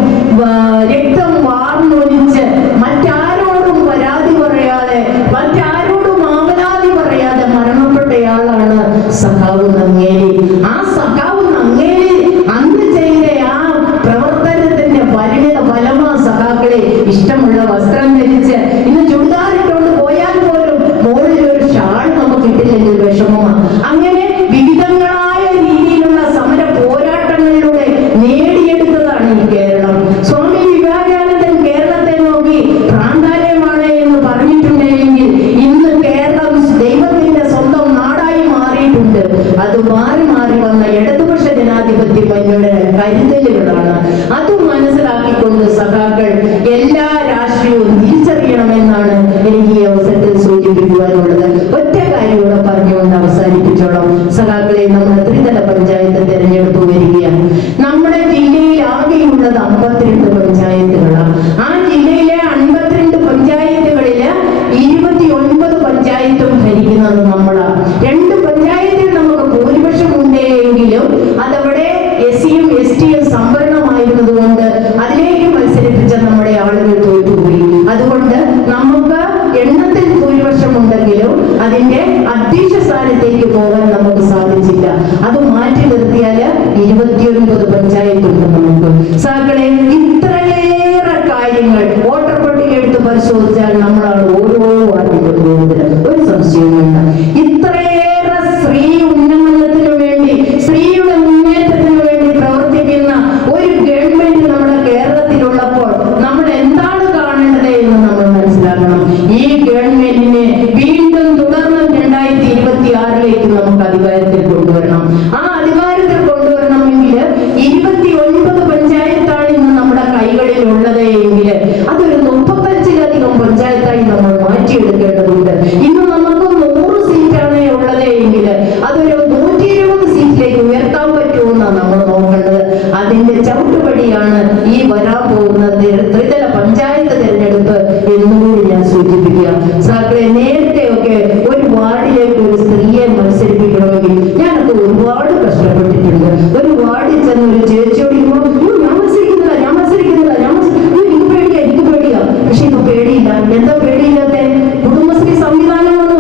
രക്തം വാർന്നൊലിച്ച് മറ്റാരോടും പരാതി പറയാതെ, മറ്റാരോടും ആവലാതി പറയാതെ മരണപ്പെട്ടയാളാണ് സഖാവ് നങ്ങേലി. ആ സഖാവ് നങ്ങേലി ജനാധിപത്യ കരുതലുകളാണ്. അത് മനസ്സിലാക്കിക്കൊണ്ട് സഖാക്കൾ എല്ലാ രാഷ്ട്രീയവും തിരിച്ചറിയണമെന്നാണ് എനിക്ക് ഈ അവസരത്തിൽ സൂചിപ്പിക്കുവാനുള്ളത്. ഒറ്റ കാര്യം കൂടെ പറഞ്ഞുകൊണ്ട് അവസാനിപ്പിച്ചോളാം. സഖാക്കളെ, നമ്മുടെ ത്രിതല പഞ്ചായത്ത് തെരഞ്ഞെടുപ്പ് വരികയാണ്. നമ്മുടെ ജില്ലയിൽ ആകെയുള്ളത് 52 പഞ്ചായത്തുകളാണ്. ആ ജില്ലയിലെ 52 പഞ്ചായത്തുകളില് 29 പഞ്ചായത്തും ഭരിക്കുന്നത് നമ്മളാണ്. 2 പഞ്ചായത്തിൽ നമുക്ക് ഭൂരിപക്ഷം ഉണ്ടെങ്കിലും അതവിടെ SC-യും ST-യും സംവരണമായിരുന്നത് കൊണ്ട് അതിലേക്ക് മത്സരിപ്പിച്ച നമ്മുടെ ആളുകൾ തോറ്റുപോയി. അതുകൊണ്ട് നമുക്ക് എണ്ണത്തിൽ ഭൂരിപക്ഷം ഉണ്ടെങ്കിലും അതിന്റെ അധ്യക്ഷ സ്ഥാനത്തേക്ക് പോകാൻ നമുക്ക് സാധിച്ചില്ല. അത് മാറ്റി നിർത്തിയാല് 29 പഞ്ചായത്തുണ്ട് നമുക്ക്. സഖാക്കളെ, ഇത്രയേറെ കാര്യങ്ങൾ വോട്ടർ പട്ടിക എടുത്ത് പരിശോധിച്ചാൽ നമ്മളാണ് ഓരോ വാർഡിലും പോകുന്നത്. ഒരു സംശയവും വേണ്ട. ഇത്രയേറെ സ്ത്രീ ഉന്നമനത്തിനു വേണ്ടി, സ്ത്രീയുടെ മുന്നേറ്റത്തിനു വേണ്ടി പ്രവർത്തിക്കുന്ന ഒരു ഗവൺമെന്റ് നമ്മുടെ കേരളത്തിലുള്ളപ്പോൾ നമ്മൾ എന്താണ് കാണേണ്ടത് എന്ന് നമ്മൾ മനസ്സിലാക്കണം. ഈ ഗവൺമെന്റിനെ വീണ്ടും തുടർന്ന് 2026 നമുക്ക് അധികാരത്തിൽ കൊണ്ടുവരണം. ആ അധികാരത്തിൽ കൊണ്ടുവരണമെങ്കിൽ 29 പഞ്ചായത്താണ് ഇന്ന് നമ്മുടെ കൈകളിൽ ഉള്ളത് എങ്കിൽ അതൊരു 35-ലധികം പഞ്ചായത്തായി നമ്മൾ മാറ്റിയെടുക്കേണ്ടതുണ്ട്. ഇന്ന് നമുക്ക് 100 സീറ്റാണ് ഉള്ളത് എങ്കിൽ അതൊരു 120 സീറ്റിലേക്ക് ഉയർത്താൻ പറ്റുമെന്നാണ് നമ്മൾ നോക്കേണ്ടത്. അതിന്റെ ചവിട്ടുപടിയാണ് ഈ വരാൻ പോകുന്ന ത്രിതല പഞ്ചായത്ത് തെരഞ്ഞെടുപ്പ് എന്നുകൂടി ഞാൻ സൂചിപ്പിക്കുക. സഖാക്കളെ, നേരത്തെയൊക്കെ ഒരു വാർഡിലേക്ക് ഒരു സ്ത്രീയെ മത്സരിപ്പിക്കണമെങ്കിൽ ഞാനത് ഒരുപാട് കഷ്ടപ്പെട്ടിട്ടുണ്ട്. ഒരു വാർഡിൽ ചെന്ന് ഒരു ചേച്ചിയോട് ഞാൻ മത്സരിക്കുന്നില്ല, എനിക്ക് പേടിയാ. പക്ഷെ ഇപ്പൊ പേടിയില്ല. എന്താ പേടിയില്ലാത്ത? കുടുംബശ്രീ സംവിധാനം വന്നു.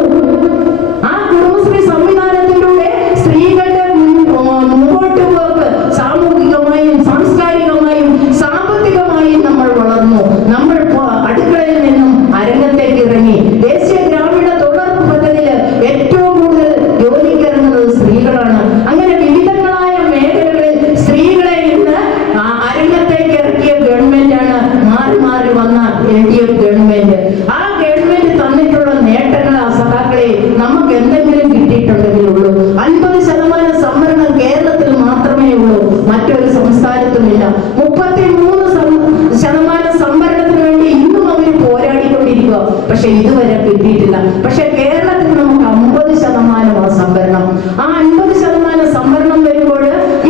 ആ കുടുംബശ്രീ സംവിധാനത്തിലൂടെ സ്ത്രീകളുടെ മുമ്പോട്ട് പോക്ക് സാമൂഹികമായും സാംസ്കാരികമായും സാമ്പത്തികമായും നമ്മൾ വളർന്നു. നമ്മൾ അടുക്കളയിൽ നിന്നും അരങ്ങത്തേക്ക് ഇറങ്ങി. ദേശീയ ഗ്രാമീണ തൊഴിലുറപ്പ് പദ്ധതിയില് ഏറ്റവും കൂടുതൽ ജോലിക്കിറങ്ങുന്നത് സ്ത്രീകളാണ്. അങ്ങനെ വിവിധങ്ങളായ മേഖലകളിൽ സ്ത്രീകളെ ഇന്ന് അരങ്ങത്തേക്ക് ഇറക്കിയ ഗവൺമെന്റാണ് മാറി മാറി വന്ന LDF ഗവൺമെന്റ്. ആ ഗവൺമെന്റ് തന്നിട്ടുള്ള നേട്ടങ്ങൾ ആ സഖാക്കളെ നമുക്ക് എന്തെങ്കിലും കിട്ടിയിട്ടുണ്ടെങ്കിലുള്ളൂ. 50% സംവരണം കേരളത്തിൽ മാത്രമേ ഉള്ളൂ, മറ്റൊരു സംസ്ഥാനത്തുമില്ല. 33% സംവരണത്തിന് വേണ്ടി ഇന്നും അവർ പോരാടിക്കൊണ്ടിരിക്കുക. പക്ഷെ ഇതുവരെ കിട്ടിയിട്ടില്ല. പക്ഷെ കേരളത്തിൽ നമുക്ക് 50% സംവരണം. ആ 50% സംവരണം വരുമ്പോൾ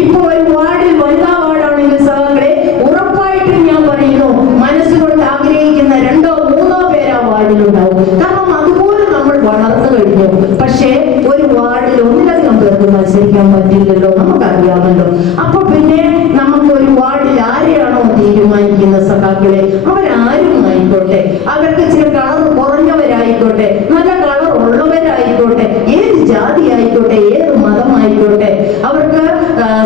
ഇപ്പൊ ഒരു വാർഡിൽ വനിതാ വാർഡാണെങ്കിൽ സഹോദരങ്ങളെ, ഉറപ്പായിട്ടും ഞാൻ പറയുന്നു, മനസ്സുകൊണ്ട് ആഗ്രഹിക്കുന്ന 2-3 പേര് ആ വാർഡിലുണ്ടാവും. കാരണം അതുപോലെ നമ്മൾ വളർന്നു കഴിഞ്ഞു. പക്ഷേ ഒരു വാർഡിൽ 1-ലധികം പേർക്ക് മത്സരിക്കാൻ പറ്റില്ലല്ലോ, നമുക്കറിയാമല്ലോ. അപ്പൊ പിന്നെ നമുക്ക് ഒരു വാർഡിൽ ആരെയാണോ തീരുമാനിക്കുന്ന സഖാക്കളെ, അവരാരും ആയിക്കോട്ടെ, അവർക്ക് ഇച്ചിരി കളർ കുറഞ്ഞവരായിക്കോട്ടെ, നല്ല കളർ ഉള്ളവരായിക്കോട്ടെ, ഏത് ജാതി ആയിക്കോട്ടെ, ഏത് മതമായിക്കോട്ടെ, അവർക്ക്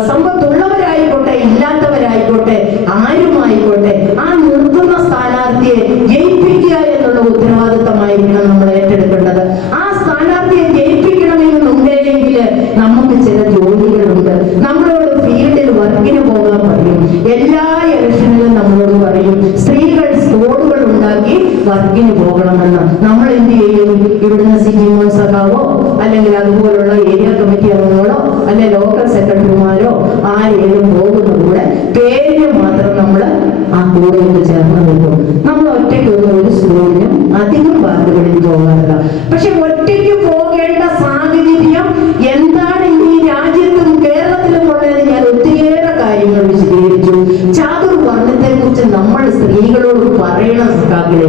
സമ്പത്തുള്ളവരായിക്കോട്ടെ, ഇല്ലാത്തവരായിക്കോട്ടെ, ആരുമായിക്കോട്ടെ, ആ നിർത്തുന്ന സ്ഥാനാർത്ഥിയെ ജയിപ്പിക്കുക എന്നുള്ള ഉത്തരവാദിത്തമായിരിക്കണം നമ്മൾ ഏറ്റെടുക്കേണ്ടത്. ആ സ്ഥാനാർത്ഥിയെ ജയിപ്പിക്കണമെന്നുണ്ടെങ്കിൽ നമുക്ക് ചില ജോലികളുണ്ട്. നമ്മളോട് ഫീൽഡിൽ വർക്കിന് പോകാൻ പറയും. എല്ലാ ഇലക്ഷനിലും നമ്മളോട് പറയും സ്ത്രീകൾ സ്കോഡുകൾ ഉണ്ടാക്കി വർക്കിന് പോകണമെന്ന്. നമ്മൾ എന്ത് ചെയ്യും? ഇവിടുന്ന് സിജിമോൻ സഖാവോ അല്ലെങ്കിൽ അതുപോലുള്ള ഏരിയ കമ്മിറ്റി അംഗങ്ങളോ അല്ലെ ലോക്കൽ സെക്രട്ടറിമാരോ ആരെങ്കിലും പോകുന്ന കൂടെ പേരിന് മാത്രം നമ്മൾ ആ കൂടെയൊക്കെ ചേർന്ന് നിൽക്കും. നമ്മൾ ഒറ്റയ്ക്കൊന്നും ഒരു സ്കൂളിനും അധികം വാർഡുകളിൽ പോകാറില്ല. പക്ഷെ ഒറ്റയ്ക്ക് പോകേണ്ട സാഹചര്യം എന്താണ് ഈ രാജ്യത്തും കേരളത്തിലും ഉള്ളത് ഞാൻ ഒത്തിരിയേറെ കാര്യങ്ങൾ വിശദീകരിച്ചു. ചാതുർവർണ്ണത്തെ കുറിച്ച് നമ്മൾ സ്ത്രീകളോട് പറയണം സഖാക്കളെ.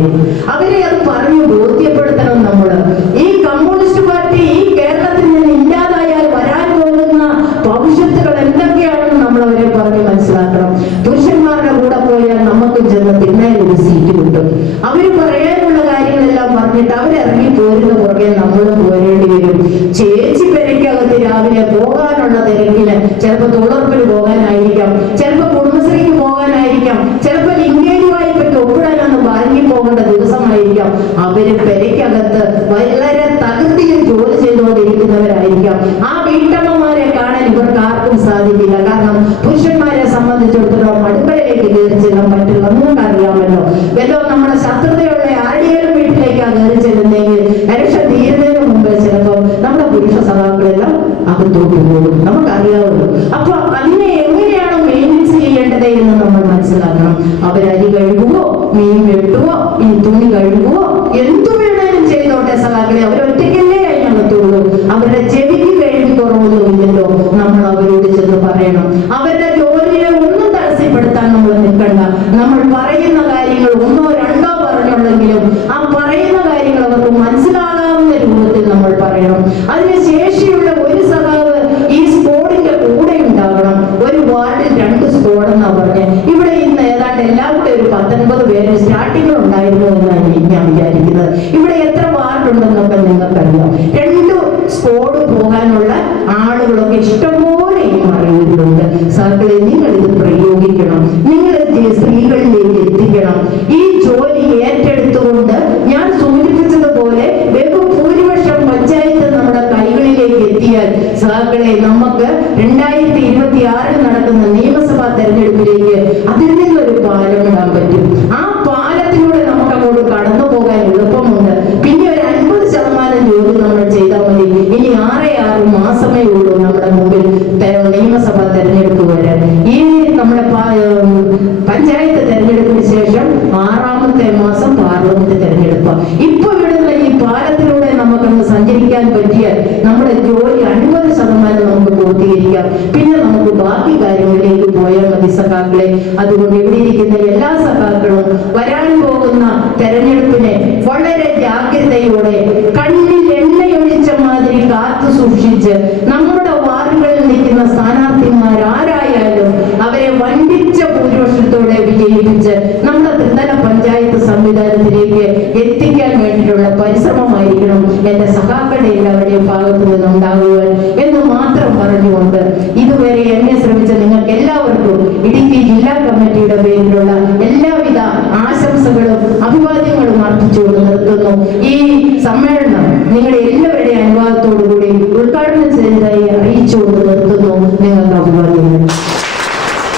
അവരെ അത് പറഞ്ഞു ബോധ്യപ്പെടുത്തണം. നമ്മൾ ഈ കമ്മ്യൂണിസ്റ്റ് പാർട്ടി ഈ കേരളത്തിൽ നിന്ന് ഇല്ലാതായാൽ വരാൻ പോകുന്ന ഭവിഷ്യത്തുകൾ എന്തൊക്കെയാണെന്ന് നമ്മൾ അവരെ പറഞ്ഞ് മനസ്സിലാക്കണം. പുരുഷന്മാരുടെ കൂടെ പോയാൽ നമുക്ക് ചെന്ന് തിന്നാൻ ഒരു സീറ്റ് കിട്ടും. അവര് പറയാനുള്ള കാര്യങ്ങളെല്ലാം പറഞ്ഞിട്ട് അവരിറങ്ങി പോരുന്ന പുറകെ നമ്മളും പോരേണ്ടി വരും. ചേച്ചി പെരയ്ക്കകത്ത് രാവിലെ പോകാനുള്ള തിരക്കില് ചിലപ്പോൾ തൊഴിലുറപ്പിന് പോകാനായിരിക്കാം, ചിലപ്പോൾ കുടുംബശ്രീക്ക് പോകാനായിരിക്കാം, ചിലപ്പോൾ ലിങ്കേജ് വായ്പയ്ക്ക് ഒപ്പിടാനൊന്ന് ബാങ്കിൽ പോകേണ്ട ദിവസമായിരിക്കാം. അവര് പെരയ്ക്കകത്ത് വളരെ തകൃതിയിൽ ജോലി ചെയ്തുകൊണ്ടിരിക്കുന്നവരായിരിക്കാം. ആ വീട്ടമ്മമാരെ കാണാൻ ഇവർക്ക് ആർക്കും സാധിക്കില്ല. കാരണം പുരുഷന്മാരെ സംബന്ധിച്ചിടത്തോളം അടുക്കളയിലേക്ക് കയറി ചെല്ലാൻ പറ്റില്ല. നിങ്ങൾക്ക് അറിയാമല്ലോ. വല്ലോ നമ്മുടെ ശത്രുതയുള്ള ആരുടെയും വീട്ടിലേക്കാണ് കയറി ചെല്ലുന്നെങ്കിൽ ഇലക്ഷൻ തീരുന്നതിന് മുമ്പേ ചിലപ്പോൾ നമ്മുടെ പുരുഷ സഖാക്കളെല്ലാം അകത്തോട്ട് പോകും. നമുക്കറിയാമല്ലോ. അപ്പൊ അതിനെ എങ്ങനെ മനസ്സിലാക്കണം. അവരരി കഴുകുവോ, മീൻ വെട്ടുവോ, ഇനി തുണി കഴുകുവോ, എന്തു വേണേലും ചെയ്തോട്ടെ സഖാക്കളെ. അവരൊറ്റയ്ക്കല്ലേ അതിനകത്തുള്ളൂ. അവരുടെ ചെവിക്ക് കേൾവി കുറവൊന്നുമില്ലല്ലോ. നമ്മൾ അവരോട് ചെന്ന് പറയണം. അവരുടെ ജോലിയെ ഒന്നും തടസ്സപ്പെടുത്താൻ നമ്മൾ നിൽക്കണ്ട. നമ്മൾ പറയുന്ന കാര്യങ്ങൾ ഒന്നോ രണ്ടോ പറഞ്ഞുള്ളെങ്കിലും ആ പറയുന്ന കാര്യങ്ങൾ അവർക്ക് മനസ്സിലാകാവുന്ന രൂപത്തിൽ നമ്മൾ പറയണം. അതിന് ശേഷിയുള്ള ഒരു സഖാവ് ഈ സ്ക്വാഡിന്റെ കൂടെ ഉണ്ടാകണം. ഒരു വാർഡിൽ 2 സ്ക്വാഡ് എന്നാ പറഞ്ഞത്. ഇവിടെ ഇന്ന് ഏതാണ്ട് എല്ലാം കൂടെ ഒരു 19 പേര് സ്റ്റാർട്ടിങ്ങിൽ ഉണ്ടായിരുന്നു എന്നാണ് ഞാൻ വിചാരിക്കുന്നത്. ഇവിടെ എത്ര വാർഡുണ്ടെന്നൊക്കെ നിങ്ങൾക്കറിയാം. 2 സ്ക്വാഡ് പോകാനുള്ള ആളുകളൊക്കെ ഇഷ്ടംപോലെ ഈ മറയൂരിലുണ്ട്. സഖാക്കളെ, നിങ്ങൾ ഇത് പ്രയോഗിക്കണം. നിങ്ങൾ സ്ത്രീകളിലേക്ക് എത്തിക്കണം. ഈ ജോലി ഏറ്റെടുത്തുകൊണ്ട് ഞാൻ സൂചിപ്പിച്ചതുപോലെ ബഹുഭൂരിപക്ഷം പഞ്ചായത്ത് നമ്മുടെ കൈകളിലേക്ക് എത്തിയാൽ സഖാക്കളെ, നമുക്ക് 2026 നടക്കുന്ന നിയമസഭാ തെരഞ്ഞെടുപ്പിലേക്ക് അതിൽ നിന്നൊരു പാലം ഇടാൻ പറ്റും. ആ പാലത്തിലൂടെ നമുക്ക് അങ്ങോട്ട് കടന്നു പോകാൻ എളുപ്പമുണ്ട്. പിന്നെ ഒരു 50% ജോലി നമ്മൾ ചെയ്താൽ മതി. ഇനി 6 മാസമേ ഉള്ളൂ നമ്മുടെ മുമ്പിൽ നിയമസഭാ തെരഞ്ഞെടുപ്പ് വരാൻ. ഈ നമ്മുടെ പഞ്ചായത്ത് തെരഞ്ഞെടുപ്പിന് ശേഷം 6ാമത്തെ മാസം പാർലമെന്റ് തെരഞ്ഞെടുപ്പ്. ഇപ്പൊ ഇവിടുന്ന് ഈ പാലത്തിലൂടെ നമുക്കൊന്ന് സഞ്ചരിക്കാൻ പറ്റിയാൽ നമ്മുടെ ജോലി 50% നമുക്ക് പൂർത്തീകരിക്കാം. പിന്നെ നമുക്ക് ബാക്കി കാര്യങ്ങളിലേക്ക് പോയാൽ മതി സഖാക്കളെ. അതുകൊണ്ട് ഇവിടെ ഇരിക്കുന്ന എല്ലാ സഖാക്കളും വരാൻ പോകുന്ന തെരഞ്ഞെടുപ്പിനെ വളരെ ജാഗ്രതയോടെ കണ്ണിൽ എണ്ണയൊഴിച്ച മാതിരി കാത്തു സൂക്ഷിച്ച് നമ്മുടെ വാർഡുകളിൽ നിൽക്കുന്ന സ്ഥാനാർത്ഥിമാരാരായാലും അവരെ വൻപിച്ച ഭൂരിപക്ഷത്തോടെ വിജയിപ്പിച്ച് നമ്മുടെ ത്രിതല പഞ്ചായത്ത് സംവിധാനത്തിലേക്ക് എത്തിക്കാൻ വേണ്ടിയിട്ടുള്ള പരിശ്രമമായിരിക്കണം എന്റെ സഖാക്കളുടെ എല്ലാവരുടെയും ഭാഗത്തു നിന്നുണ്ടാകുവാൻ എന്ന് മാത്രം പറഞ്ഞുകൊണ്ട് ഇതുവരെ എന്നെ ശ്രമിച്ച നിങ്ങൾക്ക് എല്ലാവർക്കും ഇടുക്കി ജില്ലാ കമ്മിറ്റിയുടെ പേരിലുള്ള എല്ലാവിധ ആശംസകളും അഭിവാദ്യങ്ങളും അർപ്പിച്ചുകൊണ്ട് നിർത്തുന്നു. ഈ സമ്മേളനം നിങ്ങളുടെ എല്ലാവരുടെയും അനുവാദത്തോടുകൂടി ഉദ്ഘാടനം ചെയ്തതായി അറിയിച്ചുകൊണ്ട്